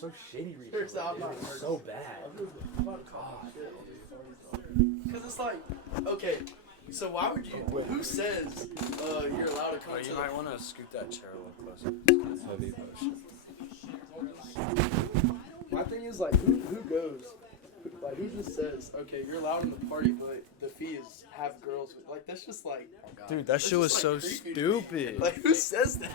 so shitty recently. Seriously, I'm not so bad. God. Because it's like, okay, so why would you? Who says you're allowed to come to? You might want to scoot that chair a little closer. It's heavy. My thing is like, who goes? Like, who just says, okay, you're allowed in the party, but the fee is have girls with? Like, that's just like, Dude, that shit was so stupid. like, who says that?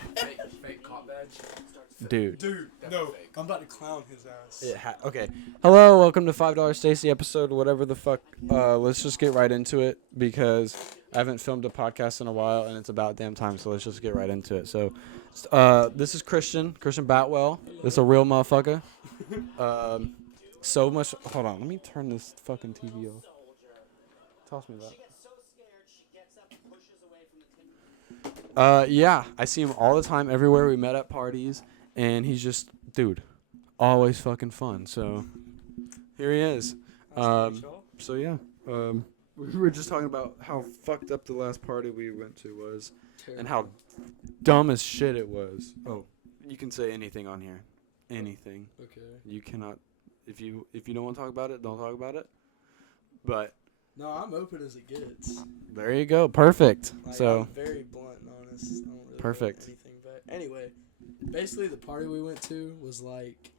Fake cop badge. Dude, No, I'm about to clown his ass. okay. Hello, welcome to $5 Stacy episode, whatever the fuck. Let's just get right into it because I haven't filmed a podcast in a while and it's about damn time. So let's just get right into it. So, this is Christian Boutwell. This is a real motherfucker. So much. Hold on, let me turn this fucking TV off. Toss me that. Yeah, I see him all the time everywhere. We met at parties, and he's just, dude, always fucking fun. So here he is. So yeah, we were just talking about how fucked up the last party we went to was, and how dumb as shit it was. Oh, you can say anything on here, anything. Okay. You cannot, if you don't want to talk about it, don't talk about it. But No, I'm open as it gets. there you go, perfect. Like, So I'm very blunt and honest. I don't really Perfect. hold anything back. Anyway, basically the party we went to was like,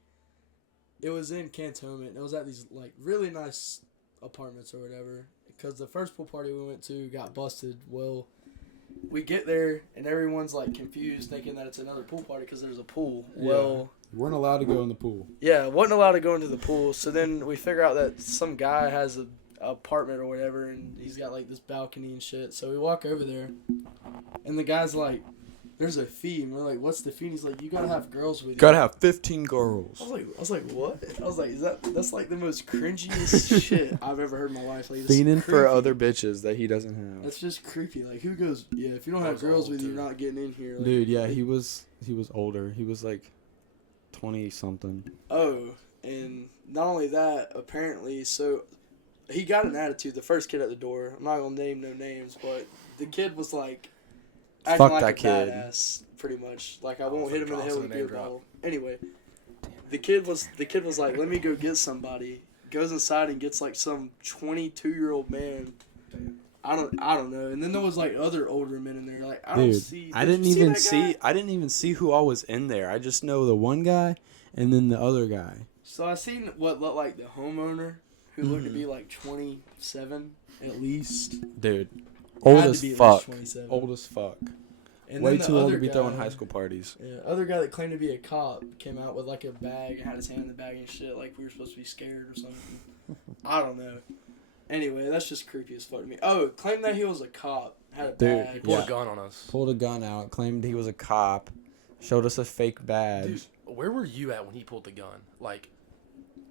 it was in Cantonment. It was at these like really nice apartments or whatever. Because the first pool party we went to got busted. Well, we get there and everyone's like confused, thinking that it's another pool party because there's a pool. Yeah. Well, You weren't allowed to go in the pool. yeah, wasn't allowed to go into the pool. So then we figure out that some guy has a apartment or whatever, and he's got like this balcony and shit. So we walk over there, and the guy's like, "There's a fee," and we're like, "What's the fee?" And he's like, "You gotta have girls with you." gotta have 15 girls. I was like, what? I was like, that's like the most cringiest shit I've ever heard in my life. Like, Fiending for creepy. other bitches that he doesn't have. That's just creepy. Like, who goes? Yeah, if you don't have girls with you, you're not getting in here. Like, Dude, yeah, he was older. He was like 20 something. Oh, and not only that, apparently, so he got an attitude. The first kid at the door, I'm not gonna name no names, but the kid was like acting Fuck like that a kid. badass, pretty much. Like, I won't hit him in the head Carson with a name beer drop. bottle. Anyway, the kid was like, "Let me go get somebody." Goes inside and gets like some 22-year-old man. I don't know. And then there was like other older men in there. Like, I don't see. I did didn't you see even that see. guy? I didn't even see who all was in there. I just know the one guy and then the other guy. So I seen what looked like the homeowner, who looked to be like 27 at least. Dude, old Had to as be at least fuck. 27. Old as fuck. And Way then the too old to other be throwing guy- high school parties. Yeah, other guy that claimed to be a cop came out with like a bag and had his hand in the bag and shit, like we were supposed to be scared or something. I don't know. Anyway, that's just creepy as fuck to me. Oh, claimed that he was a cop, had a Dude, bag. Pulled Yeah. a gun on us. Pulled a gun out, claimed he was a cop, showed us a fake badge. Dude, where were you at when he pulled the gun? Like,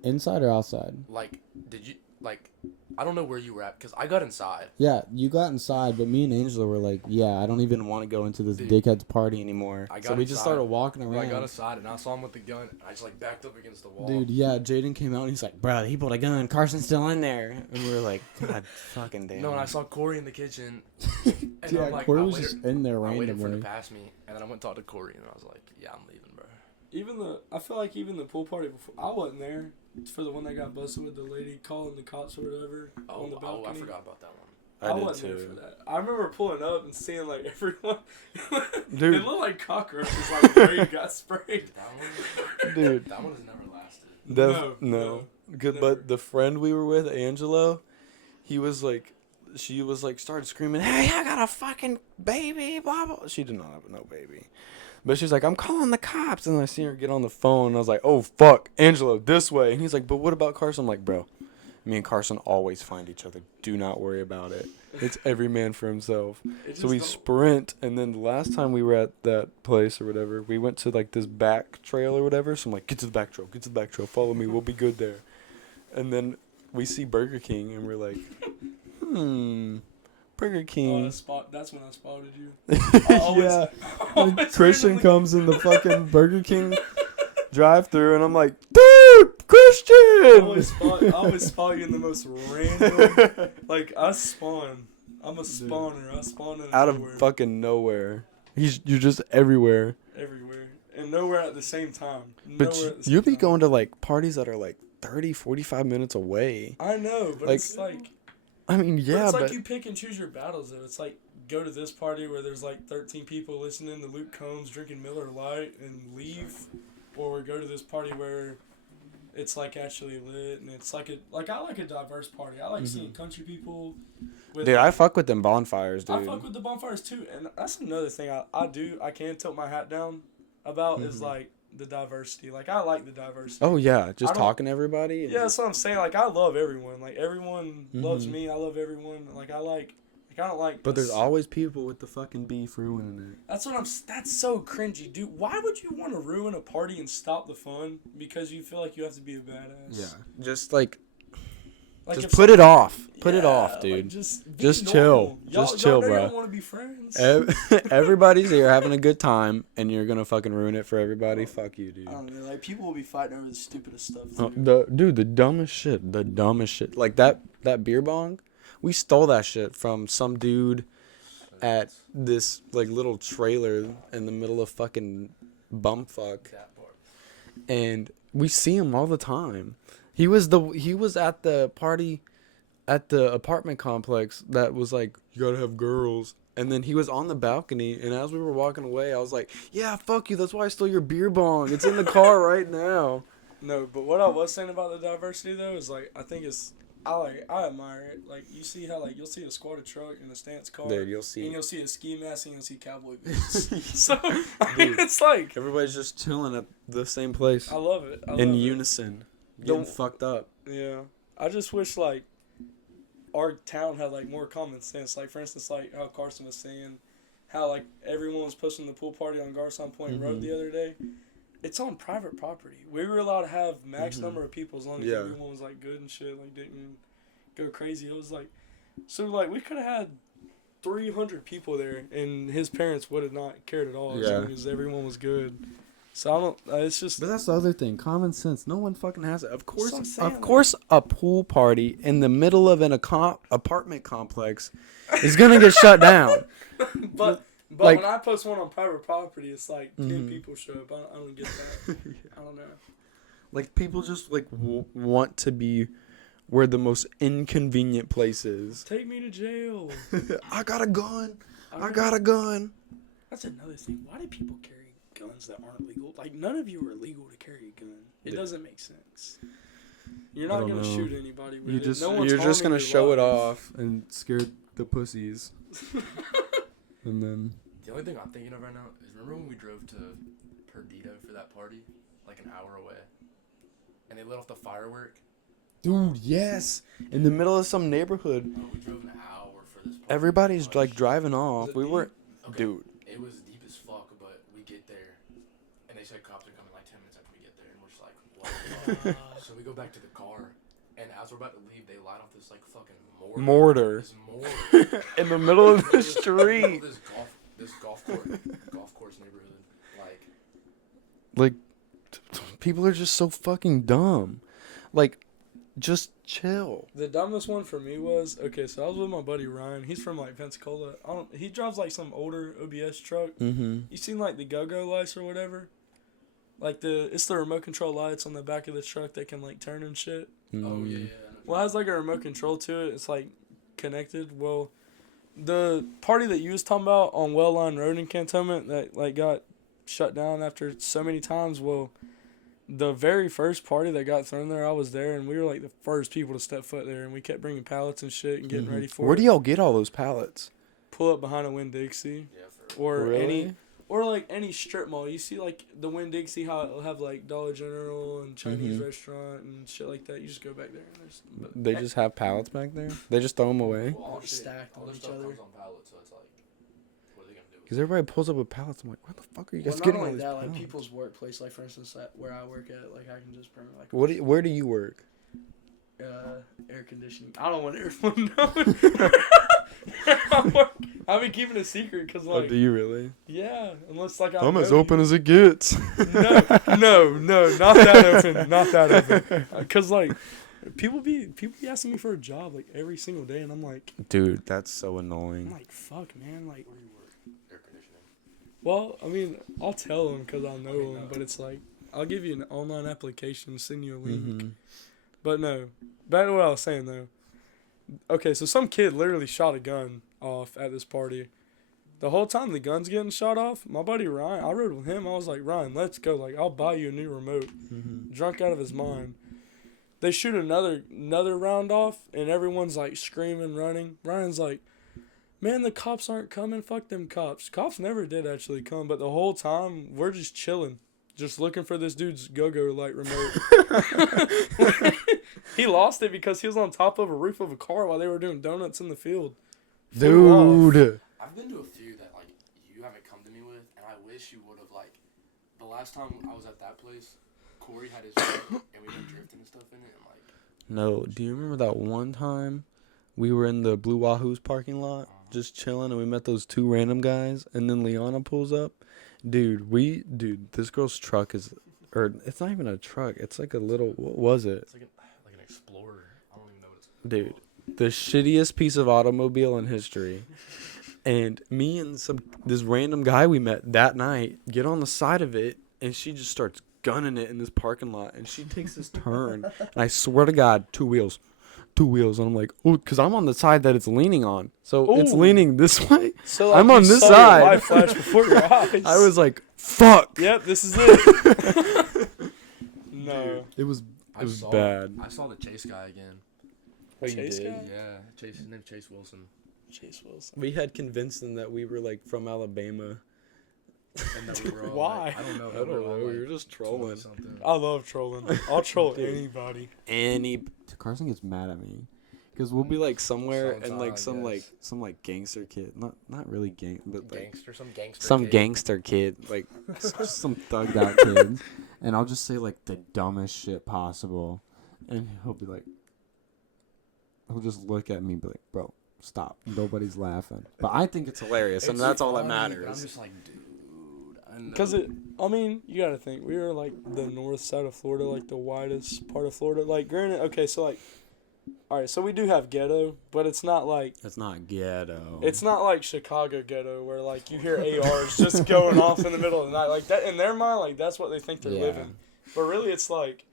Inside or outside? did you, I don't know where you were at, because I got inside. Yeah, you got inside, but me and Angela were like, yeah, I don't even want to go into this Dude, dickhead's party anymore. I So got we just inside. started walking around. I got inside, and I saw him with the gun, and I just, backed up against the wall. Dude, yeah, Jaden came out and he's like, bro, he pulled a gun. Carson's still in there. And we were like, God fucking damn. No, and I saw Corey in the kitchen, and Yeah, I'm like, Corey I was waited, just in there I waited for him randomly. to pass me, and then I went and talked to Corey, and I was like, yeah, I'm leaving, bro. I feel like even the pool party before, I wasn't there for the one that got busted with the lady calling the cops or whatever on the balcony. I forgot about that one. I wasn't there for that. I remember pulling up and seeing like everyone. Dude. It looked like cockroaches, like where you got sprayed. Dude. That one has never lasted. No. Good, never. but the friend we were with, Angelo, she was like, started screaming, hey, I got a fucking baby, blah, blah. She did not have no baby. But she's like, I'm calling the cops. And I see her get on the phone. And I was like, oh, fuck, Angelo, this way. And he's like, but what about Carson? I'm like, bro, me and Carson always find each other. Do not worry about it. It's every man for himself. So we sprint. And then the last time we were at that place or whatever, we went to like this back trail or whatever. So I'm like, get to the back trail. Follow me. We'll be good there. And then we see Burger King. And we're like, Burger King. That's when I spotted you. Yeah. When Christian comes in the fucking Burger King drive-thru, and I'm like, dude, Christian. I always spot you in the most random. Like I spawn. I'm a spawner. I spawn in Out of nowhere. fucking nowhere. You're just everywhere. Everywhere. and nowhere at the same time. But you'll be going to like parties that are like 30, 45 minutes away. I know, but like, it's like. I mean, yeah, but it's like you pick and choose your battles though. It's like go to this party where there's like 13 people listening to Luke Combs drinking Miller Lite and leave, or go to this party where it's like actually lit and it's like I like a diverse party. I like seeing country people. Dude, I fuck with them bonfires, dude. I fuck with the bonfires too, and that's another thing I can tilt my hat down about is like the diversity. Like I like the diversity. Oh yeah, just talking to everybody. Yeah, that's what I'm saying. Like I love everyone. Like everyone loves me. I love everyone. Like I don't like. But there's always people with the fucking beef ruining it. That's so cringy, dude. Why would you want to ruin a party and stop the fun because you feel like you have to be a badass? Yeah, just like just put it off. Put it off, dude. Like just chill. Y'all chill, know bro. You don't want to be friends. Everybody's here having a good time, and you're gonna fucking ruin it for everybody. Fuck you, dude. I don't know. Like people will be fighting over the stupidest stuff. The dumbest shit. Like that beer bong, we stole that shit from some dude at this like little trailer in the middle of fucking bumfuck, and we see him all the time. He was at the party at the apartment complex that was like, you gotta have girls. And then he was on the balcony, and as we were walking away, I was like, yeah, fuck you, that's why I stole your beer bong. It's in the car right now. No, but what I was saying about the diversity, though, is, like, I think it's, I admire it. Like, you see how, like, you'll see a squatted truck and a stance car. Dude, you'll see. And you'll see a ski mask and you'll see cowboy boots. So, I mean, it's like. Everybody's just chilling at the same place. I love it. In unison. Getting fucked up. Yeah. I just wish, like, our town had like more common sense. Like for instance, like how Carson was saying, how like everyone was posting the pool party on Garcon Point Road the other day. It's on private property. We were allowed to have max number of people as long as everyone was like good and shit, like didn't go crazy. It was like, so like we could have had 300 people there, and his parents would have not cared at all as long as everyone was good. So I don't. It's just. But that's the other thing. Common sense. No one fucking has it. Of course. Saying, of course, a pool party in the middle of an apartment complex is gonna get shut down. But like, when I post one on private property, it's like 10 people show up. I don't get that. I don't know. Like people just like want to be where the most inconvenient place is. Take me to jail. I got a gun. I got a gun. That's another thing. Why do people carry guns that aren't legal? Like none of you are legal to carry a gun. It doesn't make sense. You're not gonna shoot anybody with it. You're just gonna show it off and scare the pussies. And then the only thing I'm thinking of right now is remember when we drove to Perdido for that party, like an hour away, and they lit off the firework. Dude, yes, in the middle of some neighborhood. Oh, we drove an hour for this party. Everybody's like driving off. We were, dude. It was deep as fuck, but we get there, and they said cops are coming like 10 minutes after we get there, and we're just like, what? So we go back to the car, and as we're about to leave, they light off this like fucking mortar. This mortar. In the middle of the street. This golf course neighborhood, like people are just so fucking dumb. Like, just chill. The dumbest one for me was, okay, so I was with my buddy Ryan. He's from like Pensacola. He drives like some older OBS truck. Mm-hmm. You seen like the go-go lights or whatever? Like it's the remote control lights on the back of the truck that can like turn and shit. Oh yeah. Well, it has like a remote control to it. It's like connected. Well, the party that you was talking about on Well Line Road in Cantonment that like got shut down after so many times. Well, the very first party that got thrown there, I was there, and we were like the first people to step foot there, and we kept bringing pallets and shit and getting ready for it. Where do y'all get all those pallets? Pull up behind a Winn-Dixie. Yeah, or any strip mall. You see like the Winn-Dixie, how it'll have like Dollar General and Chinese restaurant and shit like that. You just go back there and they just have pallets back there? They just throw them away? Well, Stacked on each other. Comes on pallets, so it's like, what are they gonna do? Because everybody pulls up with pallets. I'm like, where the fuck are you guys Well, getting not all only these that, pallets? like people's workplace, like for instance, where I work at, like I can just bring like. Where do you work? Air conditioning. I don't want everyone knowing. I've been keeping it a secret because like. Oh, do you really? Yeah, unless like I'm as open as it gets. No, not that open. Because like, people be asking me for a job like every single day, and I'm like, dude, that's so annoying. I'm like, fuck, man, like. Where do you work? Air conditioning. Well, I mean, I'll tell them because I know them, but it's like, I'll give you an online application, send you a link. Mm-hmm. But no, back to what I was saying though. Okay, so some kid literally shot a gun off at this party. The whole time the gun's getting shot off, my buddy Ryan, I rode with him. I was like, Ryan, let's go. Like, I'll buy you a new remote. Mm-hmm. Drunk out of his mind. They shoot another round off, and everyone's like screaming, running. Ryan's like, man, the cops aren't coming. Fuck them cops. Cops never did actually come, but the whole time we're just chilling, just looking for this dude's go-go light remote. He lost it because he was on top of a roof of a car while they were doing donuts in the field. Dude. I've been to a few that, like, you haven't come to me with, and I wish you would have, like, the last time I was at that place, Corey had his truck, and we went drifting and stuff in it, and, like... No, do you remember that one time we were in the Blue Wahoo's parking lot, just chilling, and we met those two random guys, and then Liana pulls up? Dude, this girl's truck is... Or, it's not even a truck, it's like a little... What was it? It's like an Explorer. I don't even know what it's called. Dude, the shittiest piece of automobile in history. And me and this random guy we met that night get on the side of it, and she just starts gunning it in this parking lot, and she takes this turn, and I swear to God, two wheels, and I'm like, oh, because I'm on the side that it's leaning on, so it's leaning this way. So like I'm on this side. Light flash before your eyes. I was like, fuck. Yep, this is it. No. It was I saw bad. I saw the Chase guy again. Oh, you Chase did? guy? Yeah, Chase. His name's Chase Wilson. Chase Wilson. We had convinced them that we were like from Alabama. And that we were all Why? Like, I don't know. I don't know. We were just trolling. Something. I love trolling. I'll troll anybody. Carson gets mad at me because we'll be like somewhere and like Sometimes, some gangster kid, not really gang, but like Some some gangster kid, like some thugged out kid, and I'll just say like the dumbest shit possible, and he'll be like, he'll just look at me and be like, bro, stop, nobody's laughing, but I think it's hilarious, and that's all that matters. I'm just like, dude, I know. Because you gotta think, we are like the north side of Florida, like the widest part of Florida. Like, granted, okay, so like, alright, so we do have ghetto, but it's not like, It's not ghetto. it's not like Chicago ghetto where like you hear ARs just going off in the middle of the night. Like that, in their mind, like that's what they think they're living. But really, it's like,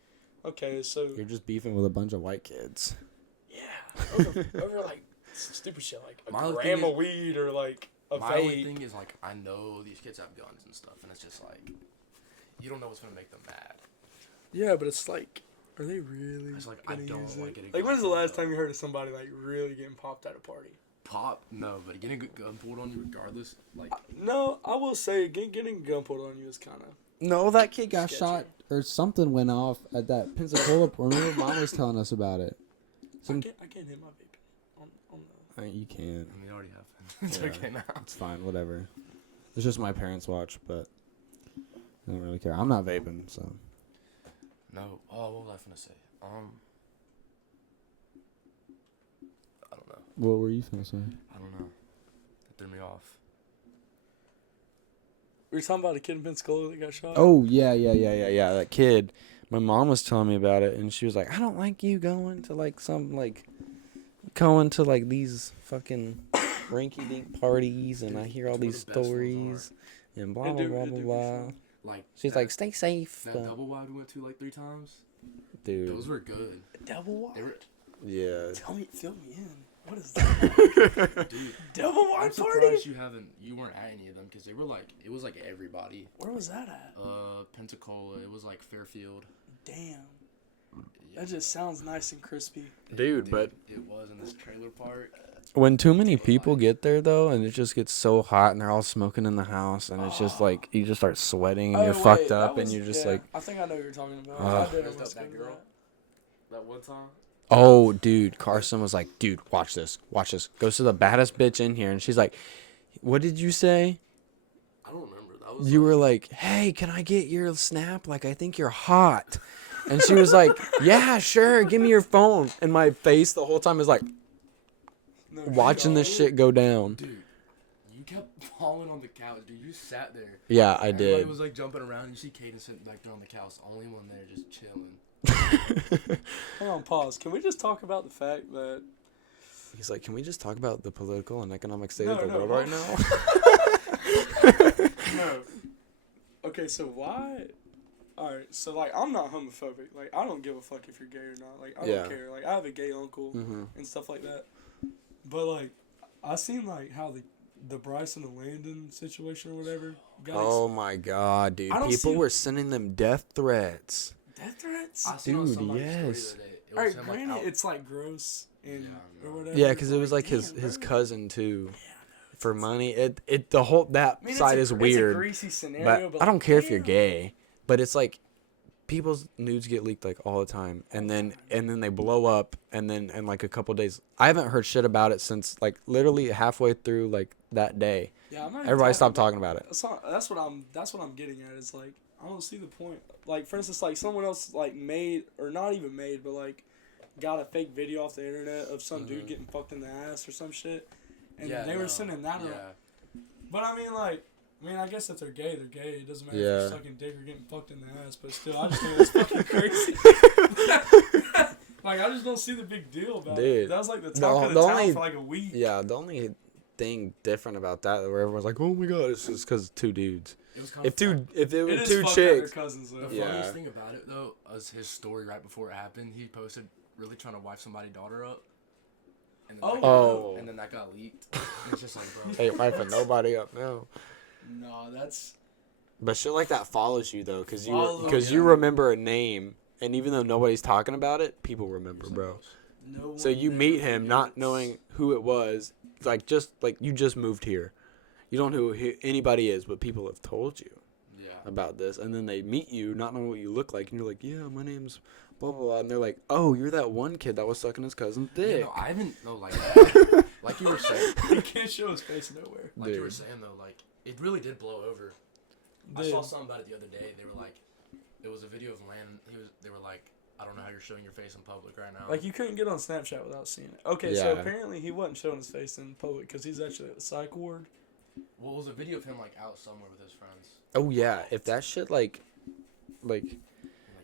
okay, so. You're just beefing with a bunch of white kids. Yeah, over like stupid shit like My a only gram thing of weed or like a My only vape. thing is, like, I know these kids have guns and stuff, and it's just like, you don't know what's gonna make them mad. Yeah, but it's like, are they really? It's like, I gonna don't use wanna it? get a Like, gun when's the pulled last up. time you heard of somebody like really getting popped at a party? Pop? No, but getting a gun pulled on you regardless, like, No, I will say getting a gun pulled on you is kind of. No, that kid got Sketchy. shot or something went off at that Pensacola. Remember, Mom was telling us about it. I can't hit my vape on the. You can. I mean, they already have. It's Yeah. okay now. It's fine, whatever. It's just my parents watch, but I don't really care. I'm not vaping, so. No. Oh, what was I gonna say? I don't know. What were you gonna say? I don't know. That threw me off. We were talking about a kid in Pensacola that got shot. Oh yeah. That kid. My mom was telling me about it, and she was like, "I don't like you going to these fucking rinky-dink parties, and I hear all Dude, these the best ones stories, and blah It blah do- blah it blah do be blah." fun. Like, She's that- like, "Stay safe." that double wide we went to like 3 times. Dude. Those were good. Double wide. They were, Yeah. Fill me in. What is that? dude. Double I'm wide surprised party. you weren't at any of them because they were like, it was like everybody. Where was that at? Pensacola. It was like Fairfield. Damn. That just sounds nice and crispy. Dude, but it was in this trailer park. when too many people get there, though, and it just gets so hot, and they're all smoking in the house, and it's just like, you just start sweating, and you're fucked up, and you're just like... I think I know what you're talking about. Ah. I did Messed up almost that go to girl. that. That one time. Oh, dude, Carson was like, dude, watch this. Goes to the baddest bitch in here, and she's like, what did you say? I don't remember. That was. You were like, hey, can I get your snap? Like, I think you're hot. And she was like, yeah, sure, give me your phone. And my face the whole time is like, No, watching this shit go down. Dude, you kept falling on the couch, dude. You sat there. Yeah, I Everybody did. was like jumping around. You see Caden sitting back there on the couch, the only one there just chilling. Hang on, pause. Can we just talk about the fact that He's like, can we just talk about the political and economic state No, of the no, world well- right now? No. Okay, so why? Alright, so, like, I'm not homophobic. Like, I don't give a fuck if you're gay or not. Like, I don't care. Like, I have a gay uncle and stuff like that. But, like, I seen, like, how the Bryce and the Landon situation or whatever. Guys, Oh my god, dude! People were sending them death threats. death threats? I seen on Dude, somebody's story yes. the other day. It was Alright, him, like, granted, out- it's, like, gross and or whatever. Yeah, because it was like damn, his bro. cousin too. Yeah, For money, it the whole that I mean, side it's is a weird. greasy scenario, But I don't care if you're damn. gay. But it's like people's nudes get leaked like all the time, and then they blow up, and then in like a couple days, I haven't heard shit about it since like literally halfway through like that day. Yeah, I'm not even Everybody talking stopped talking about it. That's what I'm getting at. Is like I don't see the point. Like for instance, like someone else like made or not even made, but like got a fake video off the internet of some dude getting fucked in the ass or some shit, and they were sending that around. But I mean, I guess if they're gay, they're gay. It doesn't matter if you're sucking dick or getting fucked in the ass. But still, I just think that's fucking crazy. Like, I just don't see the big deal about it. That was like the talk of the town for like a week. Yeah, the only thing different about that, where everyone's like, "Oh my god," it's just because two dudes. It was kind If it It were is two fucked that they're chicks, cousins, though. The Yeah. funniest thing about it though was his story right before it happened. He posted really trying to wife somebody's daughter up. And then that got leaked. And it's just like, bro. ain't wiping nobody up now. No, that's But shit like that follows you though, because Follow- you remember a name, and even though nobody's talking about it, people remember, bro. no one. So you there meet him not forgets. knowing who it was, like you just moved here. You don't know who anybody is, but people have told you about this, and then they meet you not knowing what you look like, and you're like, yeah, my name's blah blah blah, and they're like, oh, you're that one kid that was sucking his cousin's dick. Yeah, no, I haven't like that. Like you were saying. He can't show his face nowhere. Like Dude. you were saying though, like it really did blow over. I Dude. saw something about it the other day. They were like, it was a video of Landon. They were like, I don't know how you're showing your face in public right now. Like, you couldn't get on Snapchat without seeing it. Okay, so Yeah. apparently he wasn't showing his face in public because he's actually at the psych ward. Well, it was a video of him like out somewhere with his friends. Oh yeah, if that shit like I'm like,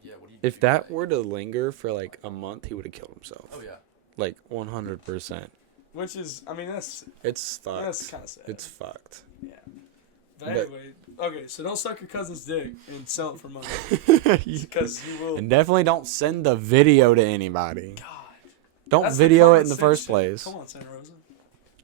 yeah, what do you? if do, that like- were to linger for like a month, he would have killed himself. Oh yeah. Like 100%. Which is, I mean, that's It's that's fucked. kind of sad. It's fucked. Yeah. But But- anyway, okay, so don't suck your cousin's dick and sell it for money. Because you will. And definitely don't send the video to anybody. God. Don't That's video it common in the sense first shit. place. Come on, Santa Rosa.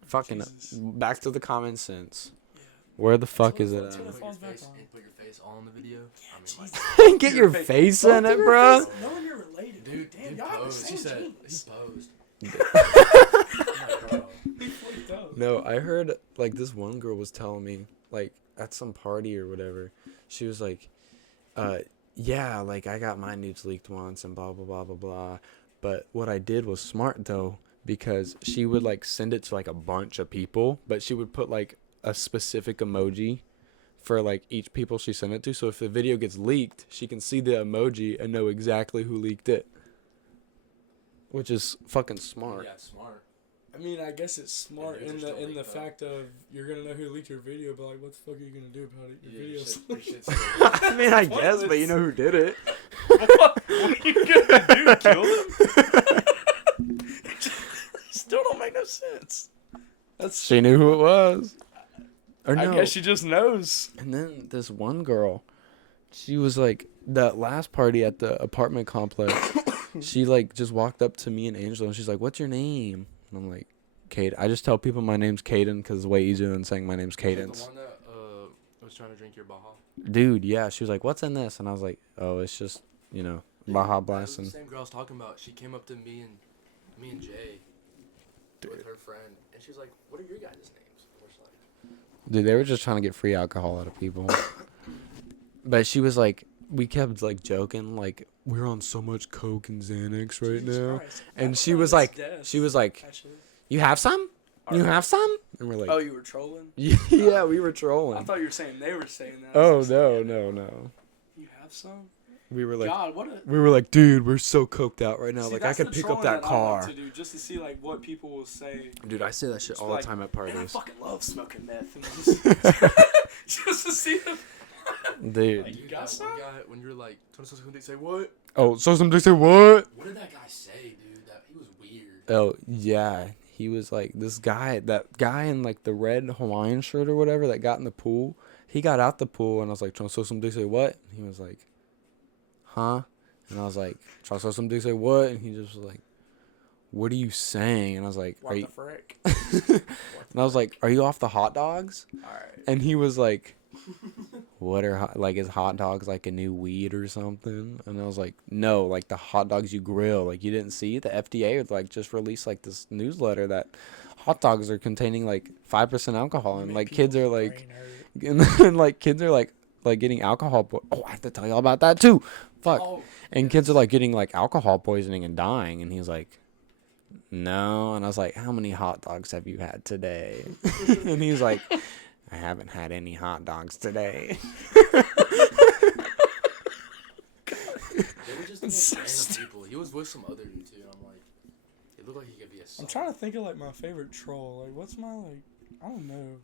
Fucking Jesus. back to the common sense. Yeah. Where the fuck That's is what- it that's what at? it falls back on. And put your face all in the video. I mean, like, Get your face in Don't it, do your bro. face. No one you're related. dude, Damn, dude y'all have the posed. same He said genes. he posed. I'm like, bro. He flipped out. No, I heard like this one girl was telling me like at some party or whatever. She was like, yeah, like I got my nudes leaked once and blah blah blah blah blah. But what I did was smart though, because she would like send it to like a bunch of people, but she would put like a specific emoji for like each people she sent it to. So if the video gets leaked, she can see the emoji and know exactly who leaked it. Which is fucking smart. Yeah, smart. I mean, I guess it's smart Yeah, in dudes the are still in the leaked, though. fact of you're gonna know who leaked your video, but like, what the fuck are you gonna do about it? Your Yeah, video's your shit's I mean, I guess, but you know who did it. what are you gonna do? Kill them? Still don't make no sense. That's. She knew who it was. Or I no. guess she just knows. And then this one girl, she was like, that last party at the apartment complex, she like just walked up to me and Angela and she's like, what's your name? And I'm like, Kate. I just tell people my name's Caden because it's way easier than saying my name's Is that the Cadence. one that was trying to drink your Baja? Dude, yeah. She was like, what's in this? And I was like, oh, it's just, Baja That was Blast. the And same girl I was talking about. She came up to me and Jay with her friend, and she was like, "What are your guys' names?" And we're just like, dude, they were just trying to get free alcohol out of people. But she was like, we kept like joking, like, we're on so much Coke and Xanax right Jesus now. Christ. And That's she not was his like, death, actually. you have some? You have some? And we're like, Oh, you were trolling? yeah, we were I trolling. thought you were saying they were saying that. Oh, no. You have some? We were like, God, what a. we were like, dude, we're so coked out right now. See, like, I that's could the pick up trolling that I car. want to do, just to see like what people will say. Dude, I say that shit all the like, time at Man, I parties. fucking love smoking meth. And just to see them. Dude. Like, you that got one some? guy when you're like, they say what? Oh, so some dude say, what? What did that guy say, dude? That he was weird. Oh, yeah. he was like, that guy in like the red Hawaiian shirt or whatever that got in the pool. He got out the pool, and I was like, trying to show some dick, say what? And he was like, huh? And I was like, trying to show some dick, say what? And he just was like, what are you saying? And I was like, What the frick? and I was like, are you off the hot dogs? All right. And he was like, what are like, is hot dogs like a new weed or something? And I was like, no, like the hot dogs you grill. Like, you didn't see the FDA would like just released like this newsletter that hot dogs are containing like 5% alcohol, and like kids are like, and then like kids are like getting alcohol. I have to tell y'all about that too. Fuck. Oh, And kids are like getting like alcohol poisoning and dying. And he's like, no. And I was like, how many hot dogs have you had today? And he's like, I haven't had any hot dogs today. They were just So random people. He was with some other dude too. And I'm like, it looked like he could be a. I'm trying to think of like my favorite troll. Like, what's my like? I don't know.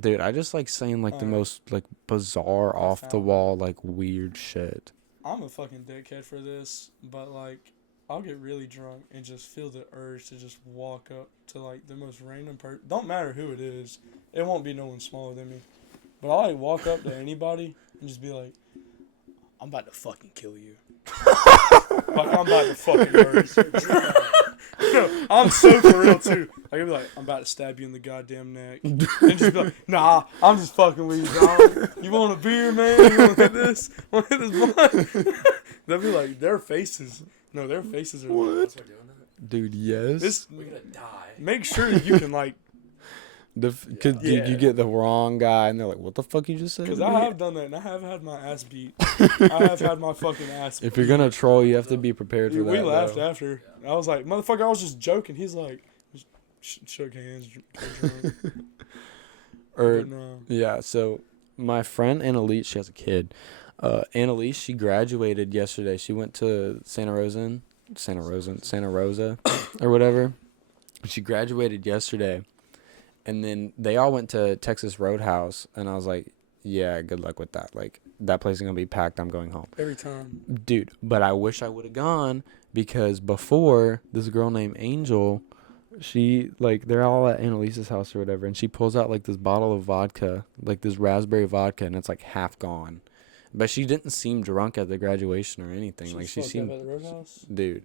Dude, I just like saying like the most like bizarre, off the wall, like weird shit. I'm a fucking dickhead for this, but like, I'll get really drunk and just feel the urge to just walk up to like the most random person. Don't matter who it is. It won't be no one smaller than me. But I'll like walk up to anybody and just be like, I'm about to fucking kill you. Like, I'm about to fucking murder you. No, I'm so for real too. Like, I'll be like, I'm about to stab you in the goddamn neck. And just be like, nah, I'm just fucking with you, dog. You want a beer, man? You want to hit this? Want to hit this blunt? They'll be like, their faces. No, their faces are like, What's doing that? Dude, yes. this. We're gonna die. Make sure that you can like, Cause dude, you get the wrong guy, and they're like, "What the fuck you just said?" because I have done that, and I have had my ass beat. I have had my fucking ass beat. If you're gonna troll, you have to be prepared for Dude, that. we laughed though. after. I was like, motherfucker, I was just joking. He's like, shook hands. Drunk. Or But no. yeah, so my friend Annalise, she has a kid. Annalise, she graduated yesterday. She went to Santa Rosa, or whatever. She graduated yesterday. And then they all went to Texas Roadhouse, and I was like, yeah, good luck with that. Like, that place is going to be packed. I'm going home. Every time. Dude, but I wish I would have gone, because before, this girl named Angel, she, like, they're all at Annalise's house or whatever, and she pulls out, like, this bottle of vodka, like, this raspberry vodka, and it's, like, half gone. But she didn't seem drunk at the graduation or anything. Like, she seemed... At the Roadhouse? Dude,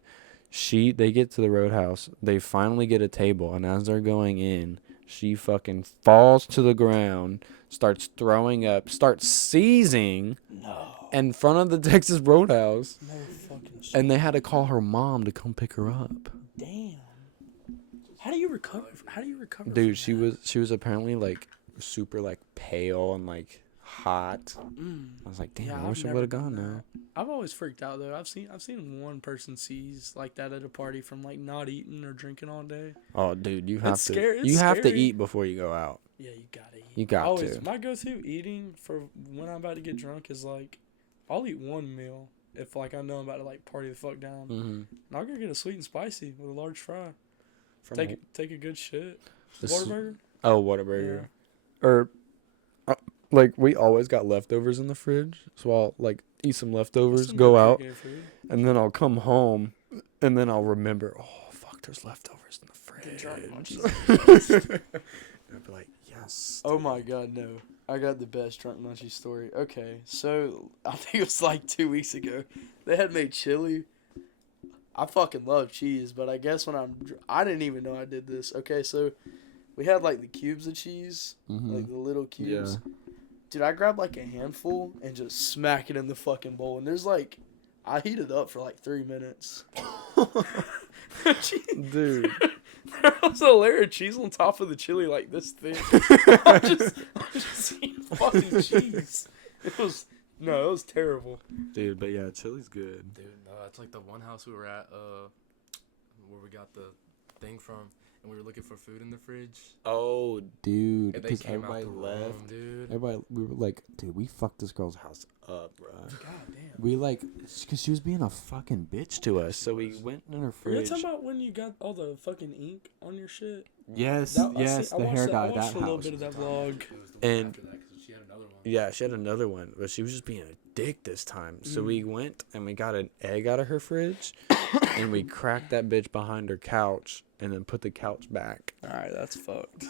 they get to the Roadhouse, they finally get a table, and as they're going in... She fucking falls to the ground, starts throwing up, starts seizing in front of the Texas Roadhouse. No fucking shit. And they had to call her mom to come pick her up. Damn. How do you recover? Dude, she was apparently like super like pale and like hot. I was like, damn, Yeah, I wish I would have gone now. I've always freaked out though. I've seen one person seize like that at a party from like not eating or drinking all day. Oh, dude, you have It's to scary. It's you have to scary. eat before you go out. Yeah, you gotta eat. You got Always, to. my go-to eating for when I'm about to get drunk is like, I'll eat one meal if like I know I'm about to like party the fuck down. Mm-hmm. And I'll go get a sweet and spicy with a large fry. Take a good shit. This- Whataburger? Oh, Whataburger. Or, like, we always got leftovers in the fridge. So I'll, like, eat some leftovers, Some go good out, pre-game food. and then I'll come home, and then I'll remember, oh, fuck, there's leftovers in the Get fridge. drunk And I'd be like, yes. Oh my god, no. I got the best drunk munchie story. Okay, so I think it was like 2 weeks ago. They had made chili. I fucking love cheese, but I guess when I didn't even know I did this. Okay, so we had like the cubes of cheese, like the little cubes. Yeah. Dude, I grabbed like a handful and just smack it in the fucking bowl. And there's like, I heated up for like 3 minutes. Dude. There was a layer of cheese on top of the chili like this thick. I'm just eating fucking cheese. It was terrible. Dude, but yeah, chili's good. Dude, no, it's like the one house we were at, where we got the thing from, and we were looking for food in the fridge. Oh, dude. And they Because came everybody out the left. room, dude. Everybody, we were like, dude, we fucked this girl's house up, bro. God damn. We like, because she was being a fucking bitch to us. So we went in her Are you fridge. talking about when you got all the fucking ink on your shit? Yes, That- yes, I the watched hair I guy, watched that a little house. bit of that vlog. It was the one And- after that, 'cause she had another another one. Yeah, she had another one, but she was just being a dick this time. So we went and we got an egg out of her fridge, and we cracked that bitch behind her couch, and then put the couch back. All right, that's fucked.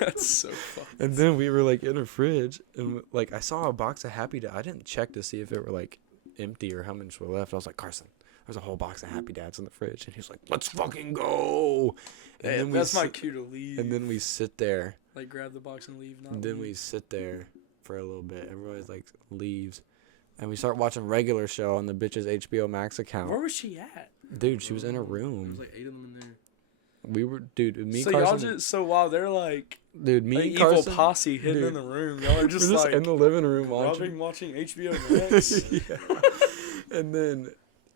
That's so fucked. And then we were like in her fridge, and like I saw a box of Happy Dads. I didn't check to see if it were like empty or how much were left. I was like, Carson, there's a whole box of Happy Dads in the fridge, and he's like, let's fucking go. And Hey, then that's my cue to leave. And then we sit there. like grab the box and leave. And then we sit there for a little bit. Everybody's like leaves, and we start watching regular show on the bitch's HBO Max account. Where was she at? Dude, she was in her There room. was like 8 of them in there. We were, dude, me, So Carson. y'all just while they're like Dude, me, an and evil Carson. posse hidden dude, in the room, y'all are just we're just like in the living room watching. watching HBO Max. Yeah. And then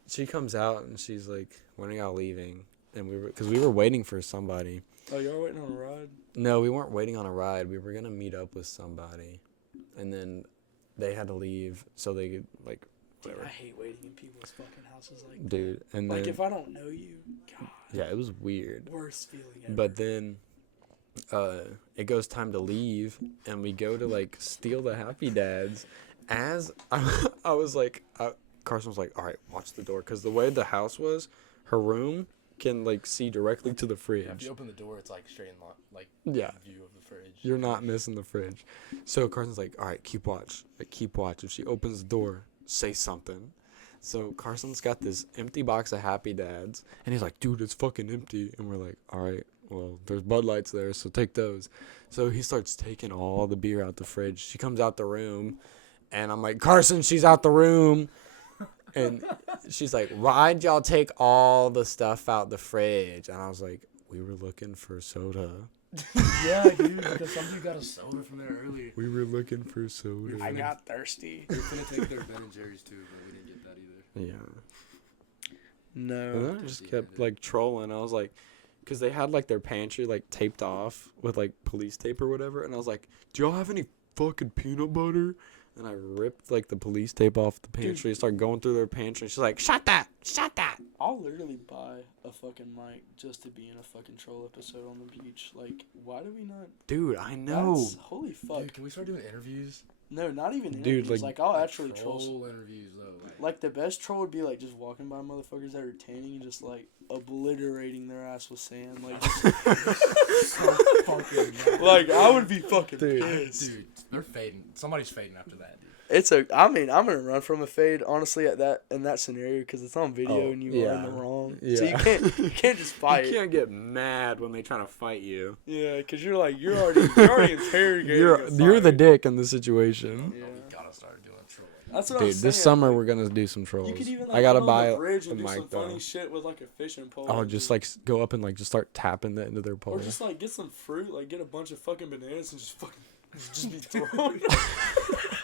she comes out and she's like, "When are y'all leaving?" And because we were waiting for somebody. Oh, y'all waiting on a ride? No, we weren't waiting on a ride. We were gonna meet up with somebody, and then they had to leave, so they could like, Dude, whatever. I hate waiting in people's fucking houses like Dude, and like then if I don't know you, God, yeah, it was weird. worst feeling ever. But then, it goes time to leave, and we go to like steal the Happy Dads. As I was like, Carson was like, "All right, watch the door," because the way the house was, her room can like see directly to the fridge. Yeah, if you open the door, it's like straight in like Yeah. view of the fridge. You're not missing the fridge. So Carson's like, all right, keep watch. Like, keep watch. If she opens the door, say something. So Carson's got this empty box of Happy Dads, and he's like, dude, it's fucking empty. And we're like, all right, well, there's Bud Lights there, so take those. So he starts taking all the beer out the fridge. She comes out the room, and I'm like, Carson, she's out the room. And she's like, why'd y'all take all the stuff out the fridge? And I was like, we were looking for soda. Yeah, dude, because somebody got a soda from there earlier. We were looking for soda. I got thirsty. We were gonna take their Ben and Jerry's too, but we didn't get that either. Yeah. No. And then I just kept like trolling. I was like, because they had like their pantry like taped off with like police tape or whatever. And I was like, do y'all have any fucking peanut butter? And I ripped like the police tape off the pantry. Started going through their pantry. She's like, shut that. I'll literally buy a fucking mic just to be in a fucking troll episode on the beach. Like, why do we not? Dude, I know. That's, holy fuck. Dude, can we start doing interviews? No, not even Dude, interviews. like- I'll actually troll. interviews though. Like, the best troll would be, like, just walking by motherfuckers that are tanning and just, like, obliterating their ass with sand. Like, like I would be fucking pissed. Dude, they're fading. Somebody's fading after that, dude. I mean, I'm gonna run from a fade, honestly, in that scenario, because it's on video Oh, and you are in yeah. the wrong. Yeah. So you can't just fight. You can't get mad when they trying to fight you. Yeah, because you're already interrogating. You're the dick in the situation. Yeah. We gotta start doing trolling. That's what Dude, I'm saying. this summer like, we're gonna do some trolls. you could even, like, I gotta go on buy the bridge a and do some mic though. funny shit with like a fishing pole. Oh, just like go up and like just start tapping the end of their pole. or just like get some fruit, like get a bunch of fucking bananas and just fucking just be throwing.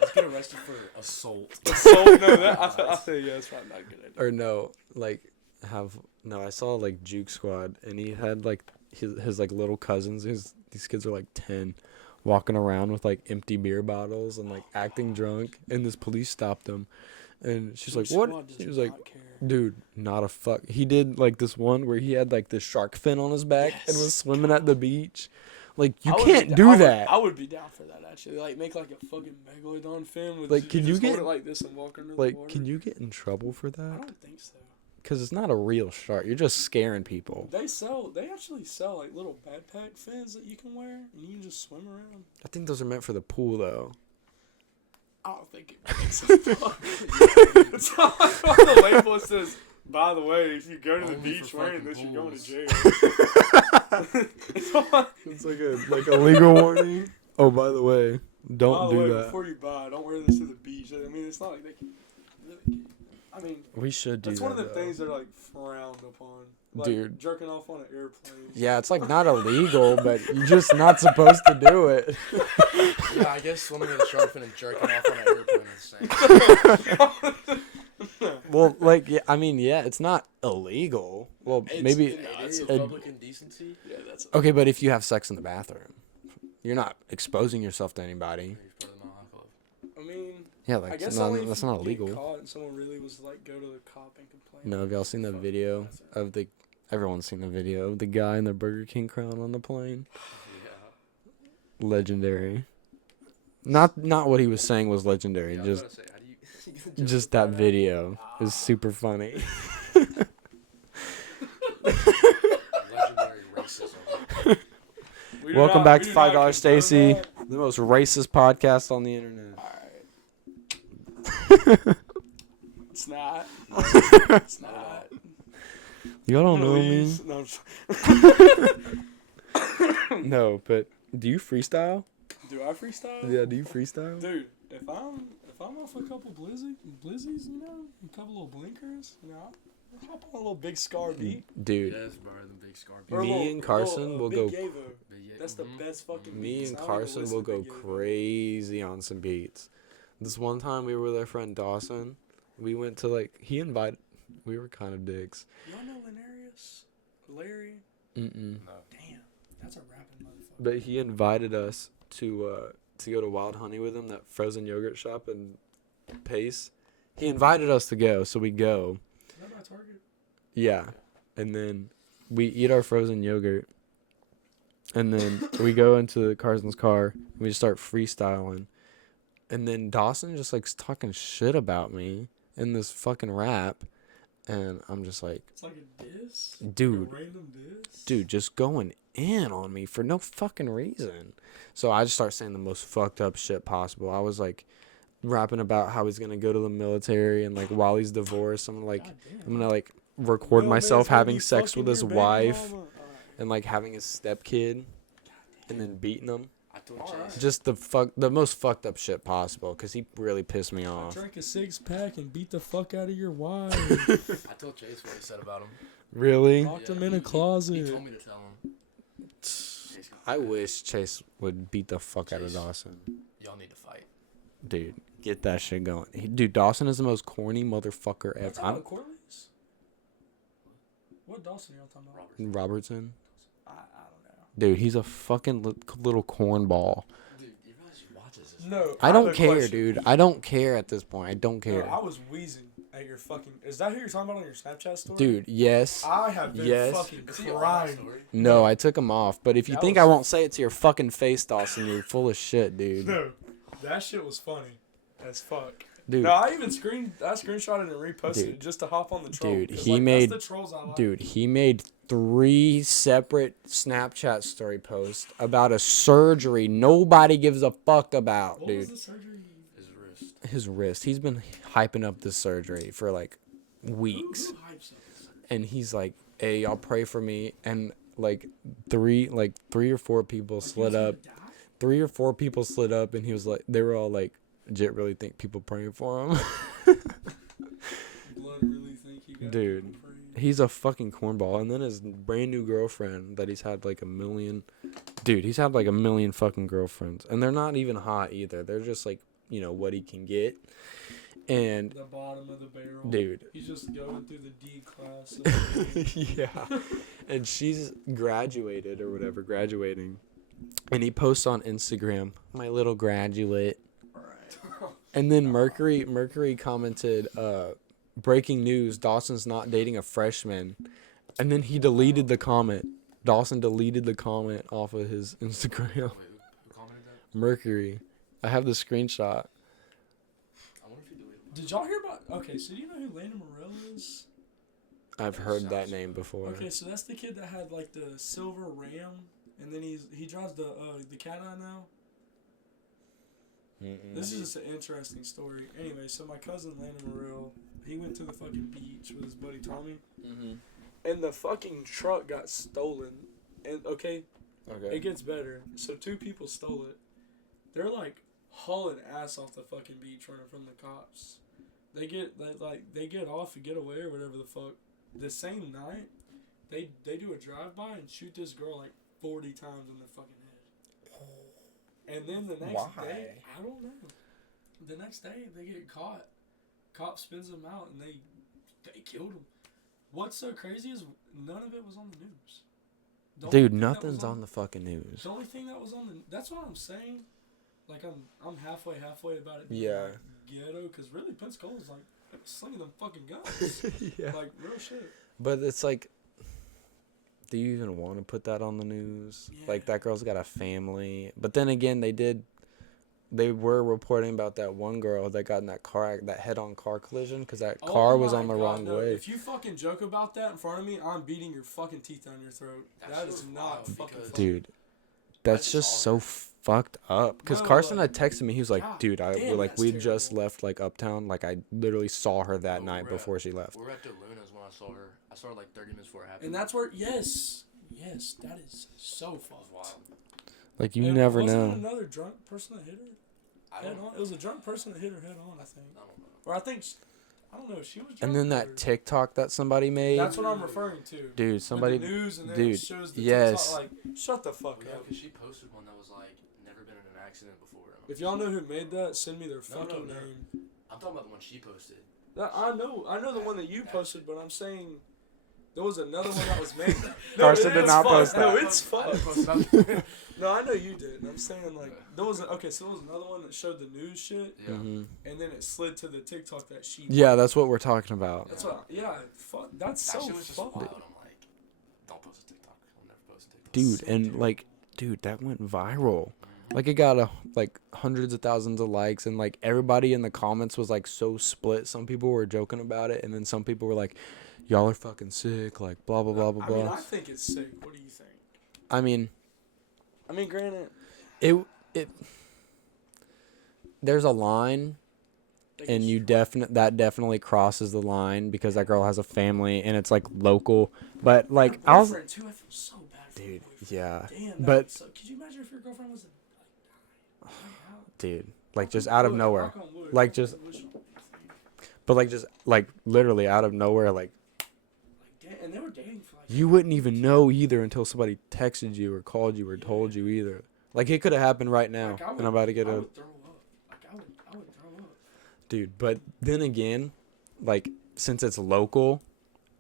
Let's get arrested for assault. So no, I think yeah, it's probably not a good idea. Or no, like I saw like Juke Squad, and he had like his like little cousins. These kids are like 10, walking around with like empty beer bottles and like acting drunk, and this police stopped them, and she's like, Squad "What?" does He was like, not care. "Dude, not a fuck." He did like this one where he had like this shark fin on his back and was swimming at the beach. Like you can't do that. I would be down for that actually. Like make like a fucking megalodon fin with Like, can you just hold get- it like this and walk under Like, the water. can you get in trouble for I that? don't think so. Because it's not a real shark. You're just scaring people. They actually sell like little backpack fins that you can wear and you can just swim around. I think those are meant for the pool, though. I don't think it makes sense. It's on the label. It says, by the way, if you go to the Only beach for wearing fucking this, you're going to pools. jail. It's on- It's like a legal warning. Oh, by the way, by don't the way, do that. before you buy, don't wear this to the beach. I mean, it's not like they can really. I mean, We should do that's that. one of the though. things that are like frowned upon. Like, Dude. jerking off on an airplane. Yeah, it's like not illegal, but you're just not supposed to do it. Yeah, I guess swimming in a shark fin and jerking off on an airplane is the same. Well, like, yeah, I mean, yeah, it's not illegal. Well, maybe. It is it- public indecency. Yeah, that's. Okay, but if you have sex in the bathroom, you're not exposing yourself to anybody. He's part of the Mile High Club. I mean, Yeah, I like guess not, only if that's you not get illegal. caught and someone really was like, go to the cop and complain. No, have y'all seen the video of the? Everyone's seen the video of the guy in the Burger King crown on the plane. Yeah. Legendary. Not what he was saying was legendary. Yeah, I was Just about to say, how do you just that video is super funny. legendary racism. Welcome back to $5 Stacy, the most racist podcast on the internet. It's not. It's not. Y'all don't know me. No, I'm just- No, but do you freestyle? do I freestyle? Yeah, do you freestyle? Dude, if I'm off a couple blizzies, you know, a couple little blinkers, you know, I'll hop on a little big scar beat. Dude, Yes, bro, the big scarf. Or a Me little- and Carson little, will Big go- Yavo. That's the best fucking me beats. and I don't even Carson listen will to go Big Yavo. crazy on some beats. This one time we were with our friend Dawson. We went to we were kind of dicks. Y'all know Larry? Mm-mm. Damn, that's a rapping motherfucker. But he invited us to go to Wild Honey with him, that frozen yogurt shop in Pace. He invited us to go, so we go. Is that by Target? Yeah. And then we eat our frozen yogurt. And then we go into Carson's car. And we just start freestyling. And then Dawson just like talking shit about me in this fucking rap. And I'm just like, It's like a diss? dude, Like a random diss? dude, just going in on me for no fucking reason. So I just start saying the most fucked up shit possible. I was like rapping about how he's gonna go to the military and like while he's divorced, I'm Goddamn. gonna like record Yo, myself man, it's gonna having be sex fucking with his your baby wife mama. and like having his stepkid and then beating him. I told Alright. Chase. Just the most fucked up shit possible because he really pissed me I off. drank a 6-pack and beat the fuck out of your wife. I told Chase what he said about him. Really? Locked him Yeah, in he- a closet. He told me to tell him. Chase got I mad. wish Chase would beat the fuck out of Chase. Dawson. Y'all need to fight. Dude, get that shit going. Dude, Dawson is the most corny motherfucker Y'all ever. talking about Corley's? What Dawson y'all talking about? Robert. Robertson. I don't know. Dude, he's a fucking little cornball. Dude, you realize he watches this? No, I have don't a care, question. dude. I don't care at this point. I don't No, care. I was wheezing at your fucking. Is that who you're talking about on your Snapchat story? Dude, yes. I have been Yes. fucking Is he on that crying. story? No, I took him off. But if you That think was- I won't say it to your fucking face, Dawson, you're full of shit, dude. No, that shit was funny as fuck. Dude, No, I even screenshotted and reposted Dude. it just to hop on the troll. Dude, 'cause, he like, made- that's the trolls I like. dude, he made 3 separate Snapchat story posts about a surgery nobody gives a fuck about, What dude. was the surgery? His wrist. His wrist. He's been hyping up this surgery for like weeks. Who hypes up? And he's like, "Hey, y'all pray for me." And like three or four people Like, he slid was gonna up. die? 3 or 4 people slid up, and he was like, they were all like, "Jit really think people praying for him." Blood really think he got Dude. people praying. He's a fucking cornball. And then his brand new girlfriend that he's had like a million. Dude, he's had like a million fucking girlfriends, and they're not even hot either. They're just like, you know, what he can get. And The bottom of the barrel. dude, He's just going through the D class. Of yeah. And she's graduated or whatever, graduating. And he posts on Instagram, "My little graduate." Alright. And then Mercury commented, "Breaking news, Dawson's not dating a freshman." And then he deleted the comment. Dawson deleted the comment off of his Instagram. Wait, who commented that? Mercury. I have the screenshot. I wonder if he deleted it. Did y'all hear about? Okay, so do you know who Landon Morell is? I've heard that name before. Okay, so that's the kid that had like the silver Ram, and then he drives the cat eye now. This is just an interesting story. Anyway, so my cousin Landon Morell, he went to the fucking beach with his buddy Tommy, and the fucking truck got stolen. And okay, Okay. it gets better. So 2 people stole it. They're like hauling ass off the fucking beach running from the cops. They get off and get away or whatever the fuck. The same night, they do a drive by and shoot this girl like 40 times in the fucking head. And then the next day, I don't know. The next day they get caught. Cop spins them out and they killed him. What's so crazy is none of it was on the news. The only Dude, thing that was nothing's on the fucking news. The only thing that was on the that's what I'm saying. Like I'm halfway about it. being, Yeah. like, ghetto, because really Pensacola's like slinging them fucking guns. Yeah. Like real shit. But it's like, do you even want to put that on the news? Yeah. Like, that girl's got a family. But then again, they did they were reporting about that one girl that got in that head-on car collision because that Oh car was my on the God, wrong no. way. If you fucking joke about that in front of me, I'm beating your fucking teeth down your throat. That is not fucking funny. Dude, that's I just saw so her. fucked up. Because No, Carson like, had texted me. He was like, God dude, damn, we that's just terrible. left, like, Uptown. Like, I literally saw her that Oh, night before she left. We were at DeLuna's when I saw her. I saw her like 30 minutes before it happened. And that's where, yes, that is so That was fucked. wild. Like, you And never wasn't know. it another drunk person that hit her I head don't, on? It was a drunk person that hit her head on, I think. I don't know. Or I think, I don't know, she was drunk. And then or- that TikTok that somebody made. That's what I'm referring to. Dude, somebody. With the news and then dude, it shows the yes. TikTok, like, shut the fuck Well, yeah, up. because she posted one that was like, never been in an accident before. If y'all know who made that, send me their fucking no. name. I'm talking about the one she posted. I know the one that you posted, but I'm saying there was another one that was made. Carson did not post No, that. it's I didn't fun. post nothing. No, I know you did. I'm saying like there was so there was another one that showed the news shit, Yeah. Mhm. and then it slid to the TikTok that she. Yeah, that's what we're talking about. That's what. Fuck. That's That so shit was just fucked. wild. I'm like, don't post a TikTok. I'll never post a TikTok. Dude, So and terrible. like, dude, that went viral. Like, it got like hundreds of thousands of likes, and like everybody in the comments was like so split. Some people were joking about it, and then some people were like, "Y'all are fucking sick," like blah blah blah blah I mean, blah. I think it's sick. What do you think? I mean, Granted, it. There's a line, and that definitely crosses the line because that girl has a family and it's like local. But like I'll, too. I feel so bad for dude, your boyfriend. yeah, Damn. but So, could you imagine if your girlfriend was dude, like just out of nowhere, like just, but like just like literally out of nowhere, like And they were dating for like. you wouldn't even know either until somebody texted you or called you or told you either. Like it could have happened right now, Like, I and I'm about to get I a. would throw up. Like I would throw up. Dude, but then again, like since it's local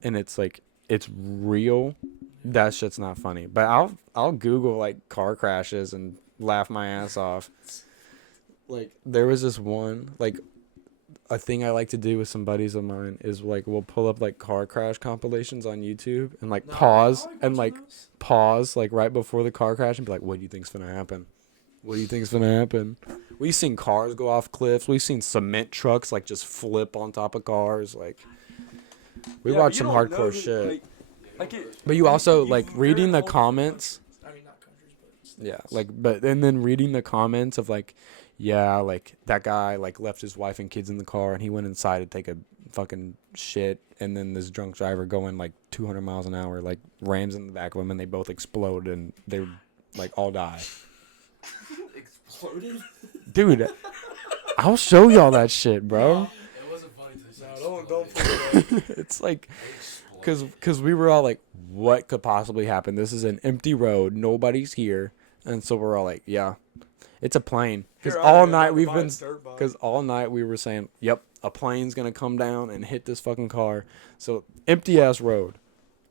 and it's like it's real, that shit's not funny. But I'll Google like car crashes and laugh my ass off. Like there was this one, like a thing I like to do with some buddies of mine is like we'll pull up like car crash compilations on YouTube and like pause and like pause like right before the car crash and be like, what do you think's gonna happen? What do you think's gonna happen? We've seen cars go off cliffs. We've seen cement trucks like just flip on top of cars. Like we watch some hardcore shit. But you also like reading the comments. I mean, not countries, but Yeah, like and then reading the comments of like, yeah, like that guy like left his wife and kids in the car and he went inside to take a fucking shit, and then this drunk driver going like 200 miles an hour like rams in the back of him and they both explode and they like all die. Exploded? Dude, I'll show y'all that shit, bro. It wasn't funny to say. don't. It's like because we were all like, what could possibly happen? This is an empty road, nobody's here, and so we're all like, yeah, it's a plane. Because all night we were saying, yep, a plane's gonna come down and hit this fucking car. So empty ass road,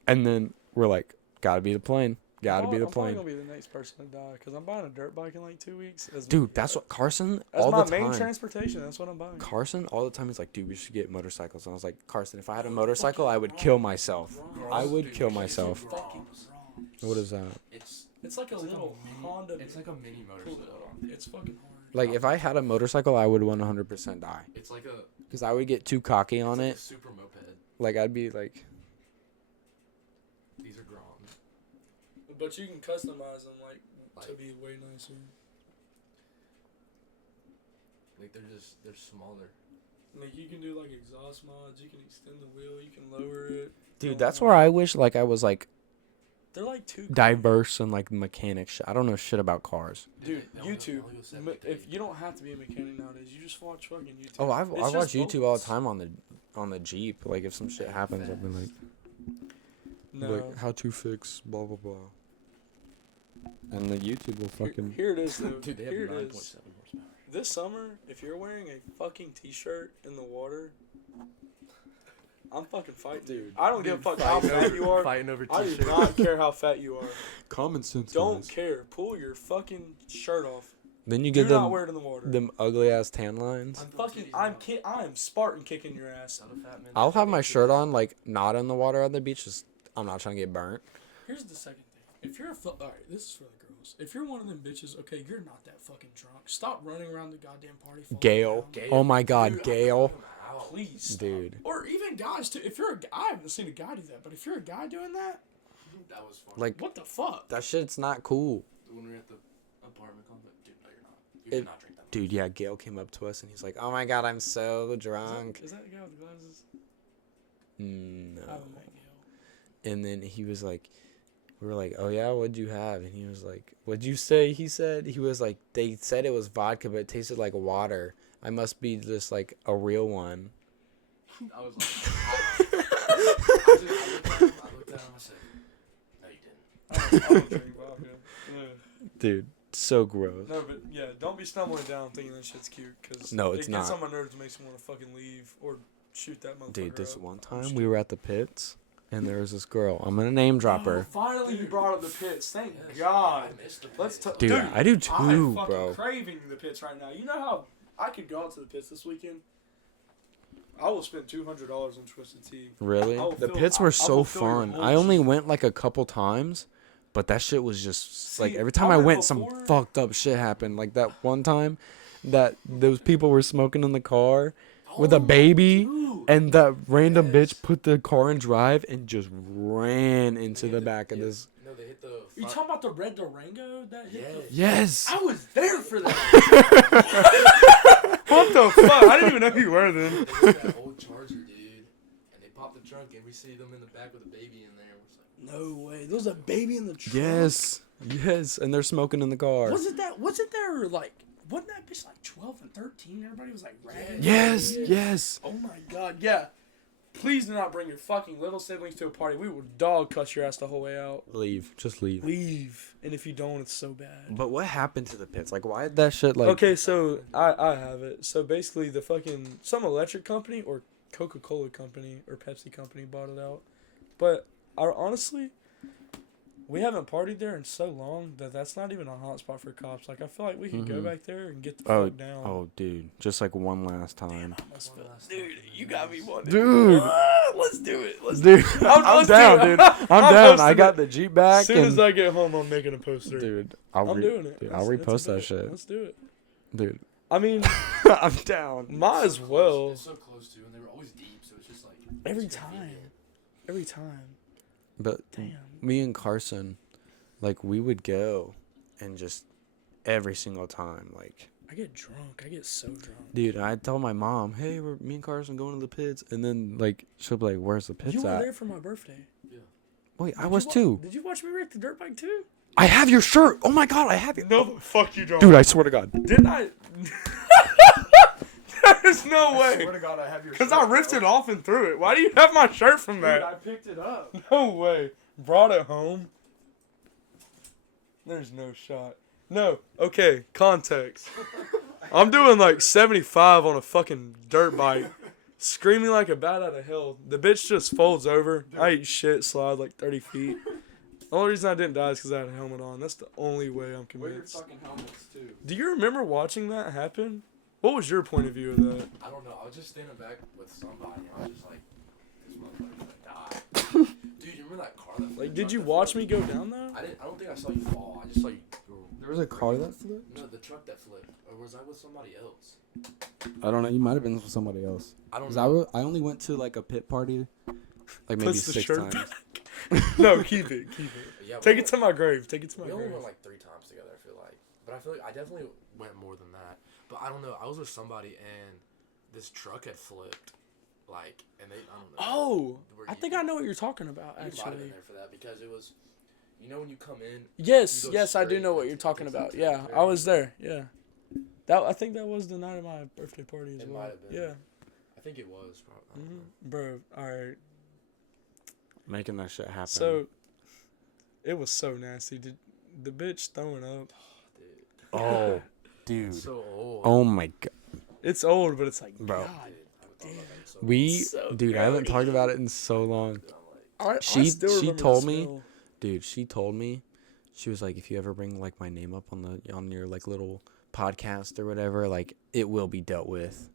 and then we're like, gotta be the plane. Gotta be the I'm probably plane. gonna be the next person to die because I'm buying a dirt bike in like 2 weeks. Dude, that's what Carson That's all my the main time. transportation. That's what I'm buying. Carson all the time he's like, dude, we should get motorcycles. And I was like, Carson, if I had a motorcycle, I would kill myself. I would kill myself. Fucking wrong. What is that? It's like a little Honda. It's like a mini motorcycle. It's fucking hard. Like if I had a motorcycle, I would 100% die. It's like a. Because I would get too cocky on It's like it. a super moped. Like I'd be like, These are Grom. But you can customize them like to be way nicer. Like they're smaller. Like you can do like exhaust mods. You can extend the wheel. You can lower it. dude, that's where I wish like I was like They're like two. diverse and like mechanic shit. I don't know shit about cars. Dude, They only YouTube. go 70 to If 80. you don't have to be a mechanic nowadays, you just watch fucking YouTube. Oh, I It's watch just YouTube all the vocals. time on the Jeep. Like if some shit happens, I'll be like, No. like how to fix blah blah blah. And the YouTube will fucking. Here it is, though. Dude, they have Here 9.7 it is. horsepower. This summer, if you're wearing a fucking t-shirt in the water, I'm fucking fighting, dude. I don't give a fuck how fat you are. Fighting over I do t-shirts. not care how fat you are. Common sense. Don't guys. care. Pull your fucking shirt off. Then you Do get not them wear it in the water. them ugly ass tan lines. I am Spartan kicking your ass. I'll have my shirt on like not in the water on the beach. Just I'm not trying to get burnt. Here's the second thing. If you're alright, this is for the girls. girls. If you're one of them bitches, okay, you're not that fucking drunk. Stop running around the goddamn party. falling Gail. down. Oh my God, Dude, Gail. Please, stop. Dude. Or even guys too. If you're I haven't seen a guy do that, but if you're a guy doing that, That was fun. Like, what the fuck? that shit's not cool. When we were at the apartment complex, dude, no, you're not. You did not drink that much. Dude, yeah, Gail came up to us and he's like, "Oh my God, I'm so drunk." Is that the guy with the glasses? I No. haven't met Gail. And then he was like, we were like, "Oh yeah, what'd you have?" And he was like, "What'd you say?" He said, he was like, "They said it was vodka, but it tasted like water. I must be just like a real one." I was like, I looked at him, I said, no, you didn't. I don't drink vodka. Yeah. Dude, so gross. No, but yeah, don't be stumbling down thinking that shit's cute. Cause No, it's it gets not. on my nerves and makes me want to fucking leave or shoot that motherfucker Dude, this up. one time we were at the pits and there was this girl. I'm gonna name drop her. Oh, finally, you brought up the pits. Thank Yes, God. I missed the Let's pit. Dude, I do too, I'm fucking bro. craving the pits right now. You know how I could go out to the pits this weekend? I will spend $200 on Twisted Tea. Really? I will The fill- pits I were will so fill your fun. whole I only cheese. went like a couple times, but that shit was just like See, every time I I went went, some before- fucked up shit happened. Like that one time that those people were smoking in the car with a baby, and that random bitch put the car in drive and just ran into the back of this. No, they hit the. Are you talking about the red Durango that hit? Yes. I was there for that. What the fuck? I didn't even know who you were then. They hit that old Charger, dude, and they popped the trunk, and we see them in the back with a baby in there. We're just like, No way. There was a baby in the trunk. Yes. Yes. And they're smoking in the car. Wasn't there like, wasn't that bitch like 12 and 13? Everybody was like ragged. Yes. Yes. Oh my God, yeah. Please do not bring your fucking little siblings to a party. We will dog cuss your ass the whole way out. Leave. Just leave. Leave. And if you don't, it's so bad. But what happened to the pits? Like, why did that shit like? Okay, so I have it. So basically, the fucking some electric company or Coca-Cola company or Pepsi company bought it out. But honestly, we haven't partied there in so long that that's not even a hot spot for cops. Like I feel like we could go back there and get the fuck down. Oh, dude, just like one last time. Dude, you got me wanting. Dude, Let's do it. Let's dude, I'm I'm down, dude. I'm down. I got the Jeep back. As soon as and, I get home, I'm making a poster. dude, I'm doing it. Dude, I'll That's repost about that it. shit, Let's do it. dude. I mean, I'm down. might as well. It's so close to, and they were always deep, so it's just like Every it's time. convenient. Every time. But Damn. me and Carson, like, we would go, and just every single time, like, I get drunk. I get so drunk. dude, I'd tell my mom, "Hey, me and Carson going to the pits," and then like she'll be like, "Where's the pits You were at?" there for my birthday. Wait, I was too. Did you watch me wreck the dirt bike too? I have your shirt. Oh my god, I have it. No, fuck you, don't. Dude, I swear to God. Didn't I? There's no way. to God, I have your Because I ripped it off and threw it. Why do you have my shirt from that? picked it up. No way. Brought it home. There's no shot. No. Okay, context. I'm doing like 75 on a fucking dirt bike. Screaming like a bat out of hell. The bitch just folds over. I eat shit, slide like 30 feet. The only reason I didn't die is because I had a helmet on. That's the only way I'm convinced. fucking helmets too. Do you remember watching that happen? What was your point of view of that? I don't know. I was just standing back with somebody. And I was just like, this motherfucker's gonna die. Dude, you remember that car that? Like, did you watch me go down though? I don't think I saw you fall. I just saw you. There was a car that flipped? No, the truck that flipped. Or was I with somebody else? I don't know. You might have been with somebody else. I don't 'Cause know. I only went to like a pit party. Like maybe Puts the 6 shirt times. No, keep it. Keep it. But yeah, Take it to my grave. Take it to my We only grave. went like 3 times together, I feel like. But I feel like I definitely went more than that. But I don't know. I was with somebody and this truck had flipped. Like, and they, I don't know. Oh, Were I you- think I know what you're talking about. You might have been Actually, there for that because it was, you know, when you come in. yes, You go yes, I do straight know what into you're the talking kitchen about. to Yeah, the I was very there. Yeah, that I think that was the night of my birthday party as It well. might have been. Yeah, I think it was probably. I don't know. bro. All right. Making that shit happen. So, it was so nasty. Did the bitch throwing up? oh, dude. So old. Oh my god. It's old, but it's like, Bro. God, I would talk about that so We, So dude, I haven't grody. talked about it in so long. I She- still she remember the told me- smell. Dude, she told me, she was like, if you ever bring like my name up on your like little podcast or whatever, like it will be dealt with.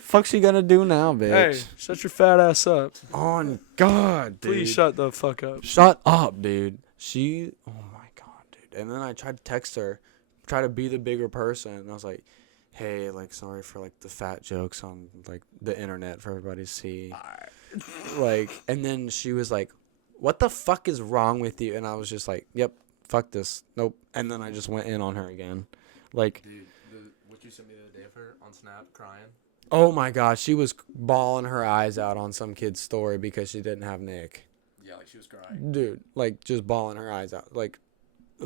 Fuck's she gonna do now, bitch? Hey, shut your fat ass up. On God, dude. Please shut the fuck up. Shut up, dude. Oh my god, dude. and then I tried to text her, try to be the bigger person, and I was like, hey, like, sorry for, like, the fat jokes on, like, the internet for everybody to see. Like, and then she was like, what the fuck is wrong with you? And I was just like, yep, fuck this. Nope. And then I just went in on her again. Like, Dude, what you sent me the other day of her on Snap crying? oh my gosh, she was bawling her eyes out on some kid's story because she didn't have Nick. Yeah, like she was crying. Dude, like, just bawling her eyes out. Like,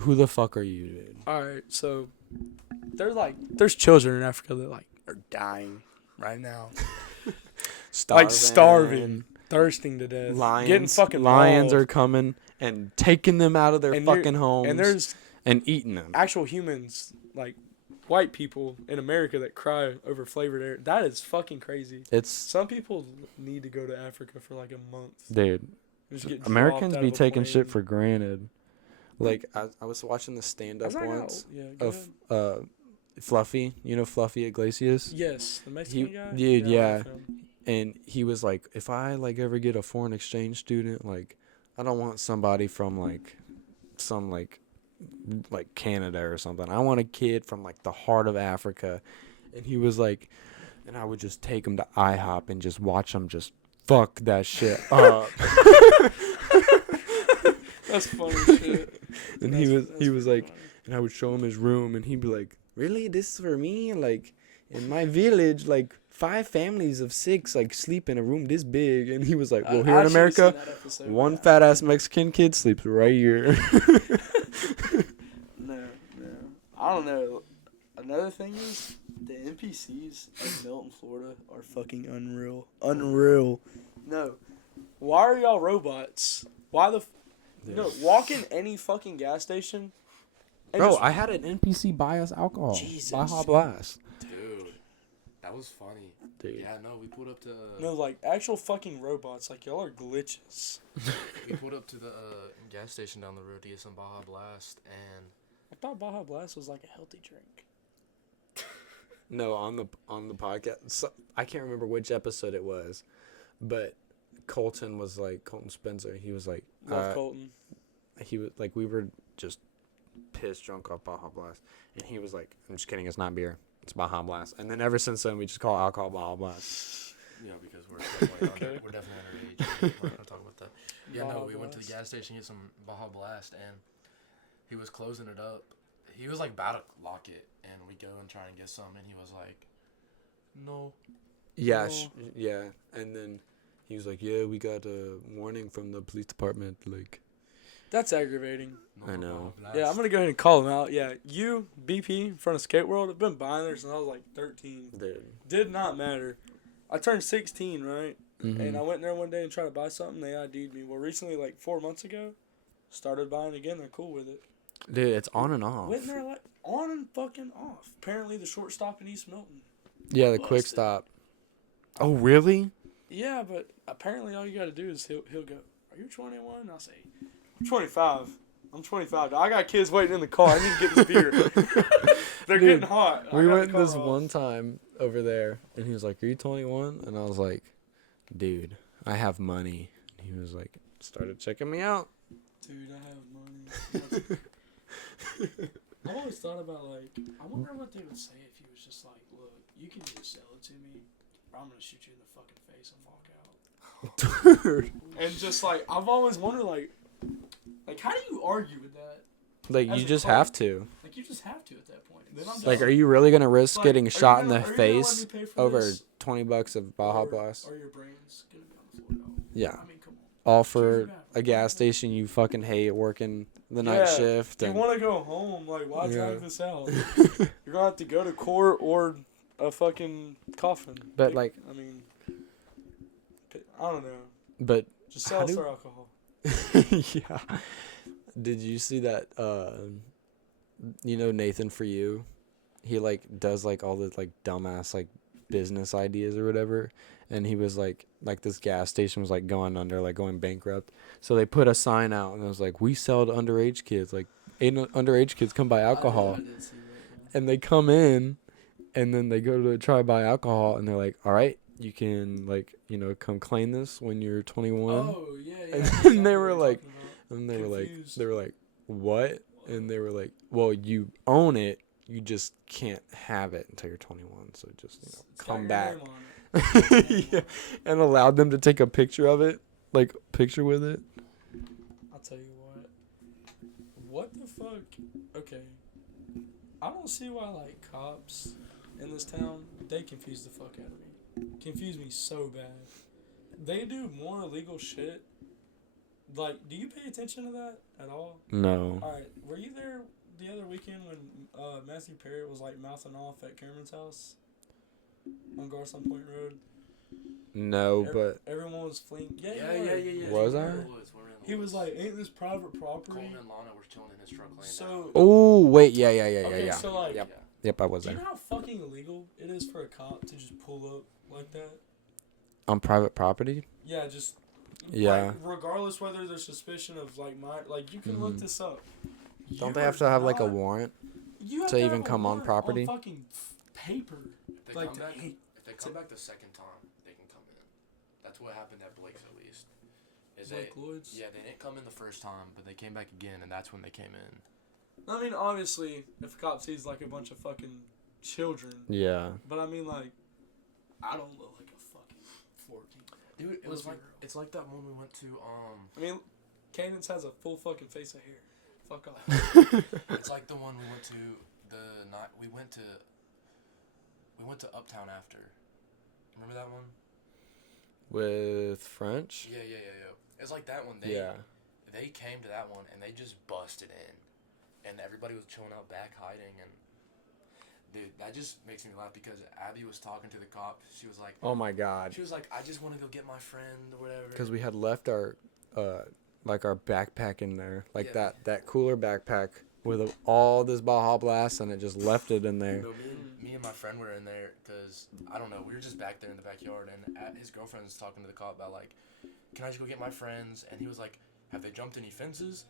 who the fuck are you, dude? All right, so there's children in Africa that like are dying right now, starving, thirsting to death, getting fucking lions mauled. are coming and taking them out of their And fucking homes and there's and eating them. actual humans like white people in America that cry over flavored air. That is fucking crazy. It's Some people need to go to Africa for like a month. dude. Just get Americans dropped out be of a taking shit plane. for granted. Like I was watching the stand up Is that how- once yeah, go of ahead. Fluffy, you know Fluffy Iglesias, Yes, the Mexican he- guy. dude, I yeah. like him. and he was like, if I like ever get a foreign exchange student, like I don't want somebody from like some like Canada or something. I want a kid from like the heart of Africa. And he was like, and I would just take him to IHOP and just watch him just fuck that shit up. That's funny shit. And he was like, and I would show him his room, and he'd be like, really, this is for me? Like, in my village, like 5 families of 6 like sleep in a room this big. And he was like, well, here in America, one fat ass Mexican kid sleeps right here. No. I don't know. Another thing is the NPCs of Milton, Florida are fucking unreal. Unreal. No. Why are y'all robots? Why the walk in any fucking gas station. And Bro, just- I had an NPC buy us alcohol. Jesus. Baja Blast. Dude, that was funny. Dude. Yeah, no, we pulled up to no, like actual fucking robots. Like y'all are glitches. we pulled up to the gas station down the road to get some Baja Blast, and I thought Baja Blast was like a healthy drink. No, on the podcast, so, I can't remember which episode it was, but Colton Spencer. He was like, Love Colton. he was like, we were just pissed drunk off Baja Blast, and he was like, I'm just kidding, it's not beer, it's Baja Blast. And then ever since then, we just call alcohol Baja Blast. yeah, because we're definitely, Okay. we're definitely underage. We're not gonna talk about that. Yeah, Baja no, we went to the Blast. gas station to get some Baja Blast, and he was closing it up. He was like about to lock it, and we go and try and get some, and he was like, "No." Yeah, Oh. yeah, and then he was like, yeah, we got a warning from the police department, like. That's aggravating. no I more know. Baja Blast." Yeah, I'm gonna go ahead and call him out. Yeah, you BP in front of Skate World. I've been buying there since I was like 13. Dude. Did not matter. I turned 16, right? Mhm. And I went there one day and tried to buy something. They ID'd me. Well, recently, like 4 months ago, started buying again. They're cool with it. Dude, it's on and off. Went there like on and fucking off. Apparently, the short stop in East Milton. Yeah, the quick busted. stop. Oh, really? Yeah, but apparently all you got to do is he'll go, "Are you 21?" I'll say, "I'm 25. I'm 25. I got kids waiting in the car. I need to get this beer. They're Dude, getting hot." I We got the went car this off. one time over there, and he was like, are you 21? And I was like, dude, I have money. And he was like, started checking me out. Dude, I have money. I always thought about like, I wonder what they would say if he was just like, "Look, you can either sell it to me, or I'm gonna shoot you in the fucking face and walk out." Dude. And just like, I've always wondered like how do you argue with that? Like, As you a just cop. have to. Like you just have to at that point. And then I'm just Like, are you really going to risk like, getting are you shot in gonna- the are you gonna let face me pay for over this? $20 of Baja Or- Blast? Or your brain's gonna be on the floor. Yeah. I mean, come on. All Choose for your battle. a gas station you fucking hate, working the night Yeah, shift. You And want to go home? Like, why Yeah. drag this out? You're gonna have to go to court or a fucking coffin. But, like- I mean, I don't know. but Just How sell us do- our alcohol. yeah. Did you see that? You know Nathan For You? He like does like all the like dumbass like business ideas or whatever, and he was like this gas station was like going under, like going bankrupt. So they put a sign out and it was like, we sell to underage kids. Like, underage kids come buy alcohol, I did see that, and they come in, and then they go to try to buy alcohol, and they're like, all right, you can like come claim this when you're 21. Oh yeah, yeah. And I know then they exactly were what you're like- talking about. And they Confused. were like, what? And they were like, well, you own it. You just can't have it until you're 21. So just, It's got come your back. name on it. Yeah. And allowed them to take a picture of it. Like, picture with it. I'll tell you what. What the fuck? Okay. I don't see why, like, cops in this town, they confuse the fuck out of me. Confuse me so bad. They do more illegal shit. Like, do you pay attention to that at all? No. Alright, were you there the other weekend when Matthew Perry was, like, mouthing off at Cameron's house? On Garson Point Road? No, but Everyone was fleeing. Yeah. Was I? He was like, ain't this private property? Colton and Lana were chilling in his truck laying So- down. oh wait, yeah. Okay, so, like, Yep, I was do you there know how fucking illegal it is for a cop to just pull up like that? on private property. Yeah, just Yeah. like, regardless whether there's suspicion of like you can look this up. Don't You they have are to have like a not- warrant? you have to have even a come on warrant property? fucking paper. If they Like come to back, hate- if they come back the second time, they can come in. That's what happened at Blake's at least. Is Blake Lloyd's. Yeah, they didn't come in the first time, but they came back again, and that's when they came in. I mean, obviously, if a cop sees like a bunch of fucking children, Yeah. but I mean, like, I don't look like a fucking 14. Dude, it Let's was be like real. it's like that one we went to. I mean, Cadence has a full fucking face of hair. Fuck off. It's like the one we went to the night we went to Uptown after. Remember that one? With French. Yeah. It's like that one. They came to that one and they just busted in, and everybody was chilling out back hiding, and dude, that just makes me laugh because Abby was talking to the cop. She was like, Oh my God. she was like, I just want to go get my friend or whatever. Because we had left our like our backpack in there, like Yeah. that cooler backpack with all this Baja Blast, and it just left it in there. No, me and my friend were in there because, I don't know, we were just back there in the backyard, and his girlfriend was talking to the cop about, like, can I just go get my friends? And he was like, have they jumped any fences?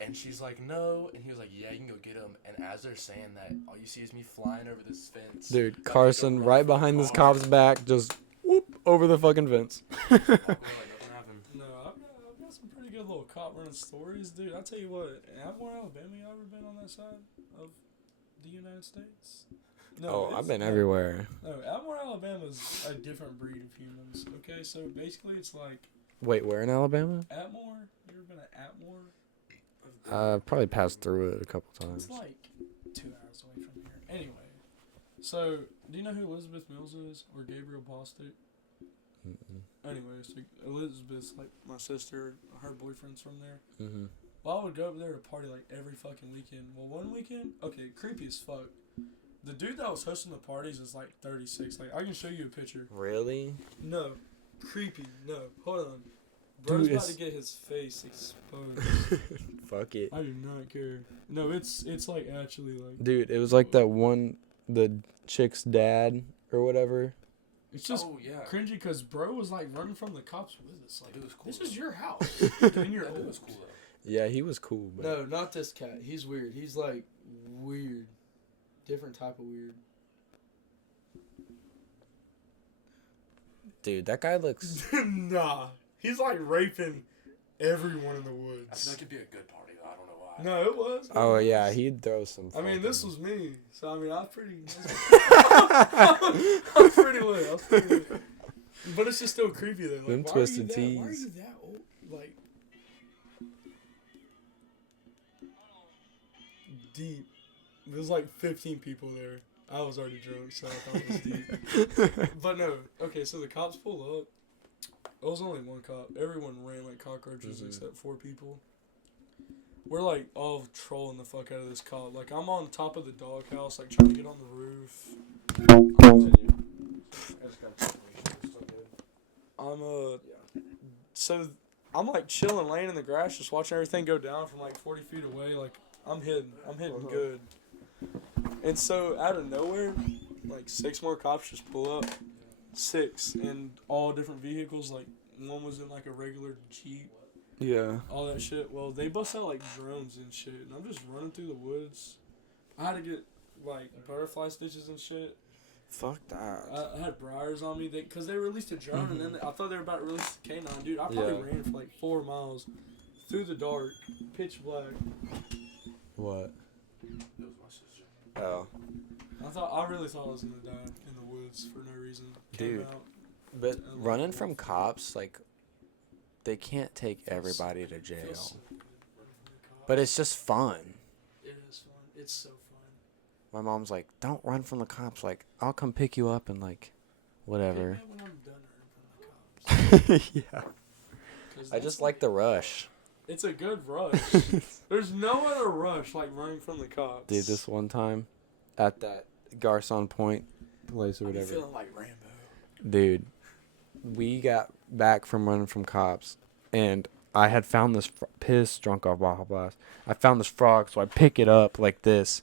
And she's like, no. And he was like, yeah, you can go get them. And as they're saying that, all you see is me flying over this fence. Dude, About to go Carson run right for the behind this car. cop's back, just whoop over the fucking fence. Like, nothing happened. No, I've got some pretty good little cop running stories, dude. I'll tell you what, in Avmore, Alabama, you ever been on that side of the United States? No, Oh, it's- I've been no. everywhere. No, Avmore, Alabama's a different breed of humans. Okay, so basically it's like Wait, where in Alabama? Atmore. You ever been at Atmore? Probably passed through it a couple times. It's like 2 hours away from here. Anyway, so do you know who Elizabeth Mills is or Gabriel Bostic? Anyway, so Elizabeth's like my sister. Her boyfriend's from there. Mm-hmm. Well, I would go over there to party like every fucking weekend. Well, one weekend, okay, creepy as fuck. The dude that was hosting the parties is like 36. Like, I can show you a picture. Really? No. Creepy. No. Hold on. Bro's Dude, about it's- to get his face exposed. Fuck it. I do not care. No, it's like actually like. Dude, it was like that one, the chick's dad or whatever. It's just Oh, yeah. cringy because bro was like running from the cops with us. Like, That dude was cool, this though. is your house. And you're That dude old. was cool, though. Yeah, he was cool, but No, not this cat. He's weird. He's like weird. Different type of weird. dude, that guy looks. Nah. He's like raping everyone in the I feel woods. like it'd be a good party, though. I don't know why. No, it was. Oh yeah, he'd throw some. I mean, this fucking- was me. So, I mean, I was pretty. I was pretty lit. But it's just still creepy, though. Like, Them why twisted are you that, Why are tees. you that old? Like. Deep. There was like 15 people there. I was already drunk, so I thought it was deep. But no. Okay, so the cops pull up. It was only one cop. Everyone ran like cockroaches except 4 people. We're like all trolling the fuck out of this cop. Like, I'm on top of the doghouse, like trying to get on the roof. So I'm like chilling, laying in the grass, just watching everything go down from like 40 feet away. Like, I'm hitting good. And so out of nowhere, like 6 more cops just pull up. 6 in all different vehicles. Like, one was in like a regular Jeep. Yeah. All that shit. Well, they bust out like drones and shit, and I'm just running through the woods. I had to get like butterfly stitches and shit. Fuck that. I had briars on me because they released a drone, and then I thought they were about to release the canine. Dude, I probably Yeah. ran for like 4 miles through the dark, pitch black. What? It was my sister. Oh. I really thought I was gonna die in the woods for no reason. Dude. Out. But running from cops, like, they can't take everybody to jail. Feels so good running from the cops. But it's just fun. It is fun. It's so fun. My mom's like, don't run from the cops. Like, I'll come pick you up and, like, whatever. Pick me up when I'm done running from the cops. Yeah. 'Cause I that's just like the rush. It's a good rush. There's no other rush like running from the cops. Dude, this one time at that Garcon Point place or I'm whatever. feeling like Rambo. Dude, we got back from running from cops, and I had found this piss drunk off Baja Blast. I found this frog, so I pick it up like this,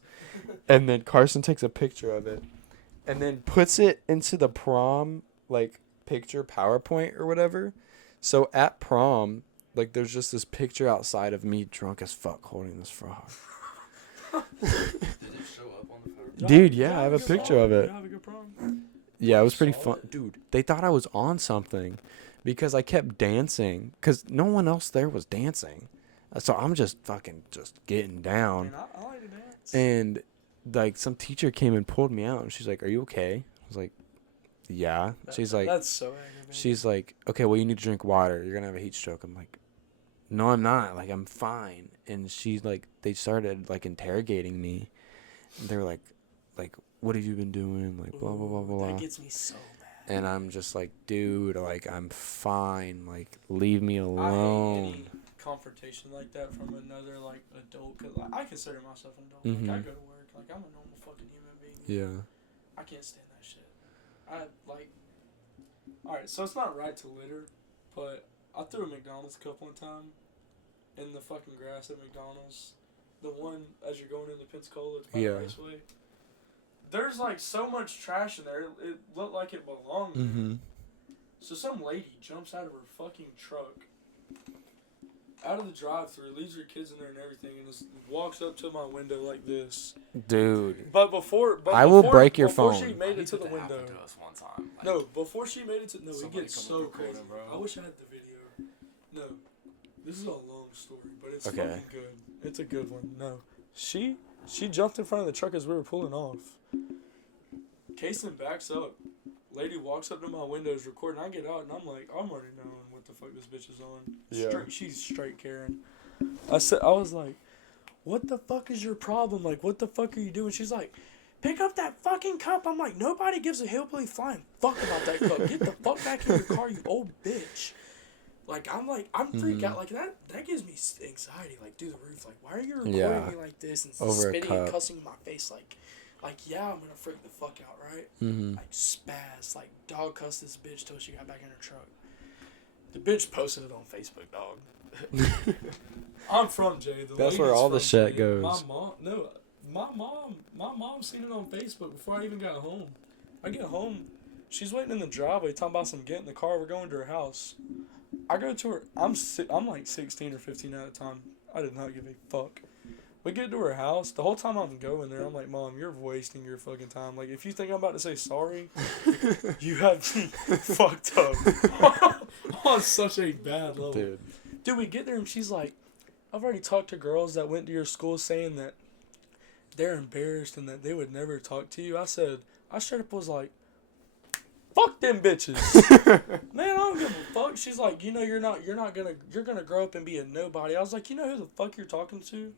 and then Carson takes a picture of it, and then puts it into the prom like picture PowerPoint or whatever. So at prom, like there's just this picture outside of me drunk as fuck holding this frog. Did it show up on the PowerPoint? Dude, yeah, I have a picture of it. You have a good prom? Yeah, it was pretty Solid. fun. Dude, they thought I was on something because I kept dancing because no one else there was dancing. So I'm just fucking just getting down. I like to dance. And like some teacher came and pulled me out and she's like, "Are you okay?" I was like, "Yeah." She's like, That's so aggravating. she's like, "Okay, well you need to drink water. You're going to have a heat stroke." I'm like, "No, I'm not. Like I'm fine." And she's like, they started like interrogating me. They were like, "What have you been doing?" Like blah blah blah blah. That gets me so mad. And I'm just like, dude, like, I'm fine. Like, leave me I hate alone. any confrontation like that from another like adult. Cause like, I consider myself an adult. Like I go to work. Like I'm a normal fucking human being. Yeah. I can't stand that shit. I like. All right, so it's not right to litter, but I threw a McDonald's cup one time in the fucking grass at McDonald's. The one as you're going into Pensacola, it's by the raceway. There's like so much trash in there. It looked like it belonged there. Mm-hmm. So some lady jumps out of her fucking truck, out of the drive-thru, leaves her kids in there and everything, and just walks up to my window like this. Dude. But before, I will break your before phone. she made it to the window. To us one time. Like, No, before she made it to it Somebody gets come so up crazy, recording, bro. I wish I had the video. No, this is a long story, but it's Okay. fucking good. It's a good one. No, she jumped in front of the truck as we were pulling off. Kason backs up. Lady walks up to my windows recording. I get out and I'm like, I'm already knowing what the fuck this bitch is on. Yeah. She's straight Karen. I was like, what the fuck is your problem? Like, what the fuck are you doing? She's like, pick up that fucking cup. I'm like, nobody gives a hillbilly flying fuck about that cup. Get the fuck back in your car, you old bitch. Like, I'm freaked out. Like, that gives me anxiety, like, through the roof. Like, why are you recording me like this and Over a spitting and cup. cussing in my face? Like, yeah, I'm gonna freak the fuck out, right? Mm-hmm. Like, spaz. Like, dog cussed this bitch till she got back in her truck. The bitch posted it on Facebook, dog. I'm from Jay. That's where all the shit goes. My mom seen it on Facebook before I even got home. I get home, she's waiting in the driveway talking about some get in the car. We're going to her house. I go to her. I'm like 16 or 15 at the time. I did not give a fuck. We get to her house. The whole time I'm going there, I'm like, Mom, you're wasting your fucking time. Like, if you think I'm about to say sorry, you have me fucked up on such a bad level. Dude, we get there and she's like, I've already talked to girls that went to your school saying that they're embarrassed and that they would never talk to you. I straight up was like, fuck them bitches. Man, I don't give a fuck. She's like, you're gonna grow up and be a nobody. I was like, you know who the fuck you're talking to?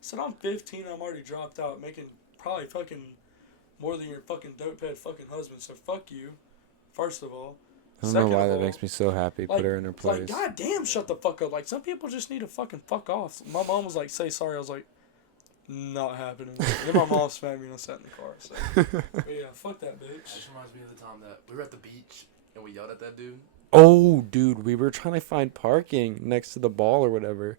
I said, I'm 15, I'm already dropped out, making probably fucking more than your fucking dope-head fucking husband, so fuck you, first of all. I don't know why that makes me so happy. Put her in her place. Like, goddamn, shut the fuck up. Like, some people just need to fucking fuck off. My mom was like, say sorry. I was like, not happening. Then my mom smacked me and I sat in the car. So, but yeah, fuck that bitch. That just reminds me of the time that we were at the beach and we yelled at that dude. Oh, dude, we were trying to find parking next to the ball or whatever.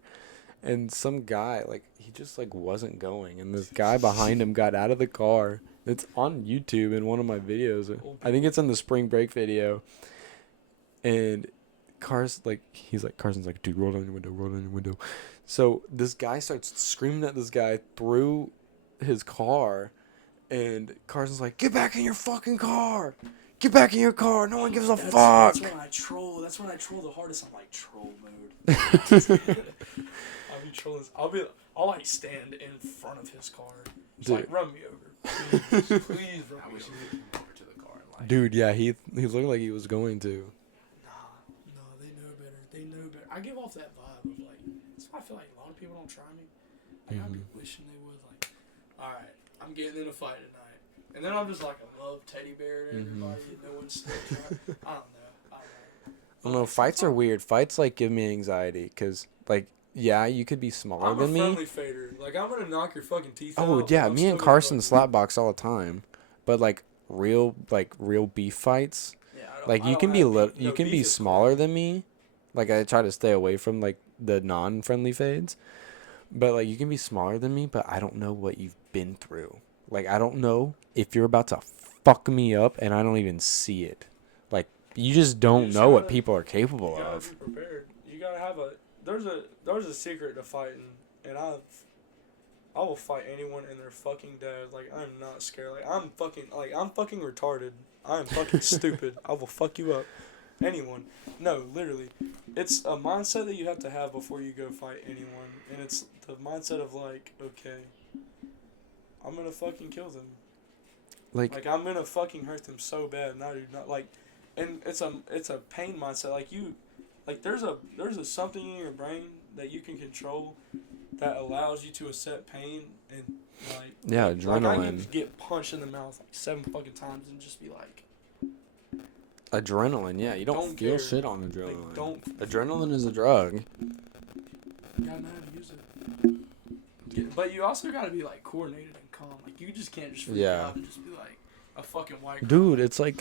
And some guy, like, he just, like, wasn't going. And this guy behind him got out of the car. It's on YouTube in one of my videos. I think it's in the spring break video. And Carson's like, dude, roll down your window. So this guy starts screaming at this guy through his car. And Carson's like, get back in your fucking car. Get back in your car. No one gives a fuck. That's when I troll. That's when I troll the hardest. I'm like, troll mode. I'll be trolling. I'll I'll like stand in front of his car. Just Dude. like run me over. Please run I me wish over. you could come over to the car and like. Dude, yeah, he looked like he was going to. No, they know better. They know better. I give off that vibe of like. That's why I feel like a lot of people don't try me. Like I'd be wishing they would. Like, all right, I'm getting in a fight tonight, and then I'm just like a love teddy bear to everybody. And no one's still trying. I don't know. I don't know, fights are weird. Fights, like, give me anxiety, because, like, yeah, you could be smaller I'm a than me. friendly fader. Like I'm gonna knock your fucking teeth out. Oh, but yeah, I'm me still and gonna Carson fucking- slapbox all the time. But, like, real beef fights, Yeah, I don't- like, I you don't can be have you no can beef be is smaller crap. than me. Like, I try to stay away from, like, the non-friendly fades. But, like, you can be smaller than me, but I don't know what you've been through. Like, I don't know if you're about to fuck me up and I don't even see it. Like, you just don't just know what gotta- people are capable You gotta of. be prepared. You gotta have a. There's a secret to fighting, and I will fight anyone and their fucking dad. Like I'm not scared. I'm fucking retarded. I'm fucking stupid. I will fuck you up. Anyone. No, literally. It's a mindset that you have to have before you go fight anyone, and it's the mindset of like, okay, I'm gonna fucking kill them. Like I'm gonna fucking hurt them so bad, and I do not like, and it's a pain mindset. Like there's a something in your brain that you can control that allows you to accept pain and like Yeah, like, I adrenaline. can get punched in the mouth like 7 fucking times and just be like, Adrenaline, yeah, you don't Don't feel care. shit on adrenaline. like don't Adrenaline is a drug. you gotta know how to use it. But you also gotta be like coordinated and calm. Like you just can't just freak Yeah. out and just be like a fucking white girl. Dude, it's like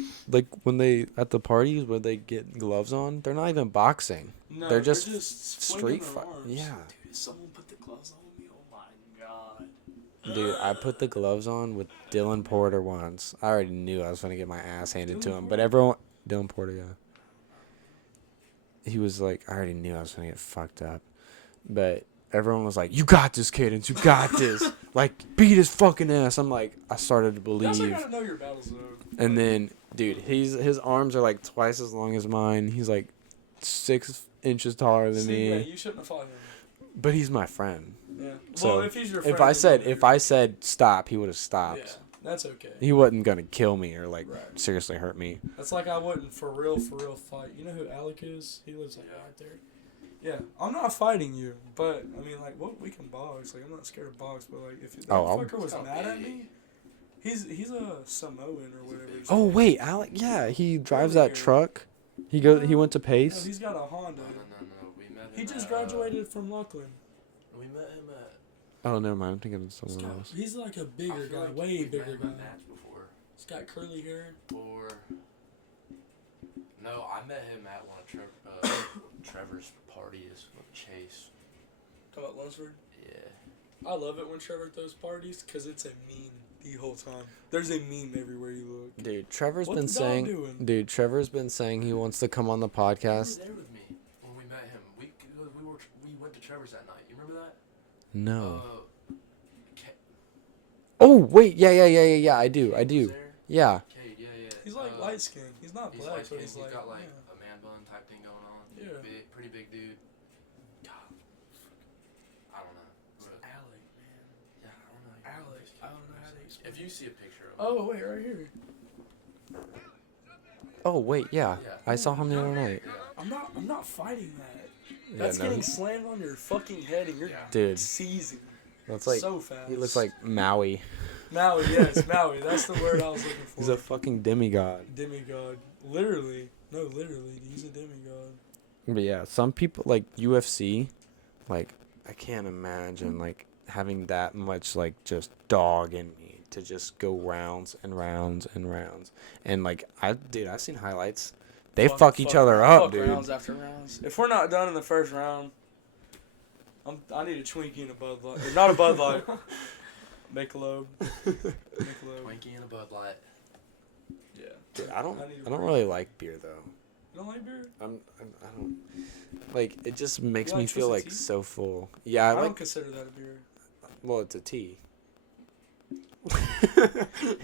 when they at the parties where they get gloves on, they're not even boxing. No, they're just swinging street their fight. arms. Yeah. Dude, if someone put the gloves on me, oh my god. Dude, I put the gloves on with Dylan Porter once. I already knew I was gonna get my ass handed to Dylan him, but Porter? everyone Dylan Porter, yeah. He was like, I already knew I was gonna get fucked up, but everyone was like, "You got this, Cadence. You got this. Like, beat his fucking ass." I'm like, I started to You also believe. gotta know your battles though. And then, dude, his arms are like twice as long as mine. He's like 6 inches taller than See, yeah, me, you shouldn't have fought him. but he's my friend. Yeah. So, well, if he's your friend, If I then you're- said stop, he would have stopped. yeah, that's okay. He wasn't gonna kill me or like Right. seriously hurt me. That's like I wouldn't for real fight. You know who Alec is? He lives like right there. Yeah, I'm not fighting you, but I mean, like, what we can box. Like, I'm not scared of box, but like, if that fucker was mad at me, he's a Samoan or whatever. his Oh name wait, is. Alec, yeah, he drives Really that good. truck. He went to No, Pace. he's got a Honda. No. We met him. He just at, graduated from Luckland. We met him at. Oh, never mind. I'm thinking of He's someone else. he's like a I bigger feel guy, like way we've bigger met him guy. at Nats before. He's got curly hair. Or. No, I met him at one of Trevor's parties with Chase. Talk about Lunsford. Yeah. I love it when Trevor throws parties because it's a meme the whole time. There's a meme everywhere you look. Dude, Trevor's What been the dog saying. doing? Dude, Trevor's been saying he wants to come on the You were podcast. there with me when we met him. We went to Trevor's that night. You remember that? No. Ca- Oh wait, yeah. I do. Cade was there? Yeah. Cade, yeah. He's like light skinned. He's not He's black, light but he's skinned. like, He's got like yeah. a man bun type thing going on. Yeah. Big, pretty big dude. God. I don't know. But, Alec, man. yeah, I don't know. how you Alec. this I kid. don't know how to explain. If you see a picture of him. Oh wait, right here. Oh wait, yeah. Yeah. I saw him the other night. Yeah. I'm not fighting that. Yeah, That's no, getting he- slammed on your fucking head and you're Dude, seizing that's like so fast. he looks like Maui. Maui. Yes, Maui. That's the word I was looking for. He's a fucking demigod. demigod. Literally. No, literally. He's a demigod. But yeah, some people like UFC, like I can't imagine like having that much like just dog in me to just go rounds and rounds and rounds. And like I've seen highlights. They fuck each other up, dude. Rounds after rounds. If we're not done in the first round, I need a Twinkie and a Bud Light. Or not a Bud Light. Michelob. Michelob. Twinkie and a Bud Light. Yeah. Dude, I don't need a I don't break. really like beer though. You don't like beer? I don't like it. Just makes You me like feel Twisted like Tea? so full. Yeah, I I don't like. consider that a beer. Well, it's a tea. A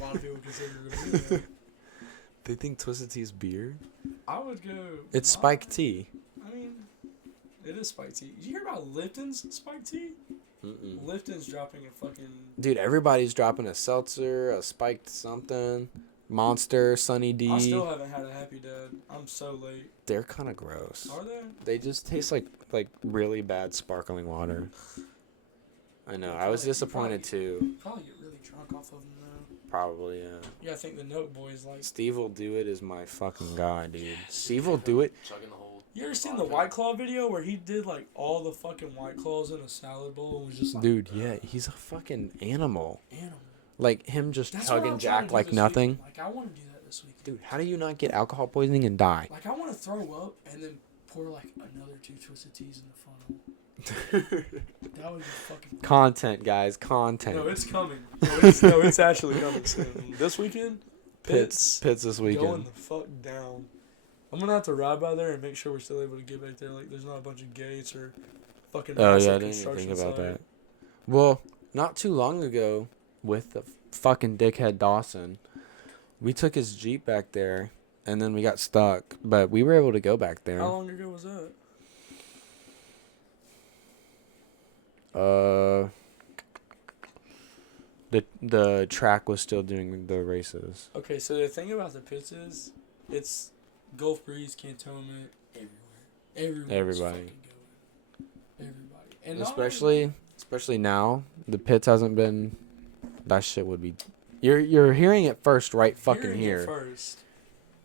lot of people consider it a beer. They think Twisted Tea is beer. I would go. It's spiked tea. I mean, it is spiked tea. Did you hear about Lipton's spiked tea? Lifton's dropping a fucking... Dude, everybody's dropping a seltzer, a spiked something, Monster, Sunny D. I still haven't had a Happy Dad. I'm so late. They're kind of gross. Are they? They just taste like really bad sparkling water. I know. I was disappointed too. Probably get really drunk off of them though. Probably, yeah. Yeah, I think the Note Boys like... Steve will do it is my fucking guy, dude. Steve will do it. Chugging the whole. You ever seen the White Claw video where he did like all the fucking White Claws in a salad bowl and was just like... Dude, yeah, he's a fucking animal. Animal. Like him just That's what chugging I'm trying to Jack do like this nothing. weekend. Like I want to do that this weekend. Dude, how do you not get alcohol poisoning and die? Like I want to throw up and then pour like another 2 Twisted Teas in the funnel. That would be fucking. Content, guys, content. No, it's coming. No, it's actually coming soon. This weekend, Pits this going weekend. the fuck down. I'm gonna have to ride by there and make sure we're still able to get back there. Like, there's not a bunch of gates or fucking. Oh massive yeah, I didn't even construction think about site. that. Well, not too long ago, with the fucking dickhead Dawson, we took his Jeep back there, and then we got stuck. But we were able to go back there. How long ago was that? The track was still doing the races. Okay, so the thing about the pits is, it's Gulf Breeze, Cantonment, everywhere. Everybody. Fucking going. Everybody. And not Especially now, the pits hasn't been. That shit would be. You're hearing it first, right? Fucking hearing here. it first.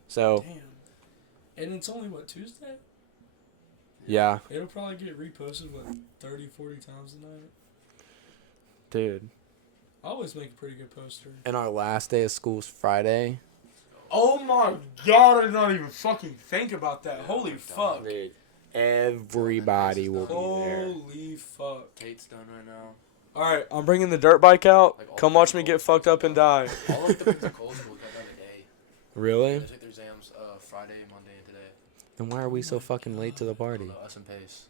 So Damn. And it's only, what, Tuesday? yeah, It'll probably get reposted, 30, 40 times a night? dude. I always make a pretty good poster. And our last day of school's Friday. Oh my god, I did not even fucking think about that. Holy fuck. Dude, everybody will be there. Holy fuck. Tate's done right now. Alright, I'm bringing the dirt bike out. Like, all Come the watch me people- get fucked up and die. All of the Pensacola schools got done today. Really? They took their exams Friday, Monday, and today. Then why are we so fucking late to the party? Us and Pace.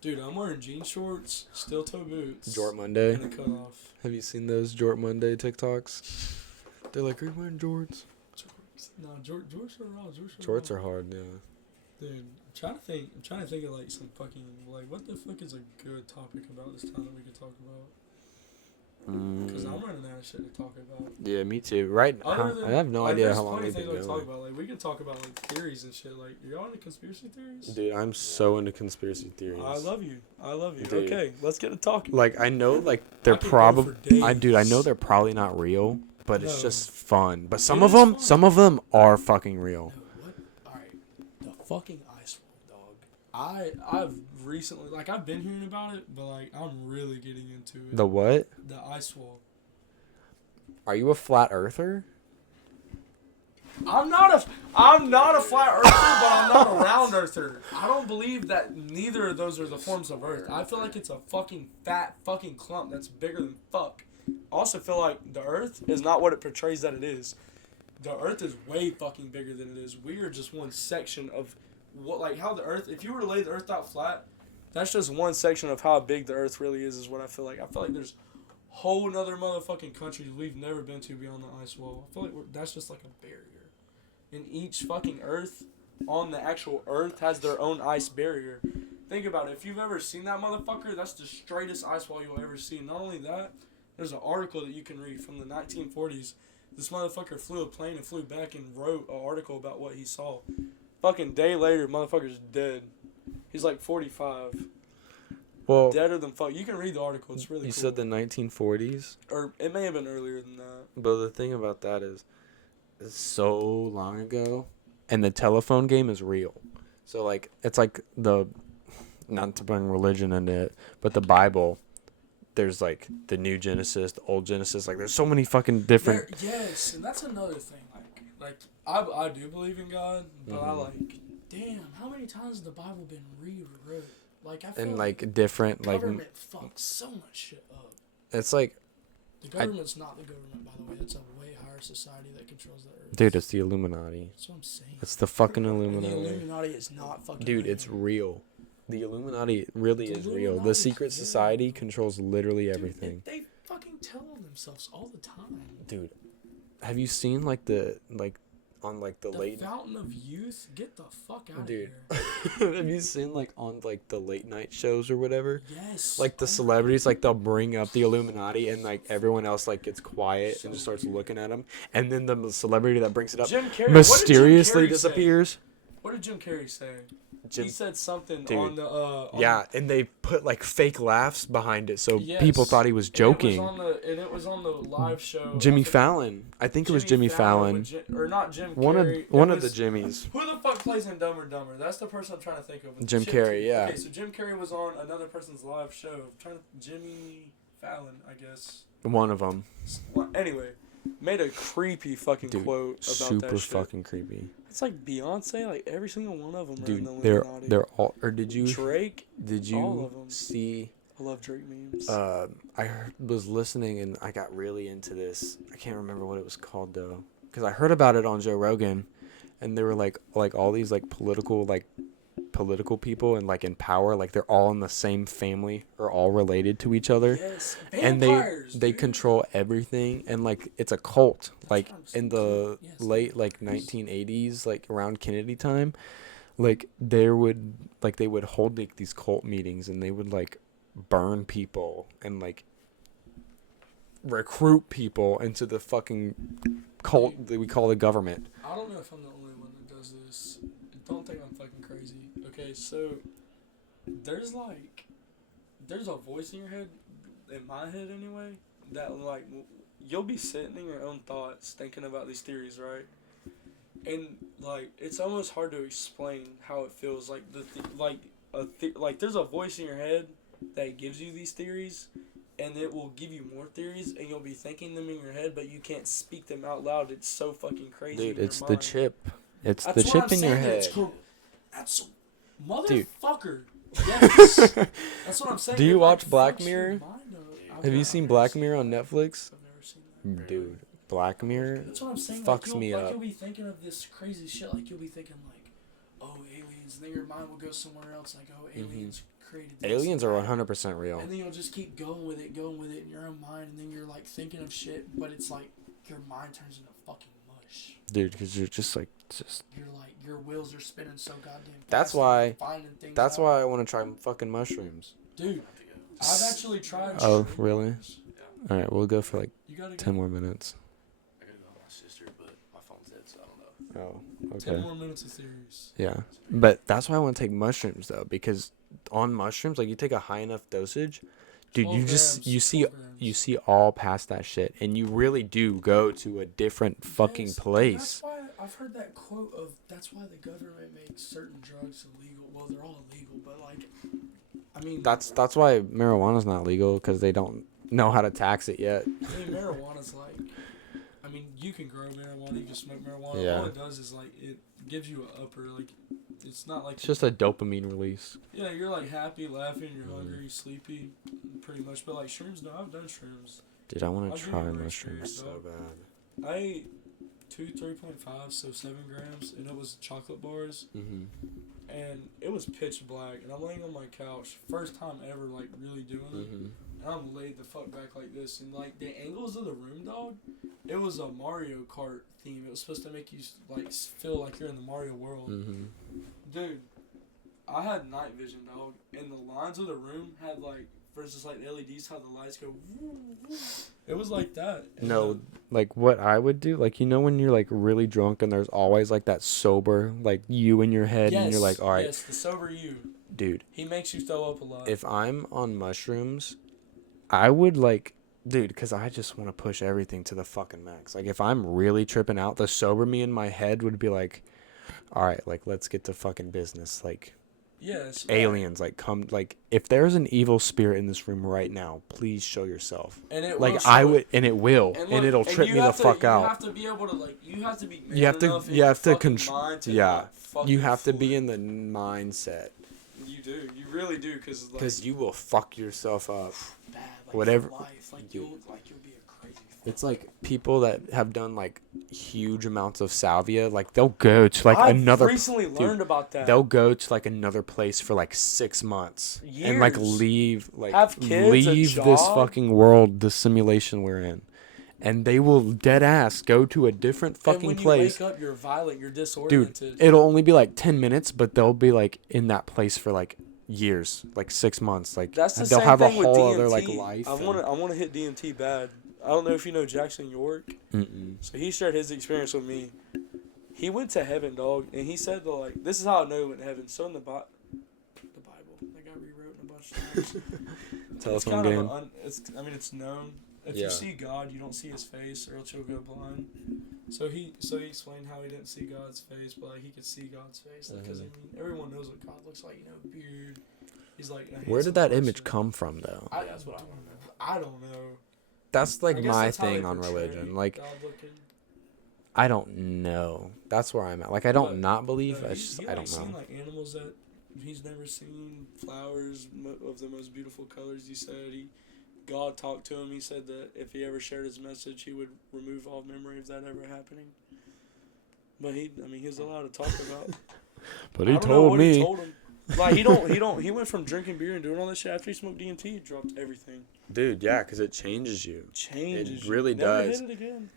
Dude, I'm wearing jean shorts, steel toe boots, Jort Monday. and a cutoff. Have you seen those Jort Monday TikToks? They're like, are you wearing jorts? No, jorts are raw. Jorts are hard, yeah. Dude, I'm trying to think of like some fucking, like, what the fuck is a good topic about this time that we could talk about? Because I'm running out of shit to talk about. Yeah, me too. Right? Other than, I have no like, idea there's how long plenty we've of been things we going. talk about. Like, we could talk about like theories and shit. Like, y'all into conspiracy theories? Dude, I'm so into conspiracy theories. I love you. Dude. Okay, let's get to talking. Like, I know, like, they're I could go probably. for days. Dude, I know they're probably not real, but it's No. just fun. But It some of is them, fun. some of them are fucking real. No, what? Alright, the fucking ice wall, dog. I've recently, like, I've been hearing about it, but like, I'm really getting into it. The what? The ice wall. Are you a flat earther? I'm not a flat earther, but I'm not a round earther. I don't believe that neither of those are the forms of Earth. I feel like it's a fucking fat fucking clump that's bigger than fuck. I also feel like the Earth is not what it portrays that it is. The Earth is way fucking bigger than it is. We are just one section of what, like, how the Earth. If you were to lay the Earth out flat, that's just one section of how big the Earth really is what I feel like. I feel like there's whole nother motherfucking countries we've never been to beyond the ice wall. I feel like that's just like a barrier. And each fucking Earth on the actual Earth has their own ice barrier. Think about it. If you've ever seen that motherfucker, that's the straightest ice wall you'll ever see. Not only that, there's an article that you can read from the 1940s. This motherfucker flew a plane and flew back and wrote an article about what he saw. Fucking day later, motherfucker's dead. He's like 45. Well, Deader than fuck. You can read the article. It's really you cool. said the 1940s, Or it may have been earlier than that. but the thing about that is, it's so long ago, and the telephone game is real. So like, it's like not to bring religion into it, but the Bible. There's like the new Genesis, the old Genesis. Like, there's so many fucking different. Yes, and that's another thing. Like I do believe in God, but I Mhm. like, damn, how many times has the Bible been rewrote? Like I feel And like like different, like government fucks so much shit up. it's like, The government's not the government, by the way. It's a way higher society that controls the earth. dude, it's the Illuminati. That's what I'm saying. It's the fucking And the Illuminati. Illuminati is not fucking Dude, real. it's real. The Illuminati really The is real. The Illuminati's secret real. society controls literally Dude, everything. They fucking tell themselves all the time. Dude, have you seen like the on like the late. Fountain of Youth. Get the fuck out Dude. of here. Have you seen like on like the late night shows or whatever? Yes. Like the celebrities, like they'll bring up the Illuminati and like everyone else like gets quiet and just starts looking at them, and then the celebrity that brings it up Jim Carrey. mysteriously What did Jim Carrey disappears. What did Jim Carrey say? Jim, He said something Dude. on the. yeah, and they put like fake laughs behind it, so Yes. people thought he was joking. It was on the live show. Jimmy Fallon, I think it was Jimmy Fallon. Or not Jim One Carrey. of the Jimmys. Who the fuck plays in Dumb or Dumber? That's the person I'm trying to think of. Jim Carrey, yeah. Okay, so Jim Carrey was on another person's live show. Jimmy Fallon, I guess. One of them. Well, anyway, made a creepy fucking Dude, quote about super that shit. fucking creepy. It's like Beyonce, like every single one of them. Dude, are in the they're Illuminati. all. Or did you Drake. All you of 'em. see? I love Drake memes. Was listening and I got really into this. I can't remember what it was called though, because I heard about it on Joe Rogan, and they were like all these like political people and like in power, like they're all in the same family or all related to each other. Yes, And vampires, they dude. control everything, and like it's a cult. Like what I'm saying. in the Yes. late like 1980s, like around Kennedy time, like they would hold like these cult meetings, and they would like burn people and like recruit people into the fucking cult that we call the government. I don't know if I'm the only one that does this. Don't think I'm fucking crazy. Okay, so there's a voice in your head, in my head anyway, that like you'll be sitting in your own thoughts thinking about these theories, right? And like it's almost hard to explain how it feels. Like like there's a voice in your head that gives you these theories, and it will give you more theories, and you'll be thinking them in your head, but you can't speak them out loud. It's so fucking crazy. Dude, your it's the mind. chip. It's That's the what chip I'm in your saying, head. it's cool. That's Dude. motherfucker. Yes. That's what I'm saying. Do you It, like, watch Black fucks your Mirror? mind up. Have you seen Black Mirror on Netflix? I've never seen that. Dude, Black Mirror That's what I'm saying. fucks like, me up. You'll be thinking of this crazy shit. Like you'll be thinking like, oh, aliens. And then your mind will go somewhere else. Like, oh, aliens created this. Aliens are 100% real. And then you'll just keep going with it in your own mind, and then you're like thinking of shit, but it's like your mind turns into fucking mush. Dude, because you're just like You're like your wheels are spinning so goddamn fast. That's and why- you're finding things that's out. why I want to try fucking mushrooms. Dude, I've actually tried. Oh, shrooms. really? All right, we'll go for like You gotta 10 more minutes. I gotta go with my sister, but my phone's dead, so I don't know. Oh, 10 okay. more minutes of theories. Yeah. But that's why I want to take mushrooms though, because on mushrooms, like you take a high enough dosage, dude, 12 you just grams, you see 12 grams. you see all past that shit, and you really do go to a different fucking Yes, and place. That's why I've heard that quote of that's why the government makes certain drugs illegal. Well, they're all illegal, but like, I mean, That's why marijuana's not legal, because they don't know how to tax it yet. I mean, marijuana's like, I mean, you can grow marijuana, you can smoke marijuana. Yeah. All it does is like it gives you an upper. Like, it's not like It's just a dopamine release. yeah, you're like happy, laughing, you're Mm. hungry, sleepy, pretty much. But like shrooms, no, I've done shrooms. Dude, I want I'll to give try you a mushrooms experience, so dog. bad. I ate 3.5, so 7 grams, and it was chocolate bars. Mhm. And it was pitch black, and I'm laying on my couch, first time ever like really doing it, Mhm. and I'm laid the fuck back like this, and like the angles of the room, dog, it was a Mario Kart theme. It was supposed to make you like feel like you're in the Mario world, Mhm. dude. I had night vision, dog, and the lines of the room had like versus like the LEDs, how the lights go. Woo, woo. It was like that. And, No, like what I would do, like when you're like really drunk and there's always like that sober like you in your head, and you're like, all right, yes, the sober you. dude, He makes you throw up a lot. if I'm on mushrooms, I would like, dude, because I just want to push everything to the fucking max. Like if I'm really tripping out, the sober me in my head would be like, all right, like let's get to fucking business. Like yes, aliens, like come, like if there's an evil spirit in this room right now, please show yourself. And it will Like show I it. would, and it will, And, and look, it'll and trip you me the have to- fuck out. You have to be able to like. You have to be. You have to- man enough in you have your to fucking control- mind to yeah. not fucking You have to be flip. in the mindset, You do. You really do, because like. because you will fuck yourself up. Bad, like, whatever- for life. Like you- you'll be a crazy. It's like people that have done like huge amounts of salvia, like they'll go to like I've another. recently learned about that. They'll go to like another place for like 6 months and like Years. leave, like Have kids, a leave this job. fucking world, the simulation we're in, and they will dead ass go to a different And fucking when you place. wake up, you're violent. You're Dude, disoriented. it'll only be like 10 minutes, but they'll be like in that place for like years, like 6 months. Like That's the they'll same have thing a with whole DMT. other like life. I want to hit DMT bad. I don't know if you know Jackson York. Mm-mm. So he shared his experience with me. He went to heaven, dog, and he said that, like, this is how I know he went to heaven. So in the Bible, that got rewrote in a bunch of times. Telephone game. It's known. If Yeah. you see God, you don't see his face, or else you'll go blind. So he explained how he didn't see God's face, but like he could see God's face, because everyone knows what God looks like. Beard. He's like. Where did that image come from, though? That's what I want to know. I don't know. That's like I guess my that's how they thing on portray religion. Like, God looking. I don't know. That's where I'm at. Like, I don't not believe. No, I he I don't seen know. like animals that he's never seen, flowers of the most beautiful colors. He said God talked to him. He said that if he ever shared his message, he would remove all memory of that ever happening. But he was allowed to talk about. But I he don't know told what me. He told him. Like he went from drinking beer and doing all that shit after he smoked DMT. He dropped everything. Dude, yeah, because it changes you. Changes. It really Never does. Hit it again.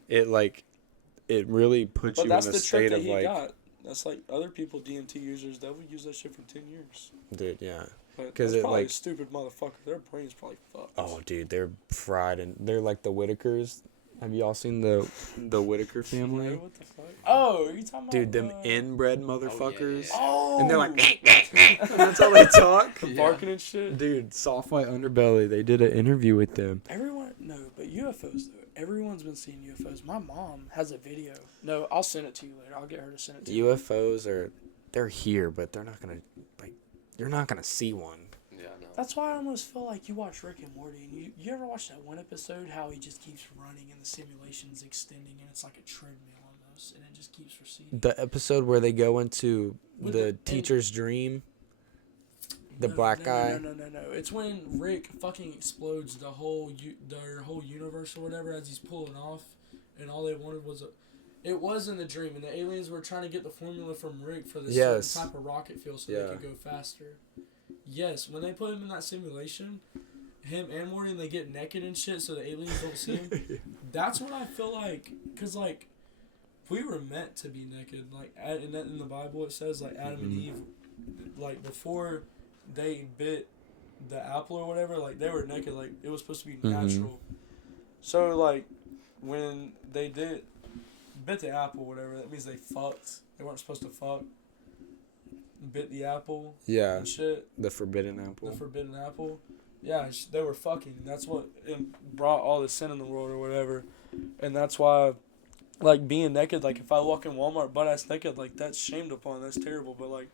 It really puts But you that's in a the trick state that of he like, got. That's like other people, DMT users, they would use that shit for 10 years. dude, yeah. But 'Cause that's it, probably like- a stupid motherfucker. Their brain's probably fucked. Oh, dude, they're fried, and they're like the Whitakers. Have y'all seen the Whitaker family? No, what the fuck? Oh, are you talking about? Dude, them inbred motherfuckers. Oh, And they're like, that's how they talk. barking and shit. Dude, soft white underbelly. They did an interview with them. But UFOs though. Everyone's been seeing UFOs. My mom has a video. No, I'll send it to you later. I'll get her to send it to you. UFOs they're here, but they're not gonna, like, you're not gonna see one. Yeah, no. That's why I almost feel like you watch Rick and Morty, and you ever watch that one episode how he just keeps running and the simulation's extending and it's like a treadmill almost, and it just keeps receding. The episode where they go into With the teacher's dream. The black guy. No. It's when Rick fucking explodes their whole universe or whatever as he's pulling off, and all they wanted was it was in the dream, and the aliens were trying to get the formula from Rick for this certain type of rocket fuel so they could go faster. Yes, when they put him in that simulation, him and Morty, and they get naked and shit so the aliens don't see him. That's what I feel like, because like we were meant to be naked. Like in the Bible, it says like Adam and Eve, like before they bit the apple or whatever, like they were naked. Like it was supposed to be natural. So like when they bit the apple or whatever, that means they fucked. They weren't supposed to fuck. Bit the apple. Yeah. And shit. The forbidden apple. The forbidden apple. Yeah, they were fucking. That's what brought all the sin in the world or whatever. And that's why, like, being naked, like, if I walk in Walmart butt-ass naked, like, that's shamed upon. That's terrible. But, like,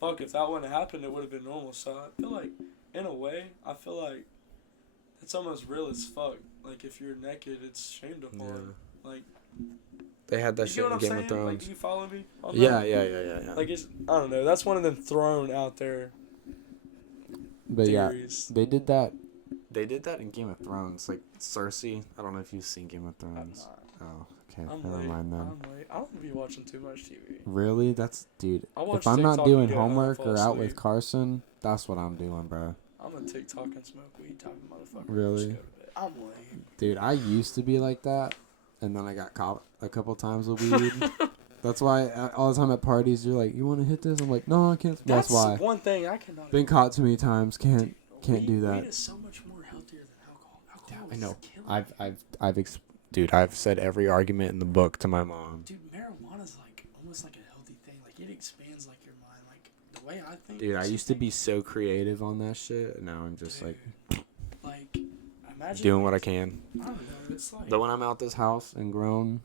fuck, if that wouldn't have happened, it would have been normal. So I feel like, in a way, it's almost real as fuck. Like, if you're naked, it's shamed upon. Yeah. Like, They had that you shit get in what I'm Game saying? of Thrones. Like, do you follow me? on Yeah. that? Like, it's, I don't know. That's one of them thrown out there But yeah, theories. they did that. They did that in Game of Thrones. Like, Cersei. I don't know if you've seen Game of Thrones. Oh, okay. Never mind then. I'm late. I don't be watching too much TV. Really? That's, dude. I watch If I'm not TikTok doing and get home, homework fall or out with asleep. Carson, that's what I'm doing, bro. I'm a TikTok and smoke weed type of motherfucker. Really? Just go to bed. I'm late. Dude, I used to be like that, and then I got caught a couple times with weed. That's why all the time at parties, you're like, you want to hit this? I'm like, no, I can't. That's why. one thing I cannot. Been caught too many times. Can't do that. Weed is so much more healthier than alcohol. Alcohol I is know. killing. Dude, I've said every argument in the book to my mom. Dude, marijuana's like almost like a healthy thing. Like it expands like your mind. Like the way I think. Dude, I used to be so creative on that shit. And now I'm just like like imagine doing what I can. I don't know. It's like But when I'm out this house and grown,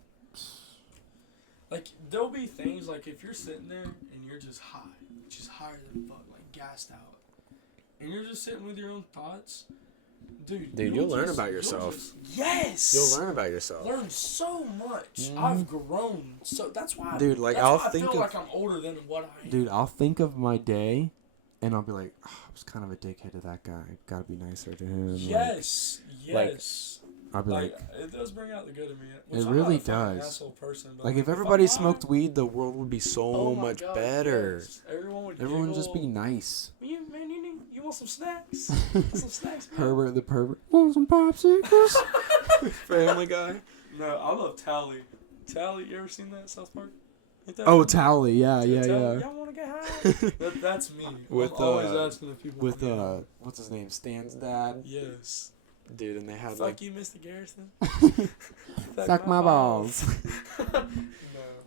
like there'll be things like if you're sitting there and you're just higher than fuck, like gassed out, and you're just sitting with your own thoughts, dude. you'll learn about yourself. Yes. You'll learn about yourself. Learn so much. I've grown so that's why. Dude, like, that's I'll why I think feel of- like I'm older than what I am. dude, I'll think of my day, and I'll be like, oh, I was kind of a dickhead to that guy. Gotta be nicer to him. Yes. like, Yes. I'll be Like, like, it does bring out the good in me. It I'm really not a fucking does. asshole person, but like if I'm everybody high, smoked weed, the world would be so oh my much God, better. yes. Everyone would Everyone would just be giggle. nice. You want some snacks? Want some snacks, man? Herbert the pervert. Want some popsicles? Family Guy. No, I love Tally. Tally, you ever seen that South Park? Ain't that Oh, funny? Tally. Yeah. Tally, y'all wanna get high? That's me. With, I'm always asking if people With wanna get high. what's his name? Stan's dad. Yes. Dude, and they had Fuck like you, Mr. Garrison. Suck my balls. No.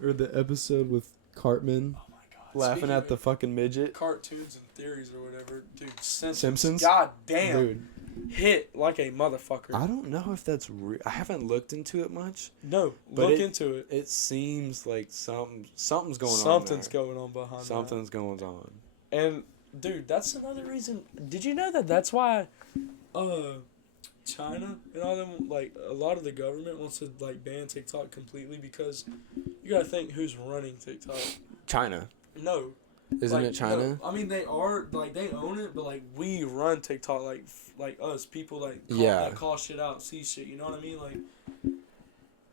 or the episode with Cartman Oh my god. laughing Speaking at the of fucking midget. cartoons and theories or whatever, dude. Simpsons? God damn. Dude, Hit like a motherfucker. I don't know if that's real. I haven't looked into it much. No, But look into it. It seems like something's going on. Something's there. going on behind Something's going on. that. And dude, that's another reason. Did you know that that's why China and all them, like, a lot of the government wants to, like, ban TikTok completely because you gotta think who's running TikTok. China. No. Isn't Like, it China? No, I mean, they are, like, they own it, but, like, we run TikTok, like us, people, like, Yeah. that call shit out, see shit, you know what I mean?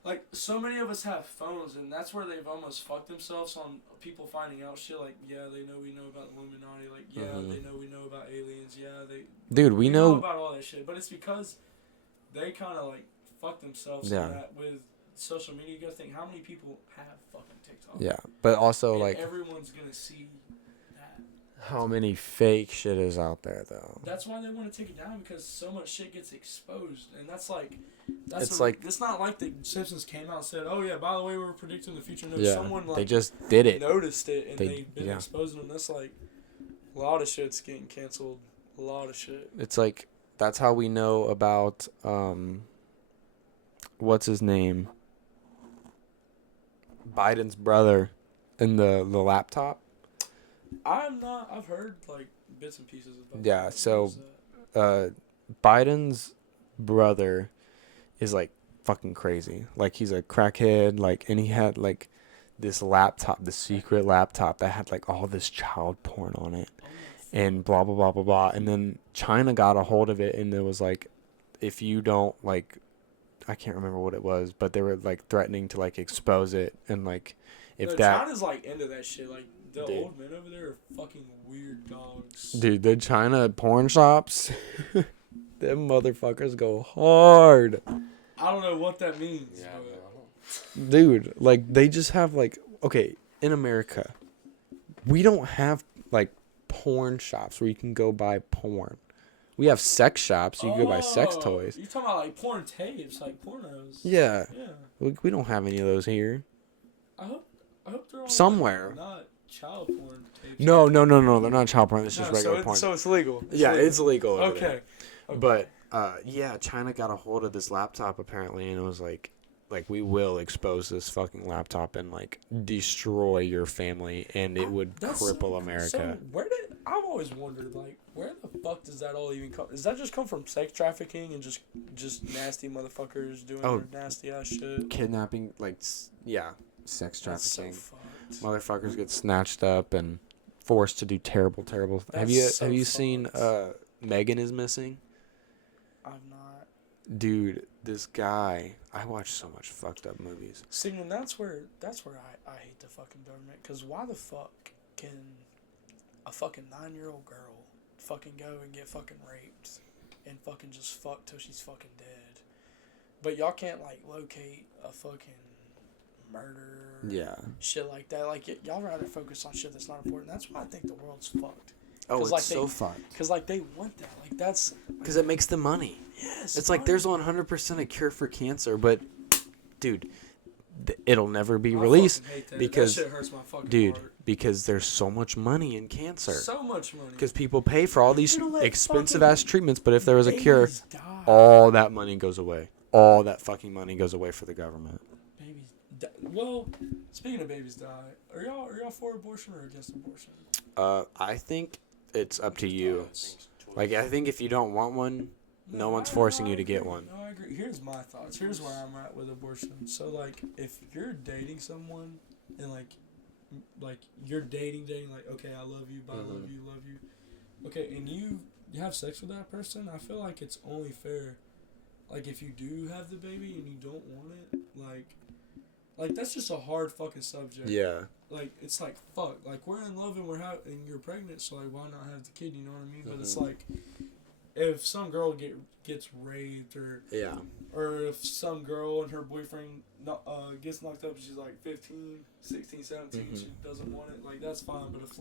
Like, so many of us have phones, and that's where they've almost fucked themselves on people finding out shit, like, yeah, they know we know about the Illuminati, like, yeah, Mhm. they know we know about aliens, yeah, Dude, we know know. about all that shit, but it's because they kind of, like, fucked themselves Yeah. on that with social media. You gotta think, how many people have fucking TikTok? Yeah, but also And like everyone's gonna see that. how many fake shit is out there though. That's why they want to take it down, because so much shit gets exposed, and that's like, it's not like the Simpsons came out and said, "Oh yeah, by the way, we were predicting the future." No, Yeah, someone like they just did it. noticed it, and They- they've been yeah. exposing them. That's like a lot of shit's getting canceled. A lot of shit. It's like that's how we know about what's his name? Biden's brother and the laptop. I've heard like bits and pieces about. Yeah, that. so- What is that? Biden's brother is like fucking crazy. Like he's a crackhead, like, and he had like this laptop, this secret laptop that had like all this child porn on it. And blah blah blah blah blah, and then China got a hold of it, and it was like, if you don't like, I can't remember what it was, but they were like threatening to like expose it, and like, if No, that China's like into that shit. Like the Dude. old men over there are fucking weird dogs. dude, the China porn shops, them motherfuckers go hard, I don't know what that means. Yeah, but dude. Like they just have like, okay, in America, we don't have like porn shops where you can go buy porn. We have sex shops. You can go buy sex Oh, toys. You're talking about like porn tapes, like pornos. Yeah. Yeah. We don't have any of those here. I hope they're all Somewhere. like, not child porn tapes. No. They're not child porn. It's just No, regular porn. so it's legal. Yeah, it's legal. over there. Okay. But yeah, China got a hold of this laptop apparently, and it was like we will expose this fucking laptop and like destroy your family, and it would That's cripple America. So I've always wondered, like, where the fuck does that all even come? Does that just come from sex trafficking and just nasty motherfuckers doing Oh. their nasty ass shit? Kidnapping, like Yeah, sex That's so trafficking. fucked. motherfuckers get snatched up and forced to do terrible. Have That's you so seen fucked. Megan is Missing? I'm not. Dude, this guy. I watch so much fucked up movies. See, and that's where I hate the fucking government. Cause why the fuck can a fucking 9-year-old girl fucking go and get fucking raped and fucking just fuck till she's fucking dead, but y'all can't like locate a fucking murder, Yeah. shit like that. Like y'all rather focus on shit that's not important. That's why I think the world's fucked. Oh, 'Cause, it's like, so they- Fucked. Cause like they want that. Like that's because it makes the money. yes. It's like there's 100% a cure for cancer, but dude, it'll never be released because- that shit hurts my fucking dude, heart. because there's so much money in cancer. So much money. Because people pay for all these It'll let expensive fucking ass treatments, but if there was a cure, Babies die. all that money goes away. All that fucking money goes away for the government. Babies die. Well, speaking of babies die, are y'all for abortion or against abortion? I think it's up to you. Like, I think if you don't want one, no one's forcing you to get agree. one. No, I agree. Here's my thoughts. Here's where I'm at with abortion. So, like, if you're dating someone and, like you're dating, like, okay, I love you, bye, love you. Okay, and you have sex with that person, I feel like it's only fair. Like, if you do have the baby and you don't want it, like that's just a hard fucking subject. Yeah. Like, it's like, fuck. Like, we're in love and and you're pregnant, so, like, why not have the kid, you know what I mean? But it's like, if some girl gets raped Yeah. or if some girl and her boyfriend gets knocked up and she's like 15, 16, 17, Mhm. she doesn't want it, like, that's fine. But if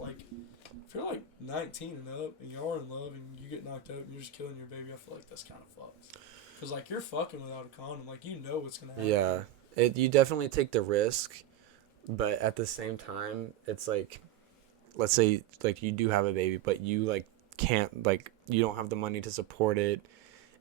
you're like 19 and up and you're in love and you get knocked up and you're just killing your baby, I feel like that's kind of fucked. Because, like, you're fucking without a condom. Like, you know what's going to happen. Yeah. You definitely take the risk, but at the same time, it's like, let's say, like, you do have a baby, but you, like, can't, like, you don't have the money to support it,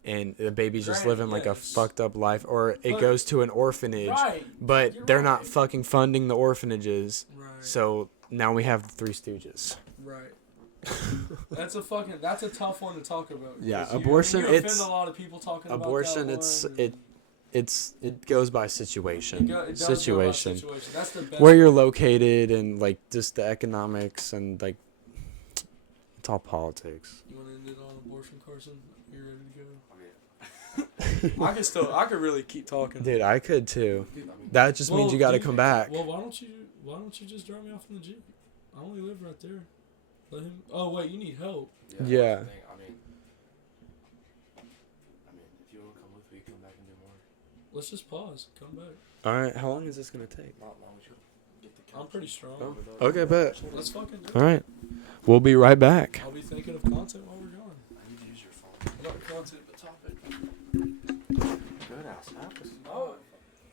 and the baby's just Granted, living, like, a yes. fucked up life, or it But- goes to an orphanage, Right. but You're they're right. not fucking funding the orphanages, Right. so now we have the Three Stooges. Right. That's a tough one to talk about. Yeah, 'Cause abortion, you it's- offend a lot of people talking Abortion, about that it goes by situation. It does go by situation. situation. That's the best. Where you're located and, like, just the economics and, like, it's all politics. You want to end it on abortion, Carson? You ready to go? I could really keep talking. Dude, I could too. Dude, I mean, That just means Well, you got to dude, come back. Well, why don't you just drop me off in the Jeep? I only live right there. Let him. Oh wait, you need help. Yeah. that's the thing. I mean, if you want to come with me, come back and do more. Let's just pause. Come back. All right, how long is this gonna take? Not long as you get the I'm couch. pretty strong. Oh, okay, bet. Let's fucking do it. All right, we'll be right back. I'll be thinking of content while we're gone. I need to use your phone. Not content, but topic. Good ass. Oh,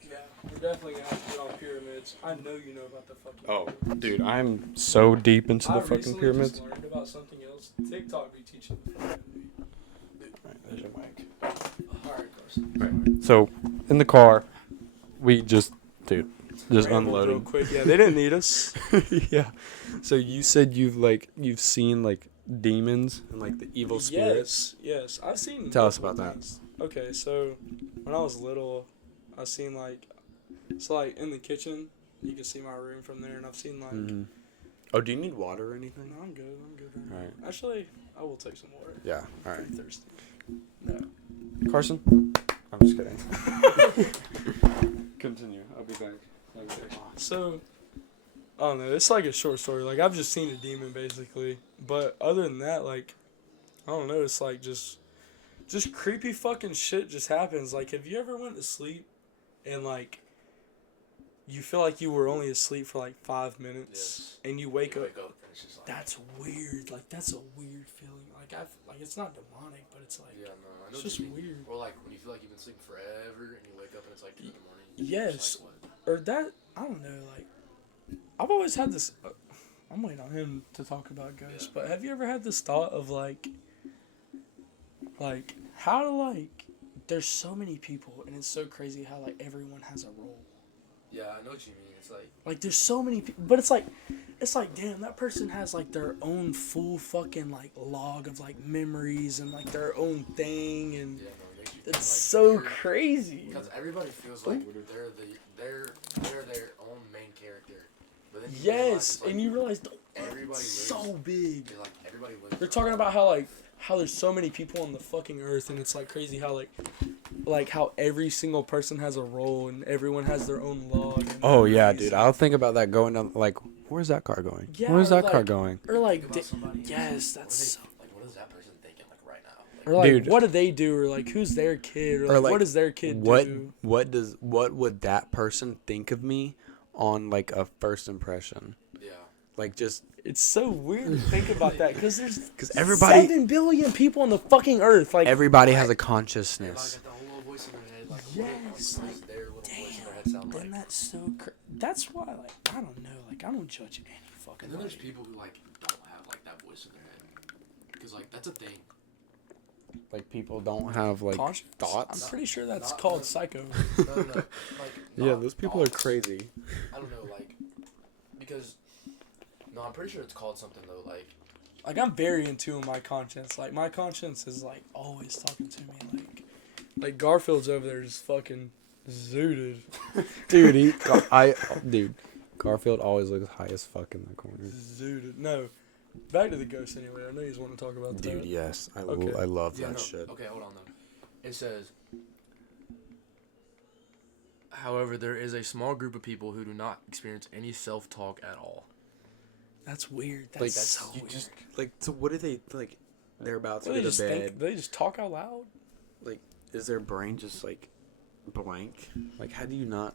yeah. We're definitely gonna have to get on pyramids. I know you know about the fucking. Oh, pyramids. dude, I'm so deep into I the fucking recently pyramids. just learned about something else. TikTok be teaching the fuck out of me. All right, there's your mic. All right, Carson. So, in the car, we just Rambled real unloading. quick. Yeah, they didn't need us. Yeah. So you said you've seen, like, demons and, like, the evil spirits. Yes, I've seen. Tell us about multiple that. things. Okay, so when I was little, I seen like in the kitchen, you can see my room from there, and I've seen like. Mm-hmm. Oh, do you need water or anything? No, I'm good. Right now. Alright. Actually, I will take some water. Yeah. All right. I'm thirsty. Carson? I'm just kidding. Continue. I'll be back. So, I don't know. It's like a short story. Like, I've just seen a demon, basically. But other than that, like, I don't know. It's like just creepy fucking shit just happens. Like, have you ever went to sleep and, like, you feel like you were only asleep for, like, 5 minutes? Yes. And you wake up. and it's just like, That's weird. Like, that's a weird feeling. Like it's not demonic, but it's like yeah, no, I know it's what just you mean. weird. Or like when you feel like you've been sleeping forever and you wake up and it's like 2 in the morning. Yes. It's like, what? Or that, I don't know, like, I've always had this, I'm waiting on him to talk about ghosts, Yeah. but have you ever had this thought of, like, how to, like, there's so many people, and it's so crazy how, like, everyone has a role. Yeah, I know what you mean. It's like, Like, there's so many people, but it's like, damn, that person has, like, their own full fucking, like, log of, like, memories and, like, their own thing, and yeah, no, it makes you feel it's like so you're- crazy. Because everybody feels like they're their own main character. But then you realize Yes, it's like and you realize the everybody it's lives. so big. It's like everybody lives. They're talking about how there's so many people on the fucking earth, and it's like crazy how like how every single person has a role and everyone has their own log. And Oh yeah, memories. dude. I'll think about that going down. Like, where's that car going? Yeah, Where's that car like- going? Or like, Think about somebody. yes, What that's are they- so. like what is that person thinking like right now? Or like, Dude. what do they do? Or like, who's their kid? Or like, what does their kid do? What would that person think of me on, like, a first impression? Yeah. Like, just It's so weird to think about that because there's everybody 7 billion people on the fucking earth. Like, everybody has a Everybody consciousness. got that whole little voice in their head. Like, Yes, what like, does their little voice in their head damn, sound then like? that's so. That's why, like, I don't know. Like, I don't judge any fucking. And then there's body. people who like don't have like that voice in their head. Because like that's a thing. Like, people don't have, like, Conscience? thoughts. I'm pretty sure that's Not- called no. psycho. No. Like Yeah, not those people are thoughts. crazy. I don't know, like because no, I'm pretty sure it's called something though. Like, I'm very in tune with my conscience. Like, my conscience is, like, always talking to me. Like Garfield's over there just fucking zooted. Dude, dude, Garfield always looks high as fuck in the corner. Zooted. No. Back to the ghost anyway. I know you want to talk about that. Dude, yes, Okay. I love yeah, that no, shit. okay, hold on though. It says, however, there is a small group of people who do not experience any self-talk at all. That's weird. That's, Like, so you weird. just like. So what do they like? they're about to Well, go to bed. they just talk out loud. Like, is their brain just like blank? Like, how do you not?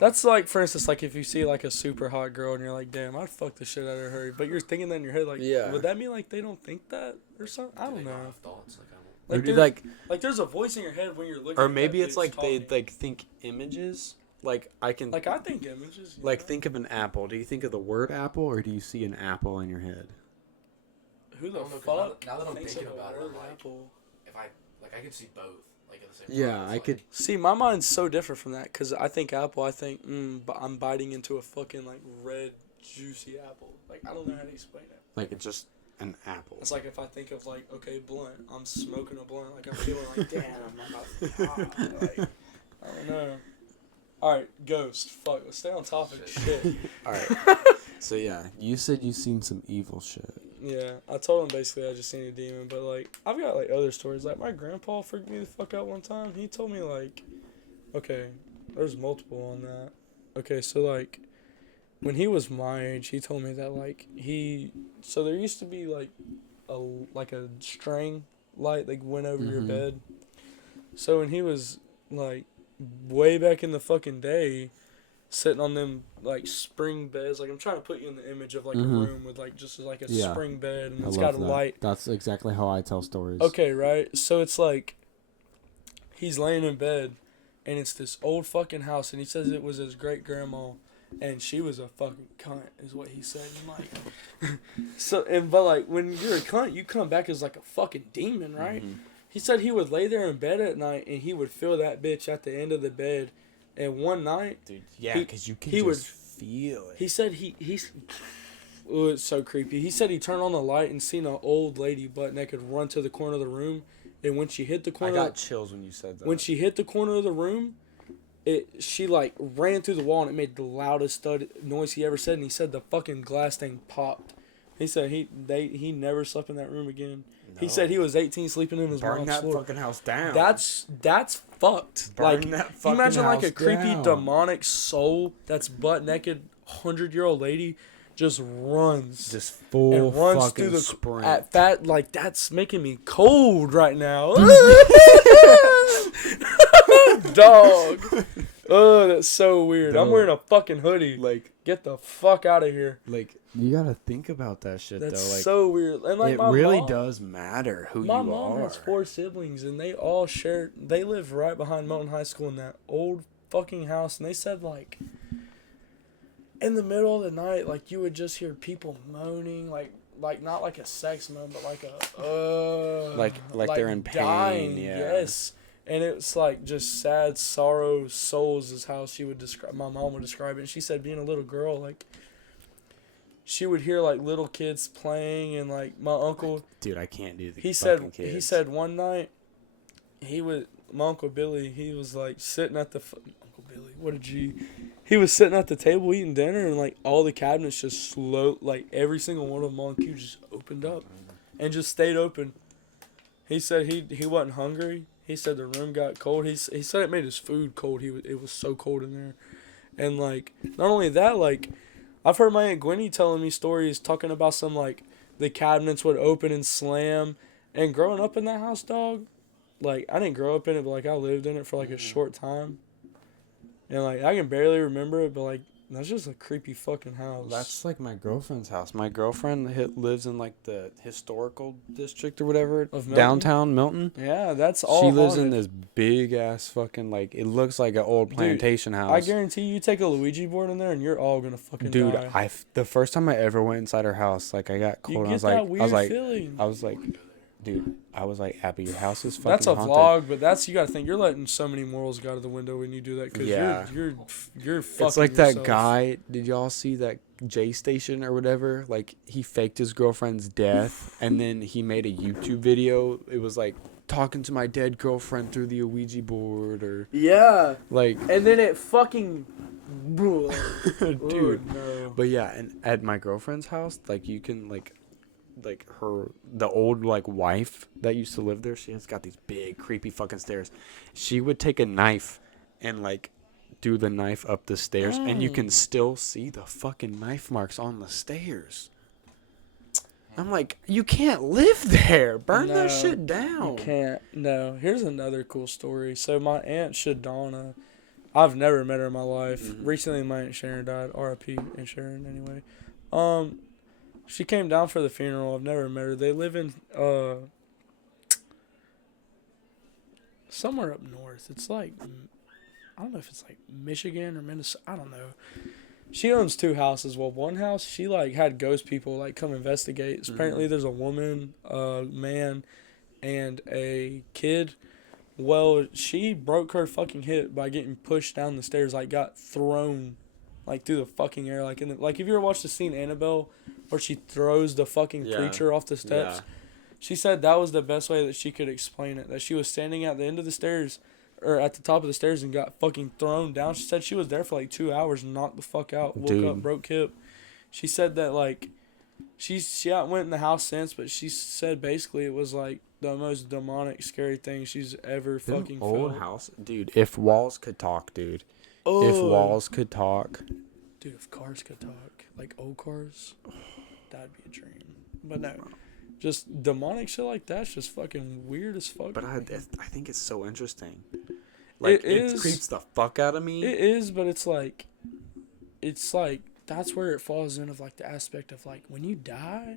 That's like, for instance, like if you see like a super hot girl and you're like, damn, I'd fuck the shit out of her. But you're thinking that in your head, like, Yeah. would that mean like they don't think that or something? I Do don't they not know. have thoughts? Like, I don't. Or do there- like, Like there's a voice in your head when you're looking. or at maybe that it's dude's like they talking. like think images. Like I can Like I think images. you like know? think of an apple. Do you think of the word apple, or do you see an apple in your head? Who the I don't know, 'cause fuck? now that I'm thinks thinking of a about it, word I'm like- apple? If I can see both, like at the same Yeah, time. It's I like, could. See, my mind's so different from that because I think apple. I think, but I'm biting into a fucking like red juicy apple. Like I don't know how to explain it. Like it's just an apple. It's like if I think of like, okay, blunt. I'm smoking a blunt. Like I'm feeling like, damn, I'm about to like, I don't know. All right, ghost. Fuck, let's stay on topic. Shit. All right. So yeah, you said you seen some evil shit. Yeah, I told him basically I just seen a demon, but like I've got like other stories. Like my grandpa freaked me the fuck out one time. He told me like, okay, there's multiple on that. Okay, so like when he was my age, he told me that like so there used to be like a string light that went over your Mhm. bed. So when he was like way back in the fucking day, sitting on them like spring beds, like I'm trying to put you in the image of like Mhm. a room with like just like a Yeah. spring bed and I it's love got a that. light. That's exactly how I tell stories. Okay, right? So it's like he's laying in bed and it's this old fucking house and he says it was his great grandma and she was a fucking cunt is what he said. And like but like when you're a cunt you come back as like a fucking demon, right? Mhm. He said he would lay there in bed at night and he would feel that bitch at the end of the bed. And one night Dude, yeah, He- because you can he just would- feel it. he said he's oh, it's so creepy. He said he turned on the light and seen an old lady butt naked run to the corner of the room, and when she hit the I corner, got chills when you said that. when she hit the corner of the room, she like ran through the wall and it made the loudest noise he ever said. And he said the fucking glass thing popped. He said he never slept in that room again. He No. said he was 18 sleeping in his burn mom's that floor. fucking house down. That's fucked. burn Like that you fucking imagine like a house creepy down. demonic soul that's butt naked, 100-year-old lady just runs just full and runs fucking through the sprint. at that like that's making me cold right now. Dog. Oh, that's so weird. I'm Dog. wearing a fucking hoodie. like Get the fuck out of here. You gotta think about that shit That's though. Like so weird. And like it my really mom, does matter who my you mom are. has 4 siblings, and they all share. They live right behind Mountain High School in that old fucking house, and they said like, in the middle of the night, like you would just hear people moaning, like not like a sex moan, but like a Like they're in pain, dying. yeah. Yes, and it's like just sad sorrow souls is how she would describe. My mom would describe it. And she said, being a little girl, like. She would hear like little kids playing and like my uncle. Dude, I can't do the He fucking said kids. he said one night, my uncle Billy. He was like sitting at the Uncle Billy. What a G. He was sitting at the table eating dinner and like all the cabinets just like every single one of them on cue just opened up, and just stayed open. He said he wasn't hungry. He said the room got cold. He said it made his food cold. It was so cold in there, and like not only that, like. I've heard my Aunt Gwenny telling me stories talking about some, like, the cabinets would open and slam. And growing up in that house, dog, like, I didn't grow up in it, but, like, I lived in it for, like, a short time. And, like, I can barely remember it, but, like, that's just a creepy fucking house. That's like my girlfriend's house. My girlfriend lives in like the historical district or whatever, Of Milton? downtown Milton. yeah, that's all She lives in haunted. this big ass fucking like it looks like an old plantation house. I guarantee you take a Luigi board in there and you're all gonna fucking Dude, die. the first time I ever went inside her house, like I got You cold. get And that I weird was like, feeling. I was like, dude, I was like, Abby, your house is fucking That's a haunted. vlog, but that's you gotta think you're letting so many morals go out of the window when you do that because Yeah. you're fucking. It's like that yourself. guy. Did y'all see that J Station or whatever? Like he faked his girlfriend's death, and then he made a YouTube video. It was like talking to my dead girlfriend through the Ouija board, or Yeah, like, and then it fucking. dude. Oh, no. But yeah, and at my girlfriend's house, like you can like the old like wife that used to live there. She has got these big creepy fucking stairs. She would take a knife and like do the knife up the stairs, and you can still see the fucking knife marks on the stairs. I'm like, you can't live there. Burn that No, shit down. You can't. No. Here's another cool story. So my aunt Shadonna, I've never met her in my life. Mhm. Recently, my aunt Sharon died. R.I.P. Aunt Sharon. Anyway, she came down for the funeral. I've never met her. They live in somewhere up north. It's like I don't know if it's like Michigan or Minnesota. I don't know. She owns 2 houses. Well, one house she like had ghost people like come investigate. Apparently, there's a woman, a man, and a kid. Well, she broke her fucking hip by getting pushed down the stairs. Like got thrown, like through the fucking air. Like like if you ever watched the scene Annabelle, where she throws the fucking Yeah. creature off the steps. Yeah. She said that was the best way that she could explain it. That she was standing at the end of the stairs, or at the top of the stairs, and got fucking thrown down. She said she was there for like 2 hours and knocked the fuck out. Woke Dude. up, broke hip. She said that like, she went in the house since, but she said basically it was like the most demonic, scary thing she's ever Them fucking old felt. house, dude. If walls could talk, dude. Oh, If walls could talk. dude, if cars could talk, like old cars, that'd be a dream. But no. Just demonic shit like that's just fucking weird as fuck. But I think it's so interesting. Like, it creeps the fuck out of me. It is, but it's like that's where it falls in of like the aspect of like when you die,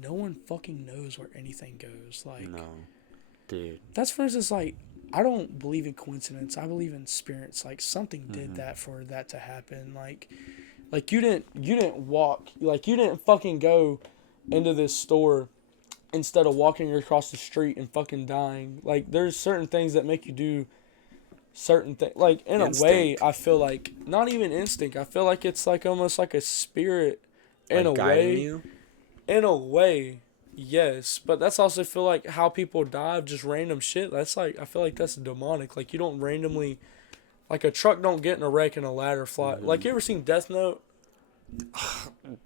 no one fucking knows where anything goes. Like, No. Dude. that's for instance like I don't believe in coincidence. I believe in spirits. Like something did Mhm. that for that to happen. Like you didn't walk. Like you didn't fucking go into this store instead of walking across the street and fucking dying. Like there's certain things that make you do certain things. Like in a way, Instinct. I feel like not even instinct. I feel like it's like almost like a spirit in Like a guiding way. you? In a way, yes. But that's also feel like how people die of just random shit. That's like I feel like that's demonic. Like you don't randomly, like a truck don't get in a wreck and a ladder fly. Mhm. Like you ever seen Death Note?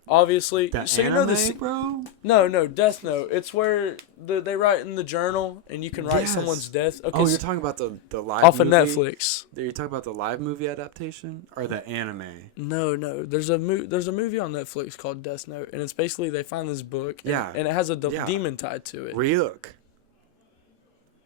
Obviously, That so you anime, know the bro? no Death Note. It's where they write in the journal and you can write Yes. someone's death. Okay, Oh, so you're talking about the live off movie? of Netflix. You're talking about the live movie adaptation or the anime? No. There's a movie on Netflix called Death Note, and it's basically they find this book. And, Yeah. and it has a Yeah. demon tied to it. Ryuk.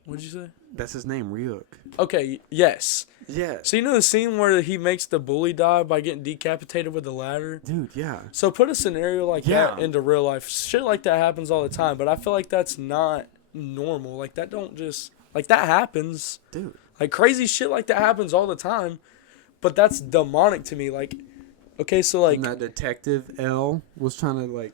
What'd you say? That's his name, Ryuk. Okay. Yes. Yeah. So you know the scene where he makes the bully die by getting decapitated with a ladder? Dude, yeah. So put a scenario like that Yeah. into real life. Shit like that happens all the time, but I feel like that's not normal. Like that don't just like that happens. Dude. Like crazy shit like that happens all the time, but that's demonic to me. Like, okay, so like, And that detective L was trying to like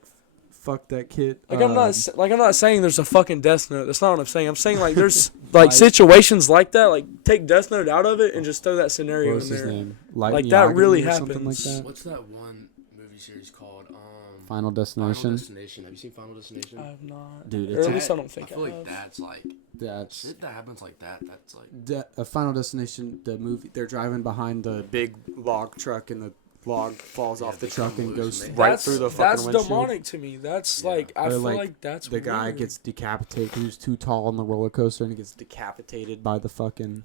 fuck that kid. I'm not saying there's a fucking Death Note. That's not what I'm saying. I'm saying like there's like Like- situations like that. Like take Death Note out of it and just throw that What scenario was in his there. name? Like, that really Yagami or something happens. Like that? What's that one movie series called? Final Final Destination. Destination. Have you seen Final Destination? I have not. Dude, Or it's at a- least I don't think I feel I like have. that's like That's shit that happens like that. That's like a Final Destination. The movie. They're driving behind the Big log truck and the log falls Yeah, off the they truck come and loose goes and they- right That's- through the fucking That's windshield. demonic to me. That's Yeah. like I Or, feel like, like that's the guy weird. gets decapitated. He was too tall on the roller coaster and he gets decapitated by the fucking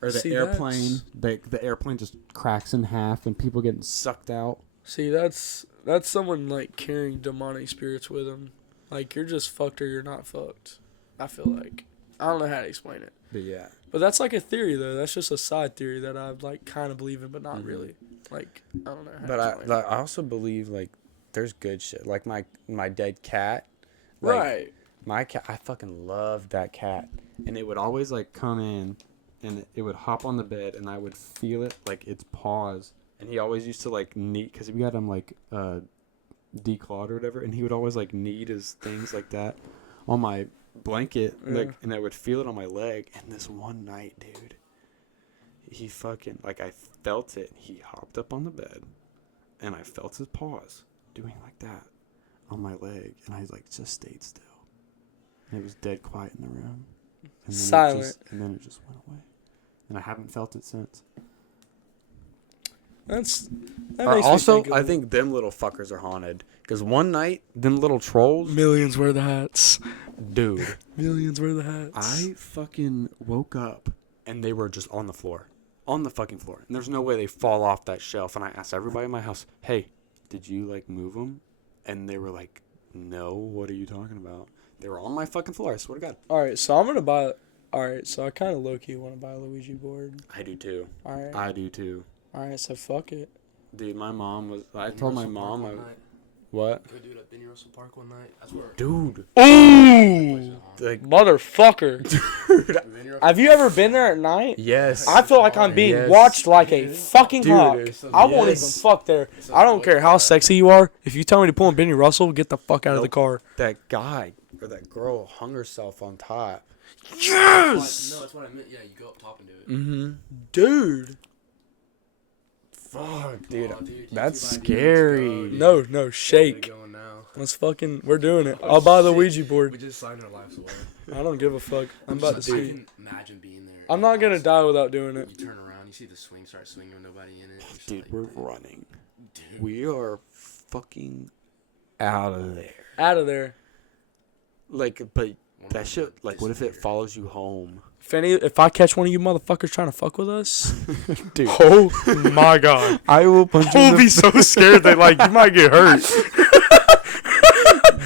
or the See, airplane. The airplane just cracks in half and people getting sucked out. See, that's someone like carrying demonic spirits with them. Like you're just fucked or you're not fucked. I feel like I don't know how to explain it, But yeah. but that's like a theory though. That's just a side theory that I like kind of believe in, but not Mhm. really. Like I don't know. How But to I explain it. I also believe like there's good shit. Like my dead cat. Like, Right. My cat, I fucking love that cat. And it would always like come in and it would hop on the bed and I would feel it like its paws. And he always used to like knead, Because we got him like declawed or whatever, and he would always like knead his things like that on my blanket, like, Yeah. and I would feel it on my leg. And this one night, dude, he fucking like I felt it. He hopped up on the bed, and I felt his paws doing like that on my leg, and I like just stayed still. And it was dead quiet in the room. And then Silent. and then it just went away, and I haven't felt it since. That Or makes me also, think I of think them little fuckers are haunted. Because one night, them little trolls, millions wear the hats. dude, Millions wear the hats. I fucking woke up. and they were just on the floor. On the fucking floor. And there's no way they fall off that shelf. And I asked everybody in my house, hey, did you like move them? And they were like, No, what are you talking about? They were on my fucking floor, I swear to God. Alright, so I'm gonna buy. Alright, so I kind of low key want to buy a Luigi board. I do too. Alright. I do too. Alright, so fuck it. Dude, my mom was. I Benny told my Russell Park mom. one night. What? Go do it at Benny Russell Park one night. That's where. Dude. Ooh! Like, Motherfucker. Benny Russell Have you ever been there at night? yes. I feel like I'm being Yes. watched like a fucking Dude, hawk. it's I won't even yes. fuck there. I don't care how sexy you are. If you tell me to pull in Benny Russell, get the fuck out of the Nope. car. That guy or that girl hung herself on top. Yes! No, that's what I meant. Yeah, you go up top and do it. Mm-hmm. Dude. Fuck, dude. Oh, dude, That's YouTube ideas, scary. go, dude. No, Get shake. it going now. Let's fucking, we're doing it. I'll buy the shit. Ouija board. We just signed our lives away. I don't give a fuck. I'm about to I see. can imagine being there. I'm not gonna die without doing it. You turn around, you see the swing start swinging with nobody in it. You're just Dude, like, we're running. dude. We are fucking out of there. Out of there. Like, but One that of shit, them like, what if it disappeared. follows you home? If I catch one of you motherfuckers trying to fuck with us, Dude, oh my god. I will punch you in I'll the be so scared that like you might get hurt.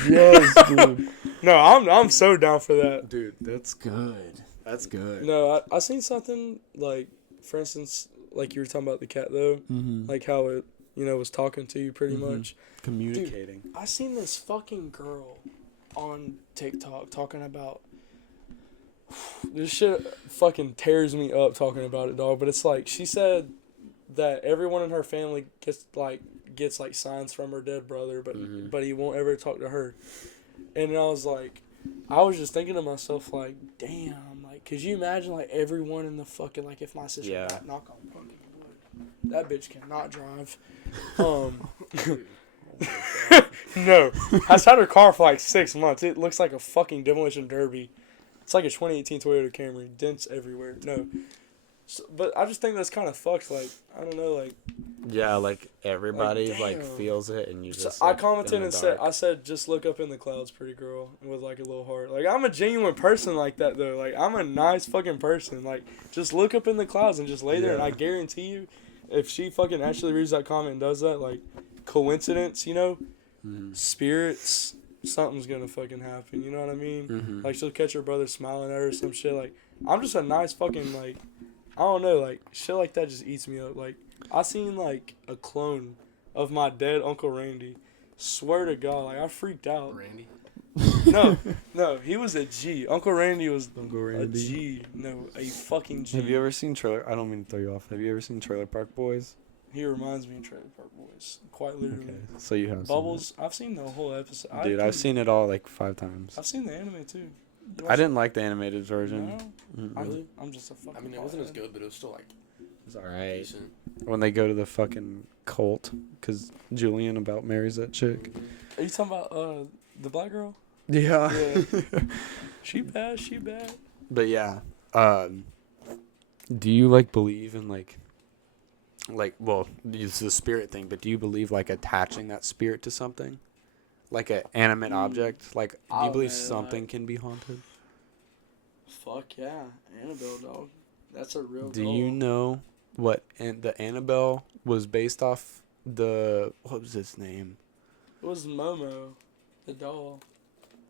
Yes, dude. No, I'm so down for that. Dude, that's good. That's good. No, I seen something like, for instance, like you were talking about the cat though, Mm-hmm. like how it, was talking to you pretty Mhm. much. Communicating. I seen this fucking girl on TikTok talking about this shit. Fucking tears me up talking about it, dog. But it's like she said that everyone in her family gets like signs from her dead brother, but Mhm. but he won't ever talk to her. And I was like, I was just thinking to myself like, damn, like, could you imagine like everyone in the fucking like if my sister Yeah. got knock on fucking wood, that bitch cannot drive. No, I've had her car for like 6 months. It looks like a fucking demolition derby. It's like a 2018 Toyota Camry, dents everywhere. No, but I just think that's kind of fucked. Like I don't know, like. Yeah, like everybody like damn. feels it, and you So just. I like, commented in the and said, dark. I said, just look up in the clouds, pretty girl, with like a little heart. Like I'm a genuine person like that though. Like I'm a nice fucking person. Like just look up in the clouds and just lay there, and Yeah. I guarantee you, if she fucking actually reads that comment and does that, like coincidence, Mhm. spirits, something's gonna fucking happen. You know what I mean? Mhm. Like she'll catch her brother smiling at her or some shit. Like I'm just a nice fucking like, I don't know, like shit like that just eats me up. Like I seen like a clone of my dead Uncle Randy. Swear to God, like I freaked out. Randy. No, he was a G. Uncle Randy was Uncle a Randy. G. No, a fucking G. Have you ever seen Trailer? I don't mean to throw you off. Have you ever seen Trailer Park Boys? He reminds me of Trailer Park Boys. Quite literally. Okay, so you have Bubbles. I've seen the whole episode. Seen it. Dude, I've seen it all like 5 times. I've seen the anime too. You I watch didn't like the animated it? version. No, Mm-mm. I'm just a fucking. I mean, it wasn't as good, but it was still like It's alright. decent. When they go to the fucking cult, because Julian about marries that chick. Are you talking about the black girl? Yeah. Yeah. She bad. She bad. But yeah, do you like believe in like well, it's the spirit thing, but do you believe like attaching that spirit to something, like an animate object? Like, do you Oh, believe man, something can be haunted? Fuck yeah, Annabelle dog. That's a real. Do you know what the Annabelle was based off? What was its name? It was Momo, the doll,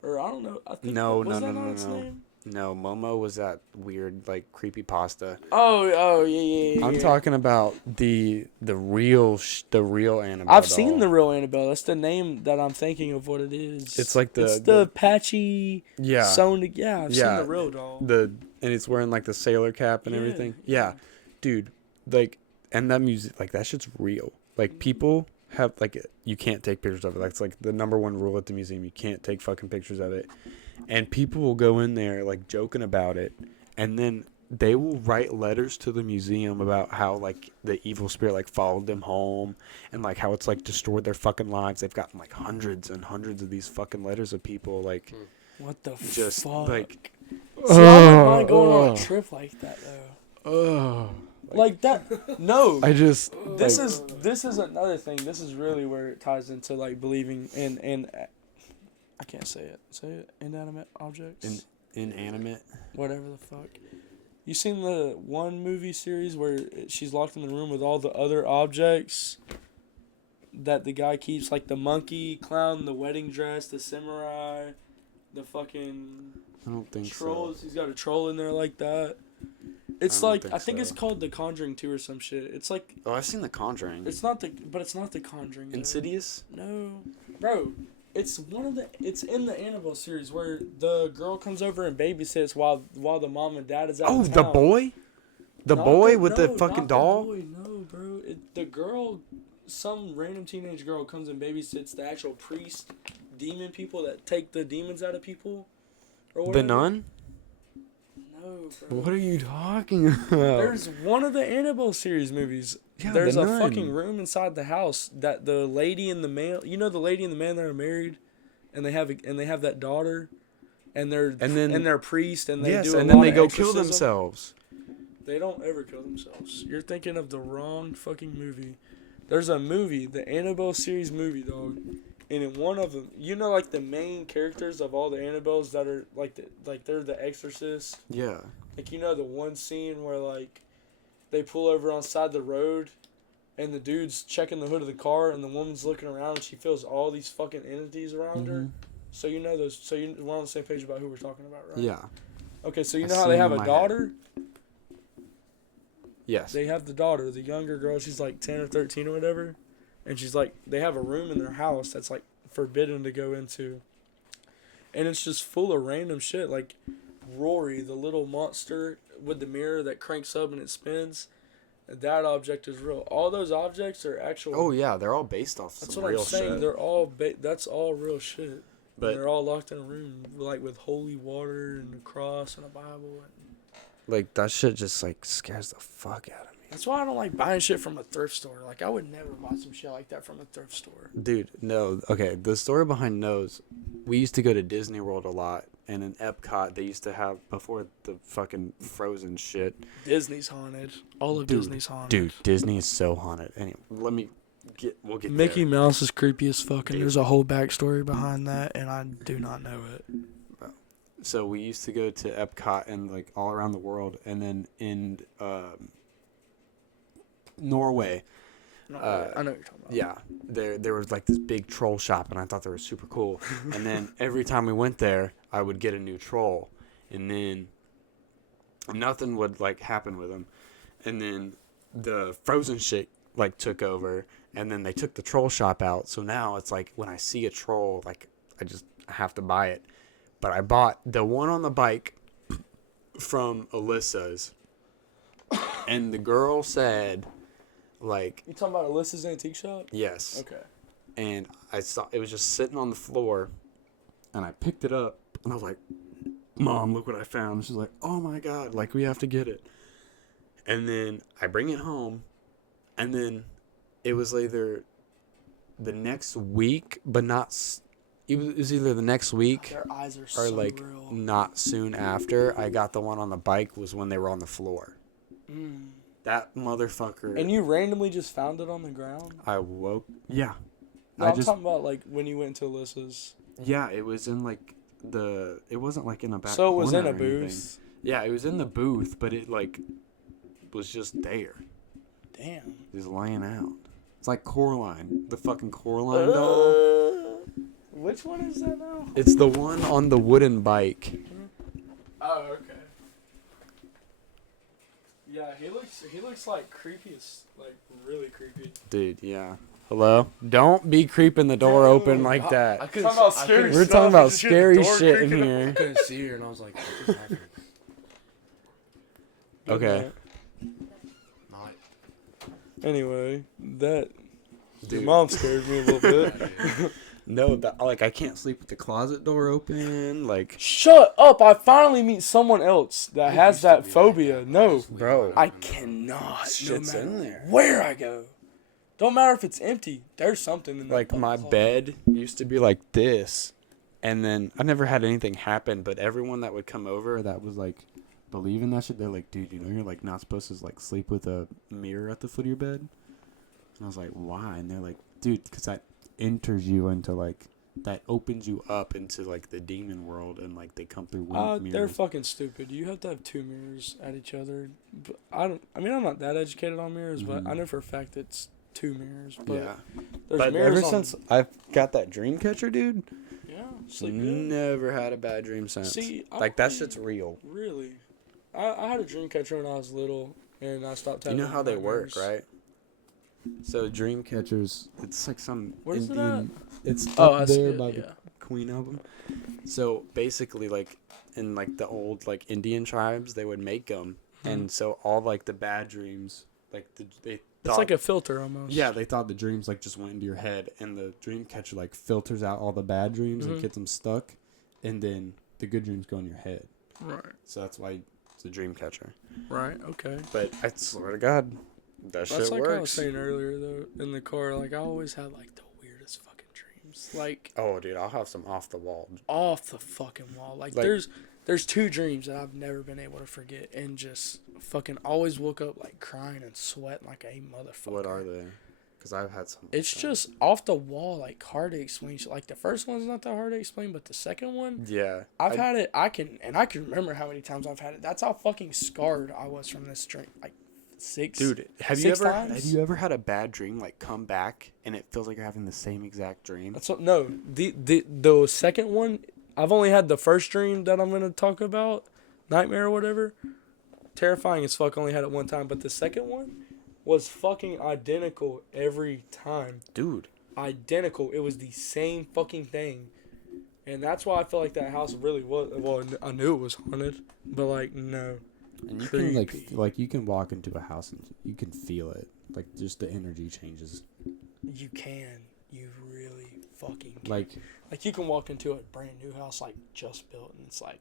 or I don't know. I think No, was no, that no, not no, its no. name? No, Momo was that weird like creepypasta. Oh yeah. I'm talking about the real Annabelle. I've seen doll. the real Annabelle. That's the name that I'm thinking of what it is. It's like it's the the patchy yeah sewn. Yeah, I've seen Yeah. the real doll. and it's wearing like the sailor cap and Yeah, everything. yeah. Yeah, dude, like, and that music, like that shit's real. Like people have like you can't take pictures of it. That's like the #1 rule at the museum. You can't take fucking pictures of it. And people will go in there like joking about it, and then they will write letters to the museum about how like the evil spirit like followed them home, and like how it's like destroyed their fucking lives. They've gotten like hundreds and hundreds of these fucking letters of people like What the just fuck? like See, I wouldn't mind going on a trip like that though. Like that. No. I just This like, is another thing. This is really where it ties into like believing in I can't say it. Say it. Inanimate objects. inanimate. Whatever the fuck. You seen the one movie series where she's locked in the room with all the other objects? that the guy keeps, like the monkey, clown, the wedding dress, the samurai, the fucking I don't think trolls. so. He's got a troll in there like that. It's I don't like think I think so. it's called The Conjuring 2 or some shit. It's like Oh, I've seen The Conjuring. it's not the Conjuring. Though. Insidious? No, bro. It's in the Annabelle series where the girl comes over and babysits while the mom and dad is out. Oh, of the town. boy? The Not boy with no, the fucking not doll? The boy, no, bro. The girl, some random teenage girl comes and babysits the actual priest, demon people that take the demons out of people. Or The whatever. nun? No, bro. What are you talking about? There's one of the Annabelle series movies. Yeah, There's the a nun. fucking room inside the house that the lady and the man, the lady and the man that are married, and they have that daughter, and they're a priest and they yes, do a and then lot they of go exorcism. kill themselves. They don't ever kill themselves. You're thinking of the wrong fucking movie. There's a movie, the Annabelle series movie, dog. And in one of them, like the main characters of all the Annabelles that are like they're the exorcist. Yeah. Like the one scene where like they pull over on side the road and the dude's checking the hood of the car and the woman's looking around and she feels all these fucking entities around her. So those. So we're on the same page about who we're talking about, right? Yeah. Okay, so you I know how seen they have in a my daughter? Yes. They have the daughter, the younger girl. She's like 10 or 13 or whatever. And she's like, they have a room in their house that's like forbidden to go into. And it's just full of random shit. Like Rory, the little monster with the mirror that cranks up and it spins. That object is real. All those objects are actual. Oh yeah, they're all based off That's some what real I'm saying. shit. They're all that's all real shit. But And they're all locked in a room, like with holy water and a cross and a Bible. like that shit just like scares the fuck out of me. That's why I don't like buying shit from a thrift store. Like I would never buy some shit like that from a thrift store. Dude, no. Okay, the story behind Nose, we used to go to Disney World a lot, and in Epcot they used to have, before the fucking Frozen shit. Disney's haunted. All of Dude, Disney's haunted. Dude, Disney is so haunted. Anyway, we'll get Mickey there. Mouse is creepy as fuck, and Dude. there's a whole backstory behind that, and I do not know it. So we used to go to Epcot and like all around the world, and then in Norway. I know what you're talking about. Yeah, there was like this big troll shop, and I thought they were super cool. And then every time we went there, I would get a new troll, and then nothing would like happen with them. And then the Frozen shit like took over, and then they took the troll shop out. So now it's like when I see a troll, like I have to buy it. But I bought the one on the bike from Alyssa's, and the girl said, like, You talking about Alyssa's Antique Shop? yes. Okay. And I saw it was just sitting on the floor, and I picked it up, and I was like, Mom, look what I found. She's like, oh my God, like we have to get it. And then I bring it home, and then it was either the next week, but not. It was either the next week Their eyes are or so like real. not soon after. I got the one on the bike was when they were on the floor. Mm. That motherfucker. And you randomly just found it on the ground? I woke. Yeah. No, I I'm just. talking about like when you went to Alyssa's. Yeah, it was in like the. It wasn't like in a back. So it was in corner a or anything. booth. Yeah, it was in the booth, but it like was just there, Damn. just laying out. It's like Coraline, the fucking Coraline doll. Which one is that now? It's the one on the wooden bike. Oh, okay. Yeah, he looks like creepy as, like really creepy. Dude, yeah. Hello? Don't be creeping the door open like I that. couldn't. Talking about I scary couldn't- We're stuff, talking about you just hear the scary door shit in creaking. I here. couldn't see her, and I was like, "What is happening?" Okay. Not. Anyway, your Dude. mom scared me a little bit. No, like I can't sleep with the closet door open. Like, Shut up! I finally meet someone else that It used has to that be phobia. that. No, Just leave bro, it I open. cannot. Shit's no matter in there. where I go. Don't matter if it's empty. There's something in that like fucking my closet. bed used to be like this, and then I never had anything happen. But everyone that would come over that was like believe in that shit, they're like, dude, you know, you're like not supposed to like sleep with a mirror at the foot of your bed. And I was like, why? And they're like, dude, because that enters you into like. That opens you up into like the demon world, and like they come through They're mirrors. fucking stupid. You have to have two mirrors at each other. But I'm not that educated on mirrors, but I know for a fact it's 2 mirrors. But Yeah. there's But mirrors ever on, since I've got that dream catcher, dude, yeah, sleep good. never had a bad dream since. See, I Like, that don't shit's real. really. I had a dream catcher when I was little, and I stopped You having know how they work, nightmares. right? So dream catchers, it's like some Where's it Indian. It's Oh, up I see there it, by yeah. the Queen album. So basically, like in like the old like Indian tribes, they would make them, and so all like the bad dreams, like they It's thought, like a filter almost. yeah, they thought the dreams like just went into your head, and the dream catcher like filters out all the bad dreams and gets them stuck, and then the good dreams go in your head. Right. So that's why it's a dream catcher. Right. Okay. But I swear to God, that That's shit like I was works. saying earlier though in the car. Like I always had like the weirdest fucking dreams. Like Oh, dude, I'll have some off the wall. off the fucking wall. Like there's 2 dreams that I've never been able to forget, and just fucking always woke up like crying and sweating like a motherfucker. What are they? Because I've had some. It's just off the wall, like hard to explain. Like the first one's not that hard to explain, but the second one, Yeah. I've had it. I can remember how many times I've had it. That's how fucking scarred I was from this dream. Like 6. Dude, have you 6 ever times? had a bad dream like come back and it feels like you're having the same exact dream? That's what. No, the second one. I've only had the first dream that I'm gonna talk about, nightmare or whatever. Terrifying as fuck. Only had it one time, but the second one was fucking identical every time. Dude. Identical. It was the same fucking thing, and that's why I feel like that house really was. Well, I knew it was haunted, but like no. And you Creepy. can like you can walk into a house and you can feel it. Like just the energy changes. You can. You really fucking can. Like you can walk into a brand new house like just built, and it's like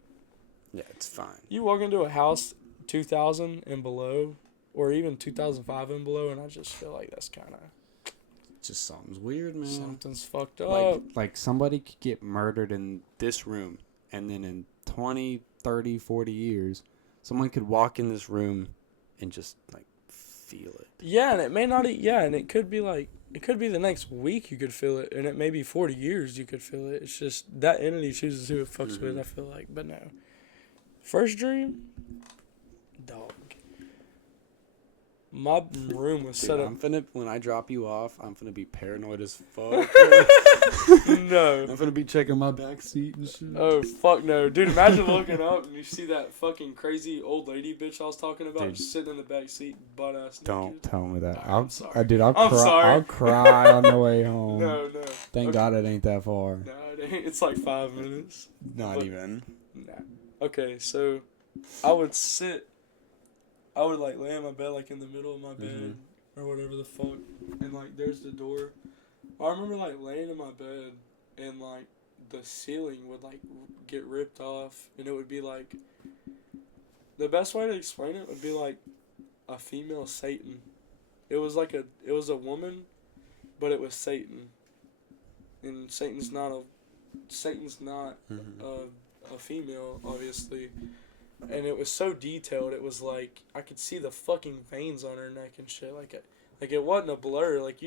yeah, it's fine. you walk into a house 2000 and below, or even 2005 and below, and I just feel like that's kind of Just something's weird, man. something's fucked up. Like somebody could get murdered in this room and then in 20, 30, 40 years, someone could walk in this room and just like feel it. Yeah, and it may not. Yeah, and it could be like it could be the next week you could feel it, and it may be 40 years you could feel it. It's just that entity chooses who it fucks with. I feel like, but no. First dream, dog. My room was Dude, set up. when I drop you off, I'm finna be paranoid as fuck. No. I'm finna be checking my back seat and shit. Oh fuck no, dude! Imagine looking up and you see that fucking crazy old lady bitch I was talking about, Dude. just sitting in the back seat, butt ass naked. Don't tell me that. Alright, I'm sorry. I'll I'm cry. sorry. I'll cry on the way home. No. Thank Okay. God it ain't that far. No, it ain't. It's like 5 minutes. Not But- even. Nah. Okay, so I would like lay in my bed, like in the middle of my bed or whatever the fuck, and like there's the door. I remember like laying in my bed and like the ceiling would like get ripped off, and it would be like the best way to explain it would be like a female Satan. It was a woman, but it was Satan, and Satan's not a female, obviously. And it was so detailed. It was like I could see the fucking veins on her neck and shit. Like it wasn't a blur. Like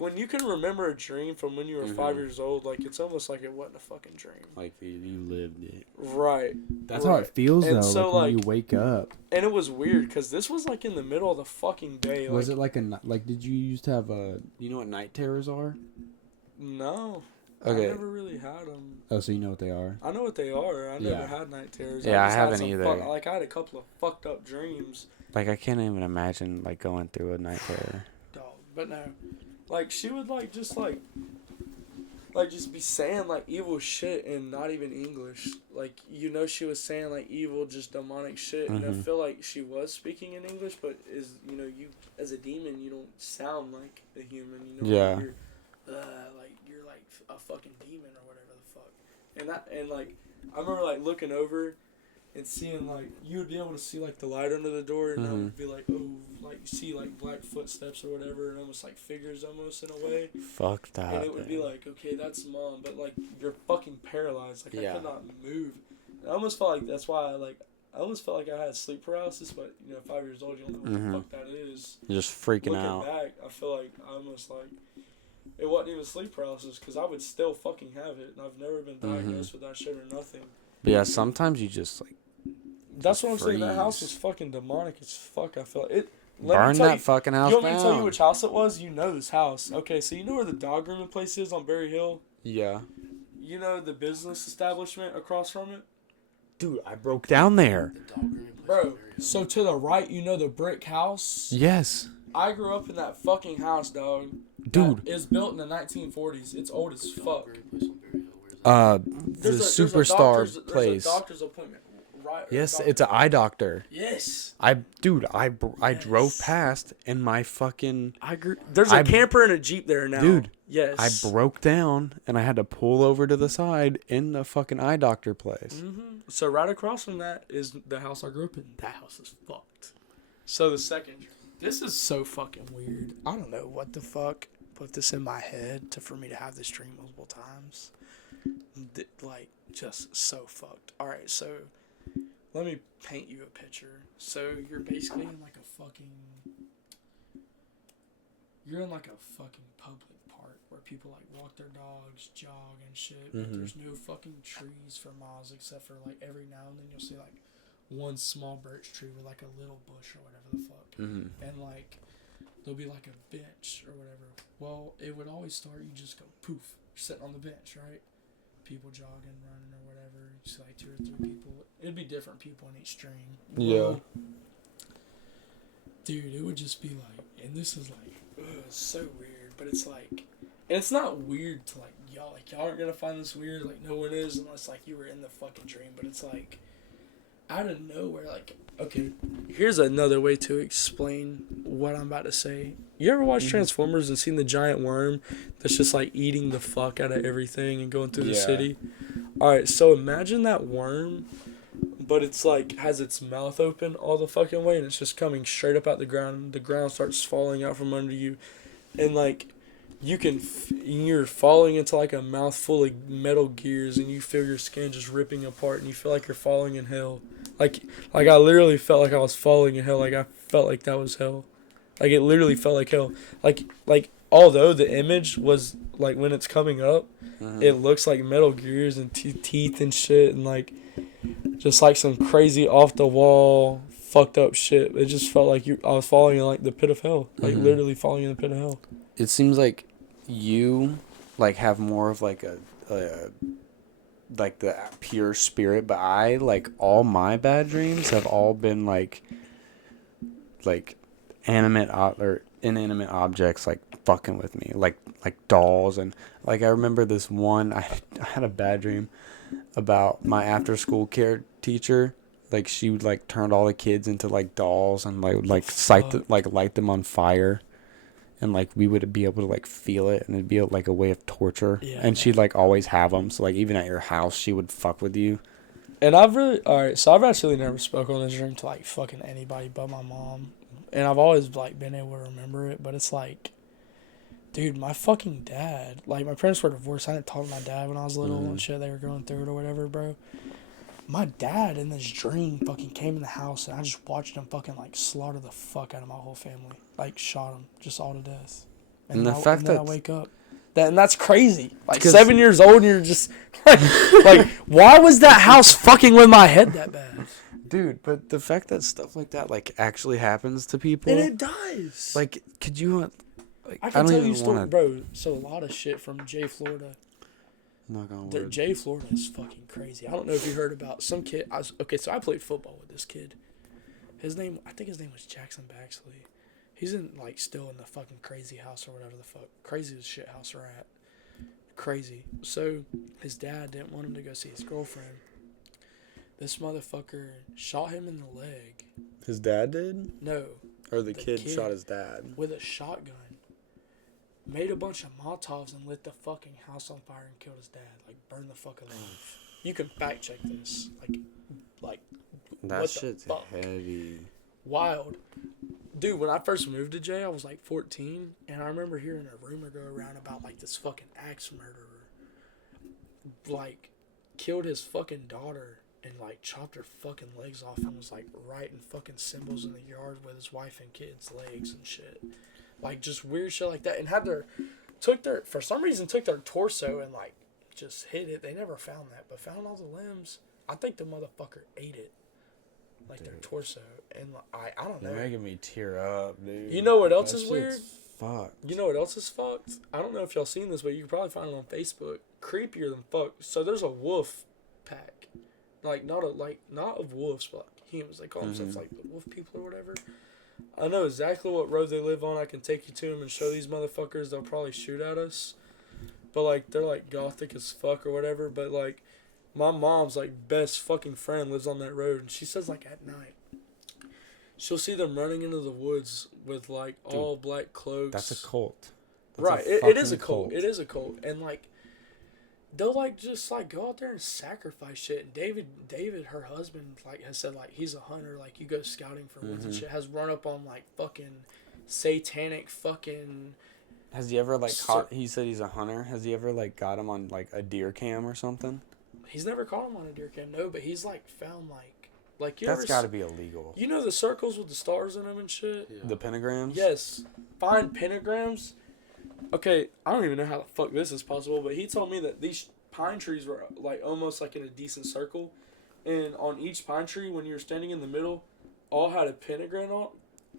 when you can remember a dream from when you were 5 years old. Like it's almost like it wasn't a fucking dream. Like you lived it. Right. That's right. how it feels And though. so, like when like- you wake up. And it was weird because this was like in the middle of the fucking day. Was like, it like did you used to have you know what night terrors are? No. Okay. I never really had them. Oh, so you know what they are? I know what they are. I never Yeah. had night terrors. Yeah, I just had haven't some either. I had a couple of fucked up dreams. Like I can't even imagine like going through a night terror. Dog. But no. Like she would just be saying like evil shit and not even English. Like she was saying like evil, just demonic shit, and I feel like she was speaking in English, but you as a demon you don't sound like a human. Yeah. Like you're like a fucking demon or whatever the fuck. And like I remember like looking over and seeing like you would be able to see like the light under the door, and it would be like, oh, like you see like black footsteps or whatever, and almost like figures almost in a way. Fuck that. And it would be like, okay, that's mom, but like you're fucking paralyzed. Like I could not move. And I almost felt like that's why I almost felt like I had sleep paralysis, but 5 years old, you don't know what the fuck that is. You're just freaking Looking out. back, I feel like I almost like it wasn't even sleep paralysis because I would still fucking have it, and I've never been diagnosed with that shit or nothing. But yeah, sometimes you just like. That's what I'm saying. That house freeze. was fucking demonic as fuck. I felt it. Burn that fucking house You want me to tell you down. which house it was? You know this house. Okay, so you know where the dog grooming place is on Berry Hill? Yeah. You know the business establishment across from it? Dude, I broke down there. The dog grooming place. Bro, so to the right, you know the brick house? Yes. I grew up in that fucking house, dog. Dude. It was built in the 1940s. It's old as fuck. Grooming place on Berry Hill. Where's that? The Superstar place. There's a doctor's appointment. Right, Yes, it's an eye doctor. Yes. I drove past and my fucking There's a camper and a Jeep there now. Dude, Yes. I broke down and I had to pull over to the side in the fucking eye doctor place. Mm-hmm. So right across from that is the house I grew up in. That house is fucked. So the second. This is so fucking weird. I don't know what the fuck put this in my head for me to have this dream multiple times. Like, just so fucked. Alright, so let me paint you a picture. So you're basically in like a fucking... You're in like a fucking public park where people like walk their dogs, jog and shit. But there's no fucking trees for miles except for like every now and then you'll see like one small birch tree with like a little bush or whatever the fuck. And like there'll be like a bench or whatever. Well, it would always start, you just go poof, sitting on the bench, right? People jogging, running or whatever. Just like 2 or 3 people. It'd be different people in each stream. Yeah. Dude, it would just be like, and this is like, it's so weird, but it's like, and it's not weird to like y'all aren't gonna find this weird, like no one is unless like you were in the fucking dream, but it's like out of nowhere, like, okay, here's another way to explain what I'm about to say. You ever watch Transformers and seen the giant worm that's just like eating the fuck out of everything and going through the city? Alright, so imagine that worm, but it's like has its mouth open all the fucking way and it's just coming straight up out the ground. The ground starts falling out from under you, and like you're falling into like a mouthful of metal gears, and you feel your skin just ripping apart, and you feel like you're falling in hell. Like I literally felt like I was falling in hell. Like I felt like that was hell. Like it literally felt like hell. Like although the image was like when it's coming up, it looks like metal gears and teeth and shit, and like just like some crazy off the wall fucked up shit. It just felt like I was falling in like the pit of hell. Like literally falling in the pit of hell. It seems like you like have more of like a like the pure spirit, but I like all my bad dreams have all been like inanimate objects like fucking with me, like dolls. And like I remember this one, I had a bad dream about my after school care teacher. Like she would like turn all the kids into like dolls and light them on fire. And, like, we would be able to, like, feel it. And it'd be, like, a way of torture. Yeah, and she'd, like, always have them. So, like, even at your house, she would fuck with you. And I've actually never spoken on this dream to, like, fucking anybody but my mom. And I've always, like, been able to remember it. But it's like, dude, my fucking dad. Like, my parents were divorced. I didn't talk to my dad when I was little and shit. They were going through it or whatever, bro. My dad in this dream fucking came in the house, and I just watched him fucking like slaughter the fuck out of my whole family. Like shot them just all to death. And the then fact that I wake up. And that's crazy. Like 7 years old and you're just like why was that house fucking with my head that bad? Dude, but the fact that stuff like that like actually happens to people. And it does. Like, could you like I can tell you even story, wanna... bro. So a lot of shit from Jay, Florida. Knock on wood. Jay, Florida is fucking crazy. I don't know if you heard about some kid. So I played football with this kid. I think his name was Jackson Baxley. He's like still in the fucking crazy house or whatever the fuck. Craziest shit house we're at. Crazy. So his dad didn't want him to go see his girlfriend. This motherfucker shot him in the leg. His dad did? No. Or the kid shot his dad? With a shotgun. Made a bunch of Molotovs and lit the fucking house on fire and killed his dad. Like, burned the fuck alive. You can fact check this. Like that shit's heavy. Wild. Dude, when I first moved to Jay, I was like 14, and I remember hearing a rumor go around about like this fucking axe murderer. Like, killed his fucking daughter and like chopped her fucking legs off and was like writing fucking symbols in the yard with his wife and kids' legs and shit. Like, just weird shit like that. And for some reason, took their torso and, like, just hid it. They never found that, but found all the limbs. I think the motherfucker ate it. like their Dude. torso, and I don't You're know. making me tear up, dude. You know what else That is weird? shit's fucked. You know what else is fucked? I don't know if y'all seen this, but you can probably find it on Facebook. Creepier than fuck. So there's a wolf pack, like not of wolves, but like humans. They call themselves like the wolf people or whatever. I know exactly what road they live on. I can take you to them and show these motherfuckers. They'll probably shoot at us, but like they're like gothic as fuck or whatever. But like my mom's like best fucking friend lives on that road, and she says like at night she'll see them running into the woods with like all black cloaks. That's a cult. That's Right, it is a cult. It is a cult, and like they'll like just like go out there and sacrifice shit. And David, her husband, like has said like he's a hunter. Like you go scouting for woods and shit. Has run up on like fucking satanic fucking. Has he ever like caught? He said he's a hunter. Has he ever like got him on like a deer cam or something? He's never caught him on a deer cam, no. But he's like found like you That's ever got to be illegal. You know the circles with the stars in them and shit. Yeah. The pentagrams. Yes, find pentagrams. Okay, I don't even know how the fuck this is possible, but he told me that these pine trees were like almost like in a decent circle, and on each pine tree, when you were standing in the middle, all had a pentagram on,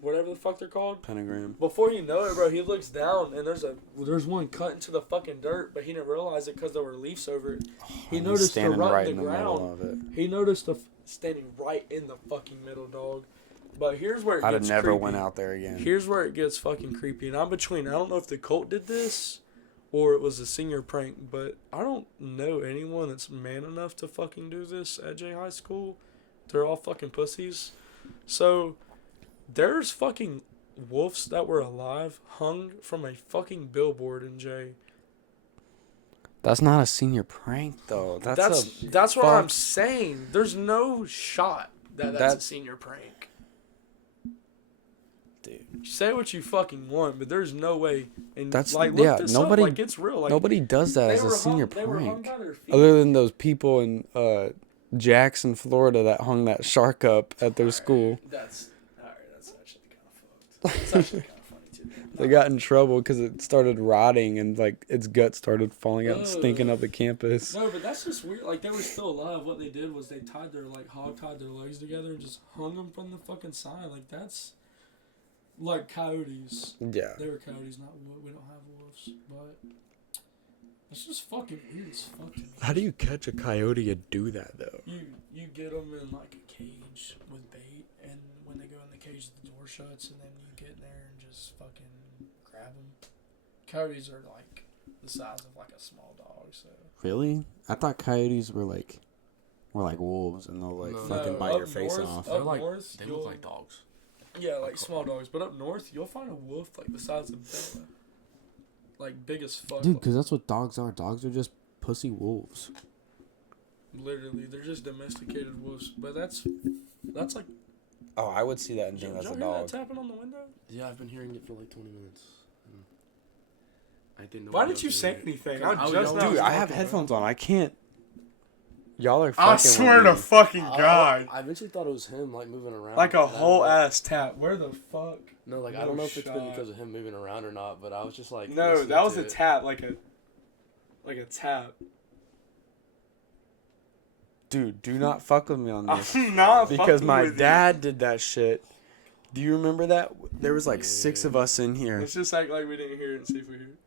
whatever the fuck they're called. Pentagram. Before you know it, bro, he looks down and there's one cut into the fucking dirt, but he didn't realize it because there were leaves over it. He He's noticed the standing rut right in the middle ground. of it. He noticed standing right in the fucking middle, dog. But here's where it I'd have gets never creepy. went out there again. Here's where it gets fucking creepy, and I'm between. I don't know if the cult did this, or it was a senior prank, but I don't know anyone that's man enough to fucking do this at J High School. They're all fucking pussies. So there's fucking wolves that were alive hung from a fucking billboard in J. That's not a senior prank though. That's what I'm saying. There's no shot that's a senior prank. Dude. Say what you fucking want, but there's no way. And That's like look this nobody. up, like it's real. Like Nobody does that they as a were senior hung, they were hung prank. by their feet. Other than those people in Jackson, Florida, that hung that shark up at their school. That's alright. That's actually kind of fucked. That's actually kind of funny too. They got in trouble because it started rotting and like its guts started falling out and stinking up the campus. No, but that's just weird. Like they were still alive. What they did was they tied their tied their legs together and just hung them from the fucking side. Like that's like coyotes. Yeah. They were coyotes, not we don't have wolves, but it's just fucking weird as fuck to me. How do you catch a coyote to do that though? You get them in like a cage with bait, and when they go in the cage, the door shuts, and then you get in there and just fucking grab them. Coyotes are like the size of like a small dog, so. Really? I thought coyotes were like wolves and they'll like No. fucking No, bite up your face north, off. up They're like north, they you'll- look like dogs. Yeah, like small dogs, but up north you'll find a wolf like the size of Bella, like big as fuck. Dude, because that's what dogs are. Dogs are just pussy wolves. Literally, they're just domesticated wolves. But that's like. Oh, I would see that and Did think that's y'all a hear dog. that tapping on the window? Yeah, I've been hearing it for like 20 minutes. I didn't know. Why what didn't you else say it was. anything? I I'm was just yelling. Dude, I have talking, headphones bro. on. I can't. Y'all are fucking I swear with to me. fucking God. I eventually thought it was him like moving around. Like a and I whole don't know- ass tap. Where the fuck? No, like I No don't know if it's been shot. because of him moving around or not, but I was just like. No, listening that was to a it. tap. Like a tap. Dude, do not fuck with me on this. I'm not Because fucking my with you. dad did that shit. Do you remember that? There was like 6 of us in here. Let's just act like we didn't hear it and see if we hear it.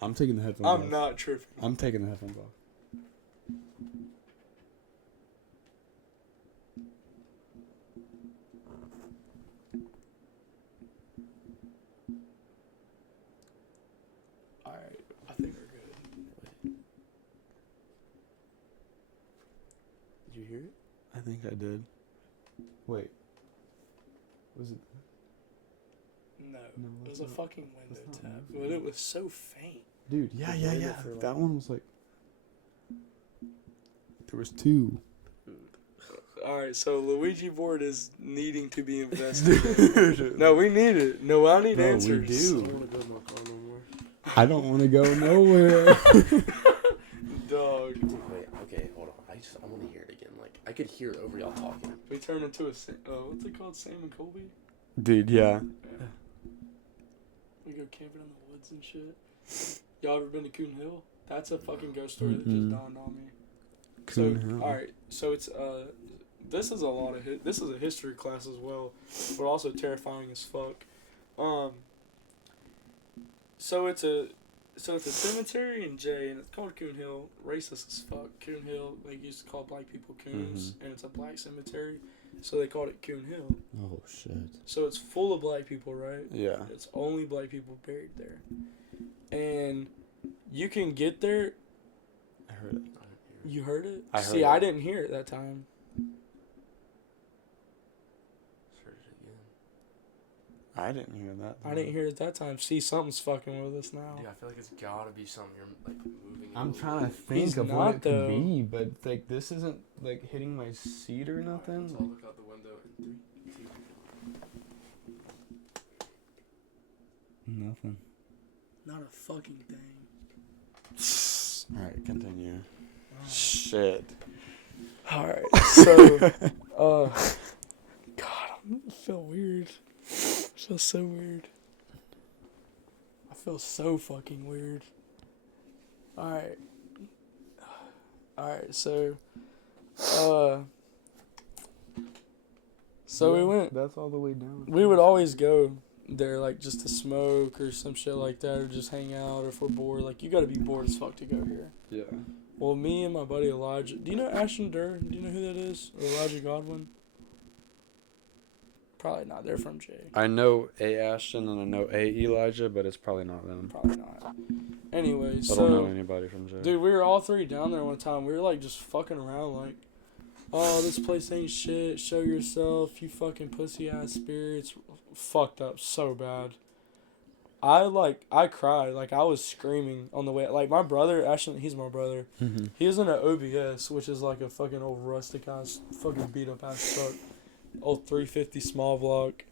I'm taking the headphones I'm off. not tripping. I'm taking the headphones off. Alright, I think we're good. Did you hear it? I think I did. Wait. Was it? No, No, it was that's a not- fucking window that's not tap, moving. but it was so faint. Dude, yeah. played it for, like- That one was like. There was 2. Alright, so Luigi board is needing to be invested. No, we need it. No, I need No, we answers. do. I don't want to go to my car no more. I don't want to go nowhere. Dog. Wait, okay, hold on. I want to hear it again. Like I could hear it over y'all talking. We turned into what's it called? Sam and Colby? Dude, yeah. We go camping in the woods and shit. Y'all ever been to Coon Hill? That's a fucking ghost story that Mm-mm. just dawned on me. Coon So, Hill. alright, so it's this is a lot of this is a history class as well, but also terrifying as fuck. So it's a cemetery in Jay, and it's called Coon Hill. Racist as fuck. Coon Hill, they used to call black people coons, and it's a black cemetery, so they called it Coon Hill. Oh shit. So it's full of black people, right? Yeah. It's only black people buried there, and you can get there. I heard it. You heard it? I heard See, it. I didn't hear it that time. I didn't hear that. I didn't hear it that time. See, something's fucking with us now. Yeah, I feel like it's gotta be something you're like moving. I'm it a trying to little bit. think He's of not, what it could though. be, but like this isn't like hitting my seat or Alright, nothing. let's all look out the window in 3, 2. Nothing. Not a fucking thing. All right, continue. Shit. Alright, so, God, I feel weird. I feel so weird. I feel so fucking weird. Alright. Alright, so, we went, That's all the way down. we would always go there, like, just to smoke or some shit like that, or just hang out, or if we're bored. Like, you gotta be bored as fuck to go here. Yeah. Well, me and my buddy Elijah, do you know Ashton Durr? Do you know who that is? Or Elijah Godwin? Probably not. They're from Jay. I know A. Ashton and I know A. Elijah, but it's probably not them. Probably not. Anyway, I don't know so, anybody from Jay. dude, we were all three down there one time. We were, like, just fucking around, like, oh, this place ain't shit. Show yourself, you fucking pussy-ass spirits. Fucked up so bad. I cried. Like, I was screaming on the way. Like, my brother, Ashton, he's my brother. Mm-hmm. He was in an OBS, which is like a fucking old rustic ass, fucking beat up ass truck. Old 350 small block.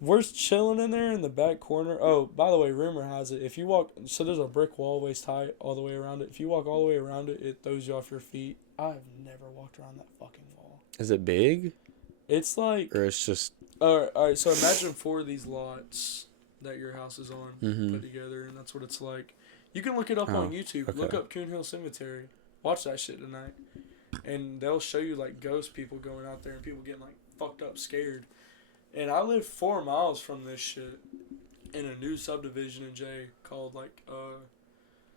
We're chilling in there in the back corner. Oh, by the way, rumor has it, if you walk, so there's a brick wall waist high all the way around it. If you walk all the way around it, it throws you off your feet. I've never walked around that fucking wall. Is it big? It's like, Or it's just... alright, so imagine 4 of these lots that your house is on Mhm. put together, and that's what it's like. You can look it up Oh, on YouTube. okay. Look up Coon Hill Cemetery. Watch that shit tonight. And they'll show you, like, ghost people going out there and people getting, like, fucked up scared. And I live 4 miles from this shit in a new subdivision in Jay called, like,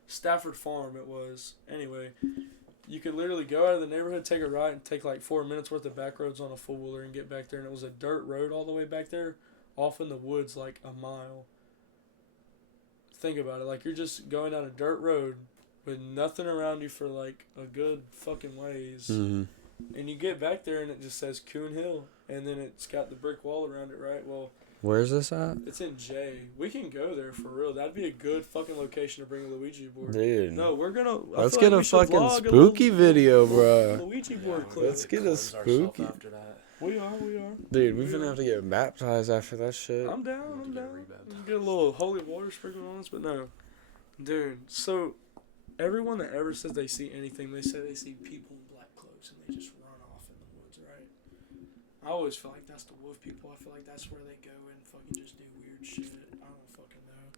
Stafford Farm it was. Anyway, you could literally go out of the neighborhood, take a ride, and take, like, 4 minutes worth of back roads on a four-wheeler and get back there. And it was a dirt road all the way back there, off in the woods, like, a mile. Think about it. Like, you're just going down a dirt road with nothing around you for, like, a good fucking ways. Mm-hmm. And you get back there and it just says Coon Hill. And then it's got the brick wall around it, right? Well, Where's this at? it's in Jay. We can go there for real. That'd be a good fucking location to bring a Luigi board. Dude. No, we're gonna... Let's get a fucking spooky video, bro. Luigi board Yeah, clip. Let's get a cleanse ourselves spooky... after that. We are. Dude, we're gonna have to get baptized after that shit. I'm down. We'll I'm get down. rebaptized. Get a little holy water sprinkled on us, but no. Dude, so everyone that ever says they see anything, they say they see people in black cloaks and they just run off in the woods, right? I always feel like that's the wolf people. I feel like that's where they go and fucking just do weird shit. I don't fucking know.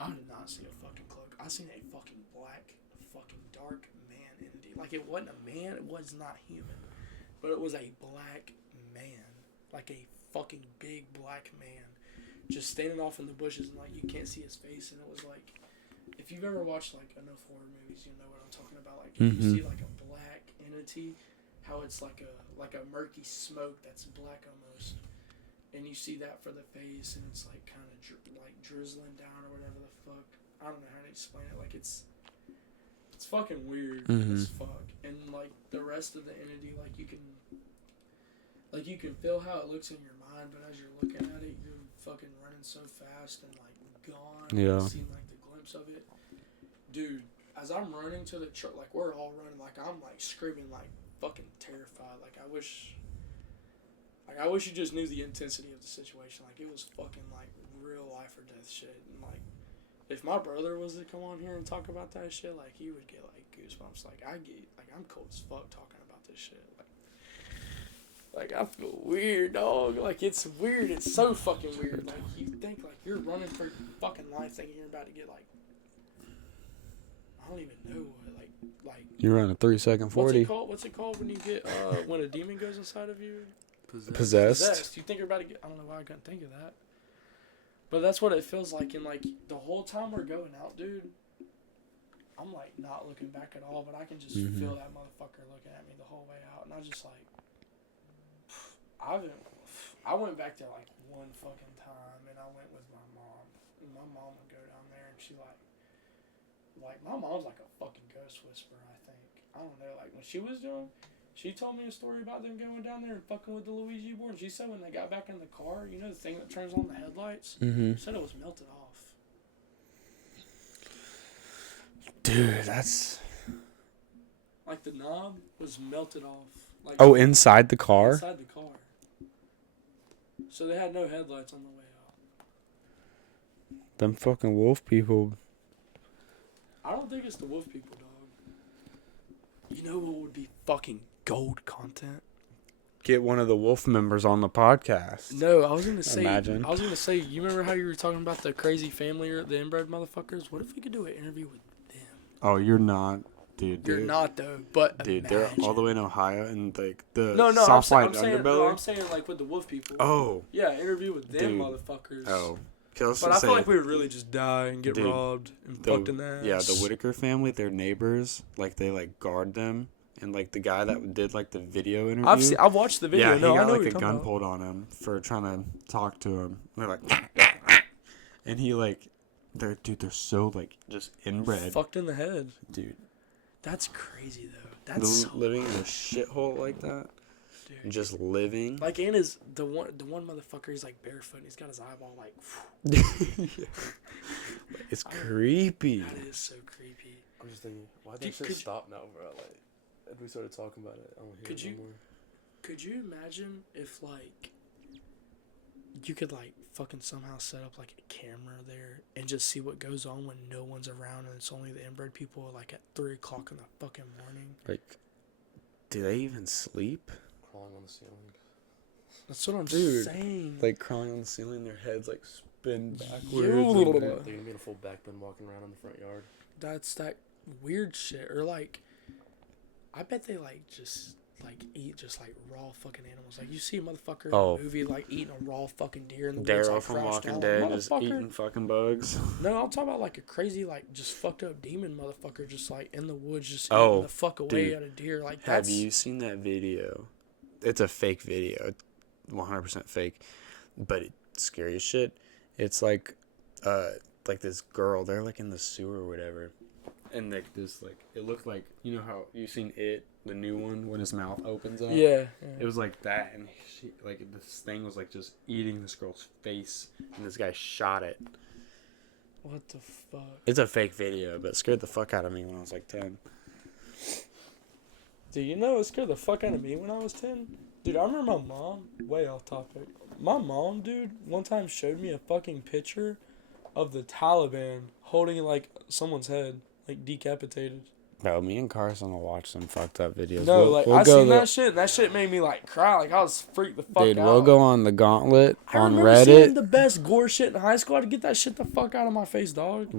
I did not see a fucking cloak. I seen a fucking black, fucking dark man entity. Like, it wasn't a man. It was not human. But it was a black man. Like a fucking big black man. Just standing off in the bushes and, like, you can't see his face. And it was like, if you've ever watched, like, enough horror movies, you know what I'm talking about. Like, if you see, like, a black entity, how it's like a murky smoke that's black almost. And you see that for the face, and it's, like, kind of, like, drizzling down or whatever the fuck. I don't know how to explain it. Like, it's fucking weird as fuck. And, like, the rest of the entity, like, you can feel how it looks in your mind, but as you're looking at it, you're fucking running so fast and, like, gone. Yeah. You see, like, the glimpse of it. Dude, as I'm running to the truck, like, we're all running, like, I'm, like, screaming, like, fucking terrified. Like, I wish you just knew the intensity of the situation. Like, it was fucking, like, real life or death shit. And, like, if my brother was to come on here and talk about that shit, like, he would get, like, goosebumps. Like, I'm cold as fuck talking about this shit. Like, I feel weird, dog. Like, it's weird. It's so fucking weird. Like, you think, like, you're running for your fucking life thinking you're about to get, like, I don't even know what, like, like. You run a 3-second 40. What's it called when you get when a demon goes inside of you? Possessed. You think you're about to get? I don't know why I couldn't think of that. But that's what it feels like. And like the whole time we're going out, dude, I'm like not looking back at all, but I can just feel that motherfucker looking at me the whole way out, and I just like. I went back there like one fucking time, and I went with my mom. And my mom would go down there, and she like my mom's like a fucking ghost whisperer. I think I don't know. Like when she was doing, she told me a story about them going down there and fucking with the Luigi board. And she said when they got back in the car, you know the thing that turns on the headlights. She said it was melted off. Dude, that's. Like the knob was melted off. Like Oh, inside the car? Inside the car. So they had no headlights on the way out. Them fucking Wolfe people. I don't think it's the Wolfe people, dog. You know what would be fucking gold content? Get one of the Wolfe members on the podcast. No, I was gonna say. Imagine. I was gonna say. You remember how you were talking about the crazy family or the inbred motherfuckers? What if we could do an interview with them? Oh, you're not. Dude, You're not though, but dude, imagine. they're all the way in Ohio and like the No, soft white I'm underbelly. saying like with the Wolf people. Oh, Yeah, interview with them Dude. motherfuckers. oh. But I feel like we would really just die and get Dude, robbed and fucked in the ass. Yeah, the Whitaker family, their neighbors, like they like guard them, and like the guy that did like the video interview. I've watched the video. Yeah, he no, I got know what like you're a talking gun about. pulled on him for trying to talk to him. They're like, and he like, they're so like just inbred, Fucked in the head. dude. That's crazy though. That's so Living in a shithole like that, dude. and just living. Like and is the one motherfucker. He's like barefoot. And he's got his eyeball like. It's creepy. That is so creepy. I'm just thinking, why Dude, that shit could- stop now, bro? Like, if we started talking about it, I don't hear Could it you- no more. Could you imagine if like you could like fucking somehow set up like a camera there and just see what goes on when no one's around and it's only the inbred people like at 3:00 in the fucking morning? Like, do they even sleep? Crawling on the ceiling. That's what I'm Dude, saying. Like crawling on the ceiling, their heads like spin backwards. They're Yo. gonna be in a full backbend walking around in the front yard. That's that weird shit. Or like, I bet they like just like eat just like raw fucking animals. Like you see a motherfucker in Oh. a movie like eating a raw fucking deer in the woods. Daryl Like, from crouched Walking down. Dead just Motherfucker. eating fucking bugs. No, I'm talking about like a crazy, like just fucked up demon motherfucker, just like in the woods, just Oh, eating the fuck away dude. at a deer. Like Have that's you seen that video? It's a fake video, 100% fake, but it's scary as shit. It's like this girl. They're like in the sewer or whatever, and like this like it looked like, you know how you seen It, the new one, when his mouth opens up. yeah. It was like that, and she like this thing was like just eating this girl's face, and this guy shot it. What the fuck, It's a fake video, but it scared the fuck out of me when I was like 10. dude? You know it scared the fuck out of me when I was 10. Dude, I remember my mom. Way off topic. My mom, dude, one time showed me a fucking picture of the Taliban holding like someone's head, like decapitated. Bro, me and Carson will watch some fucked up videos. No, We'll- like we'll I go seen the- that shit. And that shit made me like cry. Like I was freaked the fuck Dude, out. we'll go on the Gauntlet I on remember seeing Reddit. the best gore shit in high school. I'd get that shit the fuck out of my face, dog.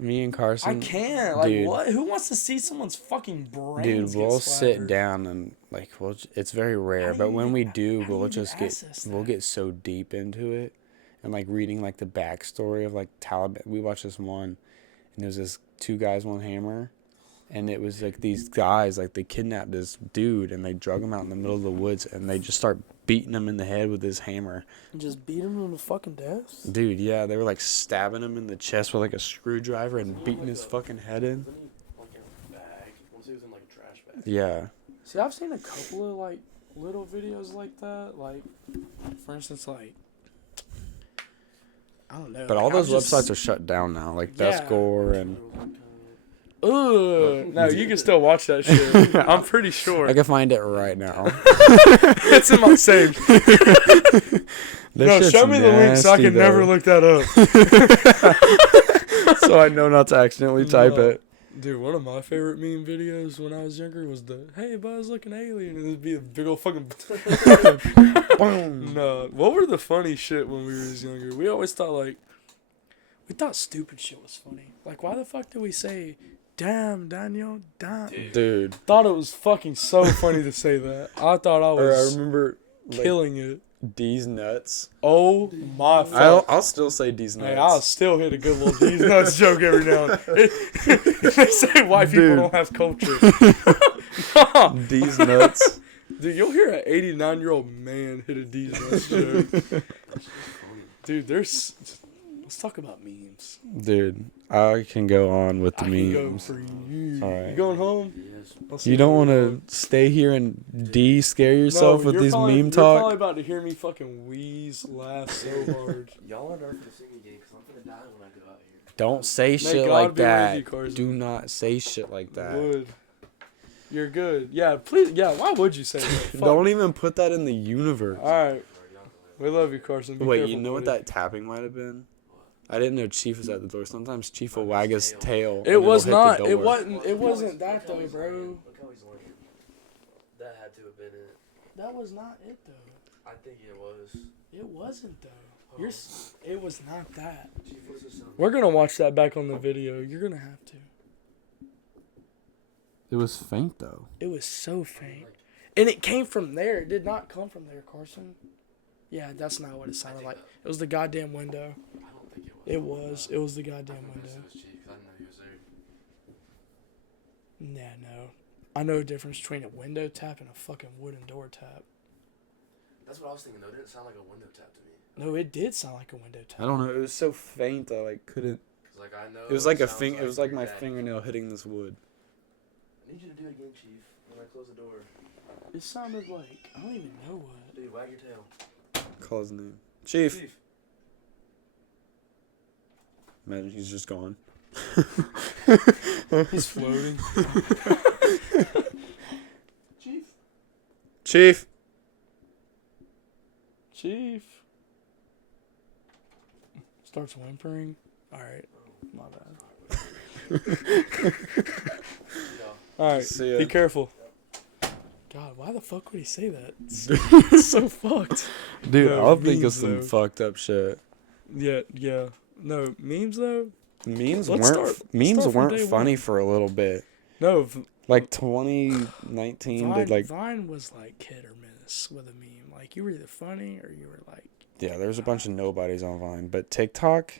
Me and Carson. I can't. Like, dude, what? Who wants to see someone's fucking brains Dude, get we'll sit splattered? down and like it's very rare, do but you when we even- do, how do we'll you just even get access we'll that? get so deep into it, and like reading like the backstory of like Taliban. We watched this one, and there was this 2 guys, 1 hammer, and it was like these guys like they kidnapped this dude and they drug him out in the middle of the woods and they just start beating him in the head with his hammer. Just beat him to fucking death? Dude, yeah, they were like stabbing him in the chest with like a screwdriver and beating his fucking head in. Wasn't he like in a bag? Once he was in like a trash bag. Yeah. See, I've seen a couple of, like, little videos like that. Like, for instance, like, I don't know. But all like, those I've just- websites are shut down now, like Best Yeah. Gore and Ugh. No, you can still watch that shit. I'm pretty sure. I can find it right now. It's in my save. That No, shit's show me the link so I nasty, can never though. look that up. So I know not to accidentally type No. it. Dude, one of my favorite meme videos when I was younger was the "Hey Buzz, look an alien," and it'd be a big old fucking. Boom. No, what were the funny shit when we were younger? We always thought we thought stupid shit was funny. Like, why the fuck did we say damn, Daniel, damn. Dude. Thought it was fucking so funny to say that. I thought I Or I was remember like, killing it. D's nuts. Oh my fuck. I'll still say D's nuts. Hey, I'll still hit a good little D's nuts joke every now and then. They say white people Dude. don't have culture. D's nuts. Dude, you'll hear an 89-year-old man hit a D's nuts joke. Dude, let's talk about memes. Dude, I can go on with the I can go memes. for you. All right. You going home? Yes. You don't want to stay here and scare yourself with these meme You're talk? probably about to hear me fucking wheeze, laugh so hard. Y'all are there for the singing game because I'm gonna die when I go out here. Don't say shit God like be with that. you, Carson. Do not say shit like that. Would. You're good. Yeah, please. Yeah, why would you say that? Fuck. Don't even put that in the universe. All right. We love you, Carson. Be Wait, careful, you know what buddy. that tapping might have been? I didn't know Chief was at the door. Sometimes Chief will wag his tail. It was and it'll not. hit the It door. wasn't. It wasn't that though, bro. Look how he's laying. That had to have been it. That was not it though. I think it was. It wasn't though. It was not that. Chief, what's this sound? We're gonna watch that back on the video. You're gonna have to. It was faint though. It was so faint, and it came from there. It did not come from there, Carson. Yeah, that's not what it sounded like. It was the goddamn window. I don't think it was. It was the goddamn I window. it was Chief 'cause I didn't know he was there. Yeah, no. I know the difference between a window tap and a fucking wooden door tap. That's what I was thinking though. It didn't sound like a window tap to me. No, it did sound like a window tap. I don't know. It was so faint I like couldn't. Cause like I know. It was like sounds It was like your my dad. fingernail hitting this wood. I need you to do it again, Chief. When I close the door. It sounded like I don't even know what. Dude, wag your tail. Call his name. Chief. Chief. Imagine he's just gone. He's floating. Chief. Chief. Chief. Starts whimpering. All right, my bad. All right, See ya. be careful. God, why the fuck would he say that? It's so fucked. Dude, No, I'll think of memes, some though. fucked up shit. Yeah. No, memes though? Memes Let's weren't start memes from weren't day funny one. for a little bit. No, Like 2019 did like Vine was like hit or miss with a meme. Like you were either funny or you were like yeah, there's a bunch of nobodies on Vine, but TikTok,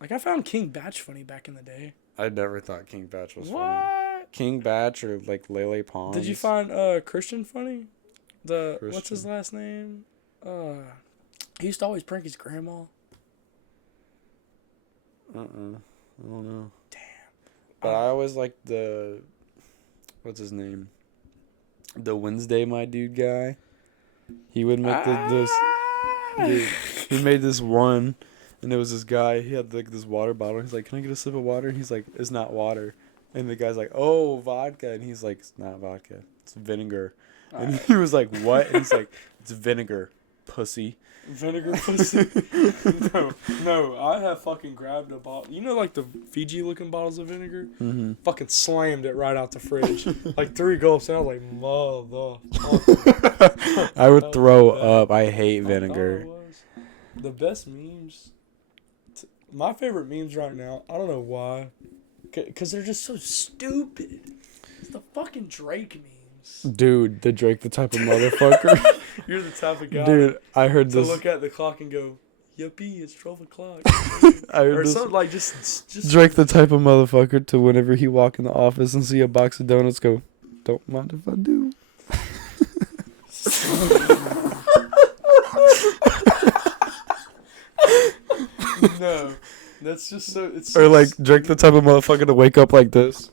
I found King Batch funny back in the day. I never thought King Batch was funny. What? King Batch or like Lele Pons. Did you find Christian funny? What's his Christian. last name? He used to always prank his grandma. I don't know. Damn. But I always liked the what's his name? The Wednesday My Dude guy. He would make this dude, he made this one and it was this guy, he had like this water bottle. He's like, "Can I get a sip of water?" And he's like, "It's not water." And the guy's like, "Oh, vodka." And he's like, "It's not vodka. It's vinegar." And he was like, "What?" And he's like, "It's vinegar, pussy." Vinegar pussy. No, I have fucking grabbed a bottle. You know, like the Fiji looking bottles of vinegar? Mm-hmm. Fucking slammed it right out the fridge. Like 3 gulps, and I was like, mother. I would That throw was bad. up. I hate I thought vinegar. it was. The best memes. My favorite memes right now, I don't know why. Because they're just so stupid. It's the fucking Drake memes. Dude, the Drake the type of motherfucker. You're the type of guy Dude, I heard to this. look at the clock and go, yippee, it's 12 o'clock. I heard Or this. something like just Drake the type of motherfucker to whenever he walk in the office and see a box of donuts go, "Don't mind if I do." No, that's just so. It's Or like Drake the type of motherfucker to wake up like this.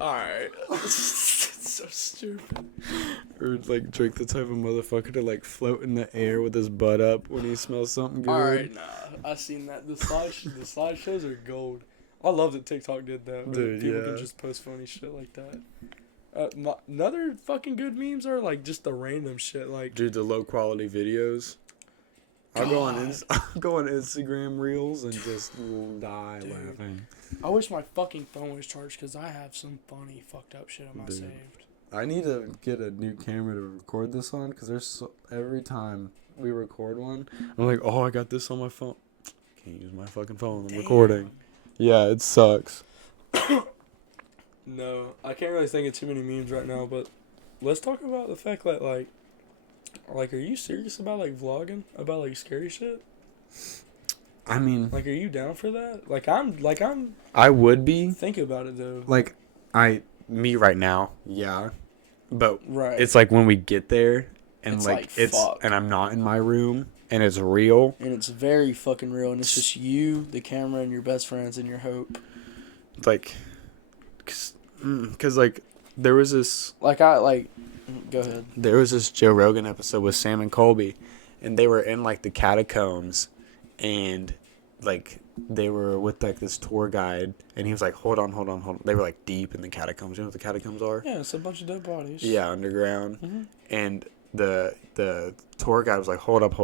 all right. It's so stupid. Or like Drake the type of motherfucker to like float in the air with his butt up when he smells something good. All right, nah, I seen that. The slideshows are gold. I love that TikTok did that. Where Dude, people yeah. can just post funny shit like that. Another fucking good memes are like just the random shit. Like Dude, the low quality videos. I'll go on God. I'll go on Instagram Reels and just die Dude. laughing. I wish my fucking phone was charged because I have some funny fucked up shit on my Dude. saved. I need to get a new camera to record this on because every time we record one, I'm like, "Oh, I got this on my phone. Can't use my fucking phone. I'm Damn. recording." Yeah, it sucks. No, I can't really think of too many memes right now, but let's talk about the fact that, are you serious about, vlogging? About, scary shit? I mean, Are you down for that? I'm I would be. thinking about it, though. Me right now, yeah. But Right. it's like when we get there and It's fuck. and I'm not in my room and it's real. And it's very fucking real, and it's just you, the camera, and your best friends, and your hope. Like, cause there was this. Go ahead. There was this Joe Rogan episode with Sam and Colby, and they were in the catacombs, and they were with this tour guide, and he was like, hold on. They were deep in the catacombs. You know what the catacombs are? Yeah, it's a bunch of dead bodies. Yeah, underground. Mm-hmm. And the tour guide was like, hold up,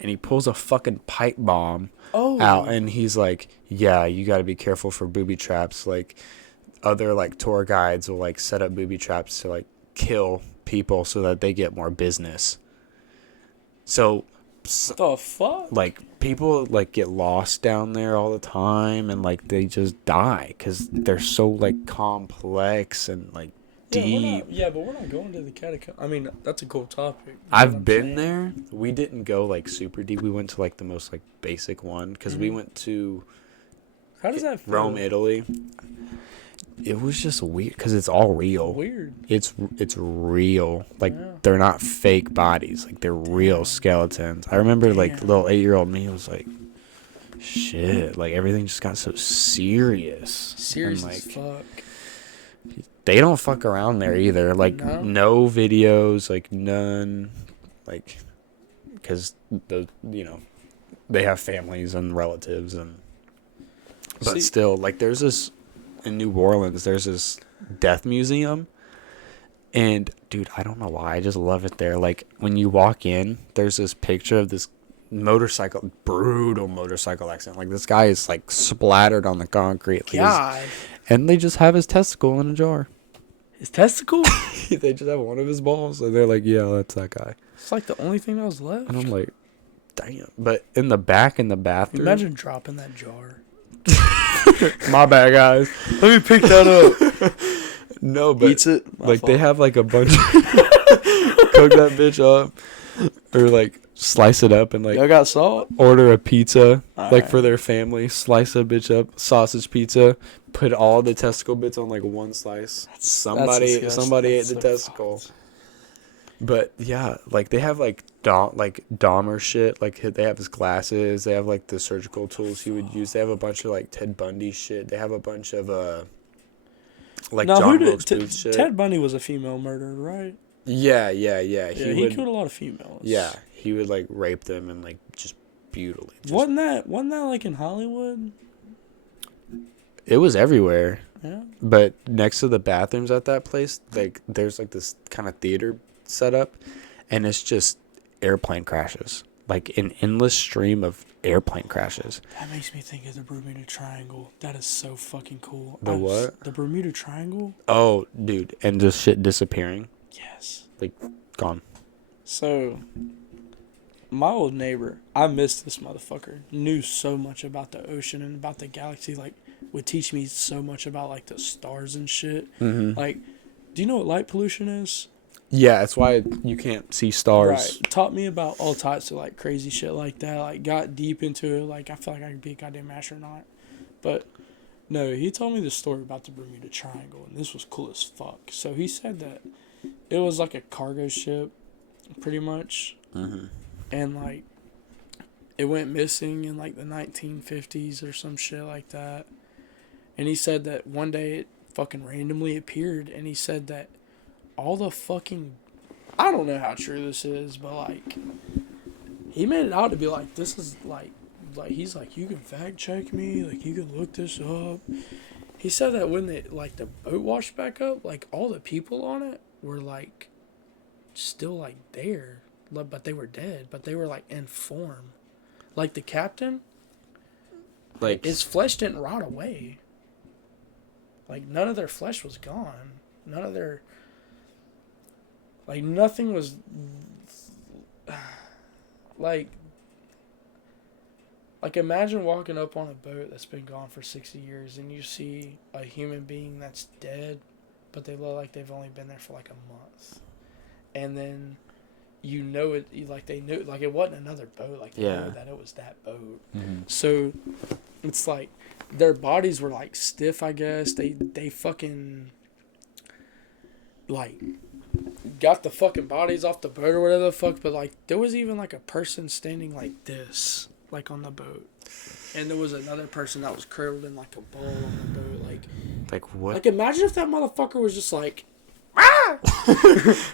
and he pulls a fucking pipe bomb out, and he's like, yeah, you got to be careful for booby traps. Other tour guides will set up booby traps to kill people so that they get more business. So The fuck? People get lost down there all the time, and they just die because they're so complex and deep. Yeah, but we're not going to the catacomb. I mean, that's a cool topic. I've been there. We didn't go super deep. We went to the most basic one because we went to How does that feel? Rome, Italy. It was just weird because it's all real. Weird. It's real. Yeah. They're not fake bodies. They're real skeletons. I remember little 8-year-old me was like, shit. Everything just got so serious. Serious And, as fuck. they don't fuck around there either. No videos. None. Because they have families and relatives but still there's this. In New Orleans, there's this death museum, and dude, I don't know why, I just love it there. When you walk in, there's this picture of this brutal motorcycle accident. This guy is splattered on the concrete. God. And they just have his testicle in a jar. His testicle? They just have one of his balls, and they're like, yeah, that's that guy. It's the only thing that was left. And I'm like, damn. But in the bathroom. Imagine dropping that jar. My bad, guys. Let me pick that up. No, but Eats it. they have a bunch of cook that bitch up or slice it up and Y'all got salt? order a pizza Alright. for their family, slice a bitch up, sausage pizza, put all the testicle bits on one slice. Somebody ate the testicle. Fucked. But yeah, they have Dahmer shit. They have his glasses. They have the surgical tools he would use. They have a bunch of Ted Bundy shit. They have a bunch of John Wilkes Booth shit. Ted Bundy was a female murderer, right? Yeah. He killed a lot of females. Yeah, he would rape them and just brutally. Wasn't that in Hollywood? It was everywhere. Yeah. But next to the bathrooms at that place, there's this kind of theater set up, and it's just airplane crashes, an endless stream of airplane crashes. That makes me think of the Bermuda Triangle. That is so fucking cool. The what? The Bermuda Triangle? Oh, dude, and just shit disappearing. Yes. Gone. So, my old neighbor, I missed this motherfucker, knew so much about the ocean and about the galaxy, would teach me so much about, the stars and shit. Mm-hmm. Do you know what light pollution is? Yeah, that's why you can't see stars. Right. Taught me about all types of crazy shit like that. Got deep into it. I feel like I could be a goddamn astronaut. But no, he told me the story about the Bermuda Triangle, and this was cool as fuck. So he said that it was a cargo ship, pretty much, Mm-hmm. and it went missing in the 1950s or some shit like that. And he said that one day it fucking randomly appeared, and he said that all the fucking, I don't know how true this is, but he made it out to be this is he's you can fact check me, you can look this up. He said that when the boat washed back up, all the people on it were still there, but they were dead, but they were in form. The captain, his flesh didn't rot away. None of their flesh was gone. None of their nothing was Like, imagine walking up on a boat that's been gone for 60 years and you see a human being that's dead, but they look like they've only been there for like a month. And then you know it, like they knew, like it wasn't another boat, like they knew that it was that boat. Mm-hmm. So it's like their bodies were like stiff, I guess. They fucking like got the fucking bodies off the boat or whatever the fuck, but like there was even like a person standing like this, like on the boat, and there was another person that was curled in like a ball on the boat. Like what? Like imagine if that motherfucker was just like,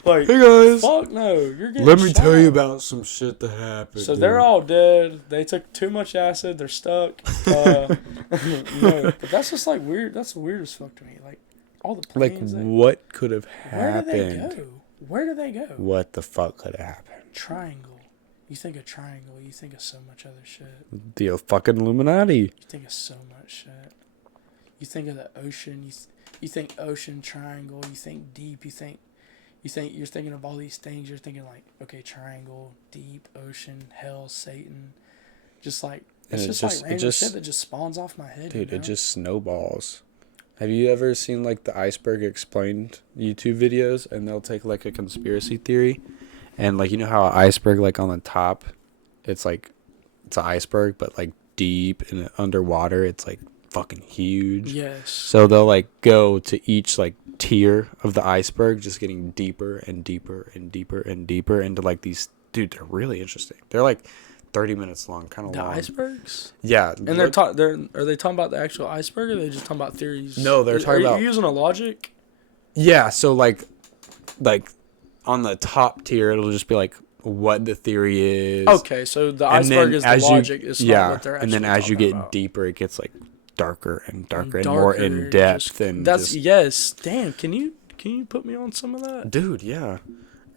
Like, Hey guys, fuck no, you're getting let me tell you shot. about some shit that happened. So dude. they're all dead. They took too much acid. They're stuck. No, but that's just like weird. That's weird as fuck to me. Like all the like planes. what could have where do they happened? go? Where do they go? What the fuck could have happened? Triangle. You think of triangle. You think of so much other shit. The fucking Illuminati. You think of so much shit. You think of the ocean. You think ocean, triangle. You think deep. You're thinking of all these things. You're thinking like, okay, triangle, deep, ocean, hell, Satan. Just like it's just like random shit that just spawns off my head. Dude, you know? it just snowballs. Have you ever seen like the Iceberg Explained YouTube videos, and they'll take like a conspiracy theory, and like you know how an iceberg, like on the top, it's like it's an iceberg, but like deep and underwater, it's like fucking huge. Yes. So they'll like go to each like tier of the iceberg, just getting deeper and deeper and deeper and deeper into like these. Dude, they're really interesting. They're like 30 minutes long, kind of The long. icebergs? Yeah. And are they talking about the actual iceberg, or are they just talking about theories? No, they're talking about. Are you using a logic? Yeah, so like on the top tier, it'll just be like what the theory is. Okay, so the And iceberg then is the as you- logic. It's yeah, not what they're actually and then as you talking get about. deeper, it gets like darker and darker and Darker, more in depth just- and that's just, yes. Damn, can you put me on some of that? dude, yeah.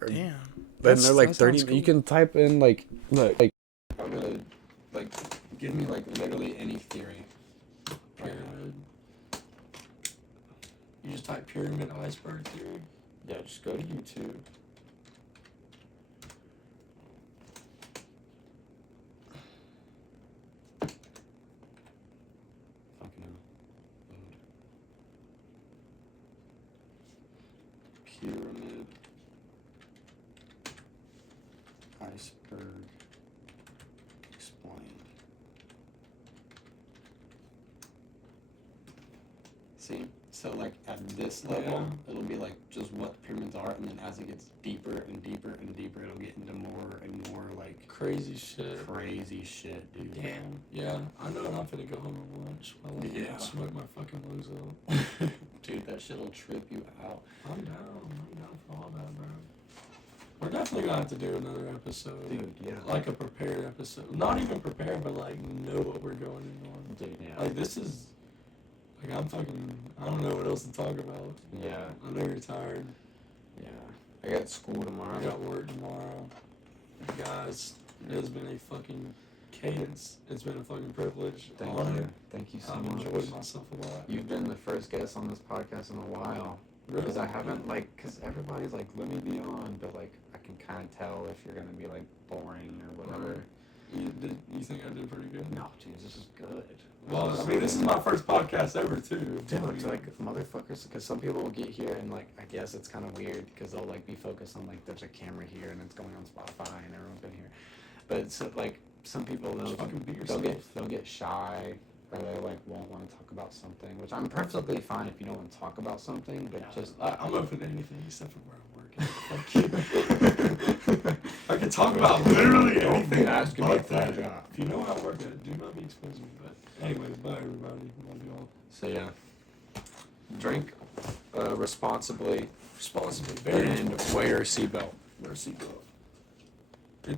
Damn. And That's- they're like that 30. sounds cool. You can type in like I'm gonna like give me like literally any theory. Pyramid. You just type pyramid iceberg theory. Yeah, just go to YouTube. Fucking hell. Pyramid iceberg explained. See, so like at this level, it'll be like just what pyramids are, and then as it gets deeper and deeper and deeper, it'll get into more and more like Crazy shit. crazy shit, dude. Damn. Yeah, I know I'm finna go home and watch. Yeah. Smoke my fucking lungs out. Dude, that shit'll trip you out. I'm down for all that, bro. We're definitely gonna have to do another episode. Dude, yeah. Like a prepared episode. Not even prepared, but like know what we're going in on. Dude, yeah. Like this is like I don't know what else to talk about. Yeah. I know you're tired. Yeah. I got school tomorrow. I got work tomorrow. Guys, it has been a fucking cadence. It's been a fucking privilege. Thank honor. you. Thank you so I've much. enjoyed myself a lot. You've been the first guest on this podcast in a while. Because I haven't, like, because everybody's like, let me be on, but, like, I can kind of tell if you're going to be, like, boring or whatever. You think I did pretty good? No, dude, this is good. Well, I mean, this is my first podcast ever, too. Dude, like, motherfuckers, because some people will get here and, like, I guess it's kind of weird because they'll, like, be focused on, like, there's a camera here and it's going on Spotify and everyone's been here. But it's, like, some people, they'll get shy or they, like, won't want to talk about something, which I'm perfectly fine if you don't want to talk about something, but just... I'm open to anything except for where I'm working. I can talk about literally anything. Asking me for a that. job. If you know where I work at, do not be exposing me. But anyways, bye everybody. Love you all. So, yeah. Drink responsibly Responsibly. Very and wear a seatbelt. Wear a seatbelt.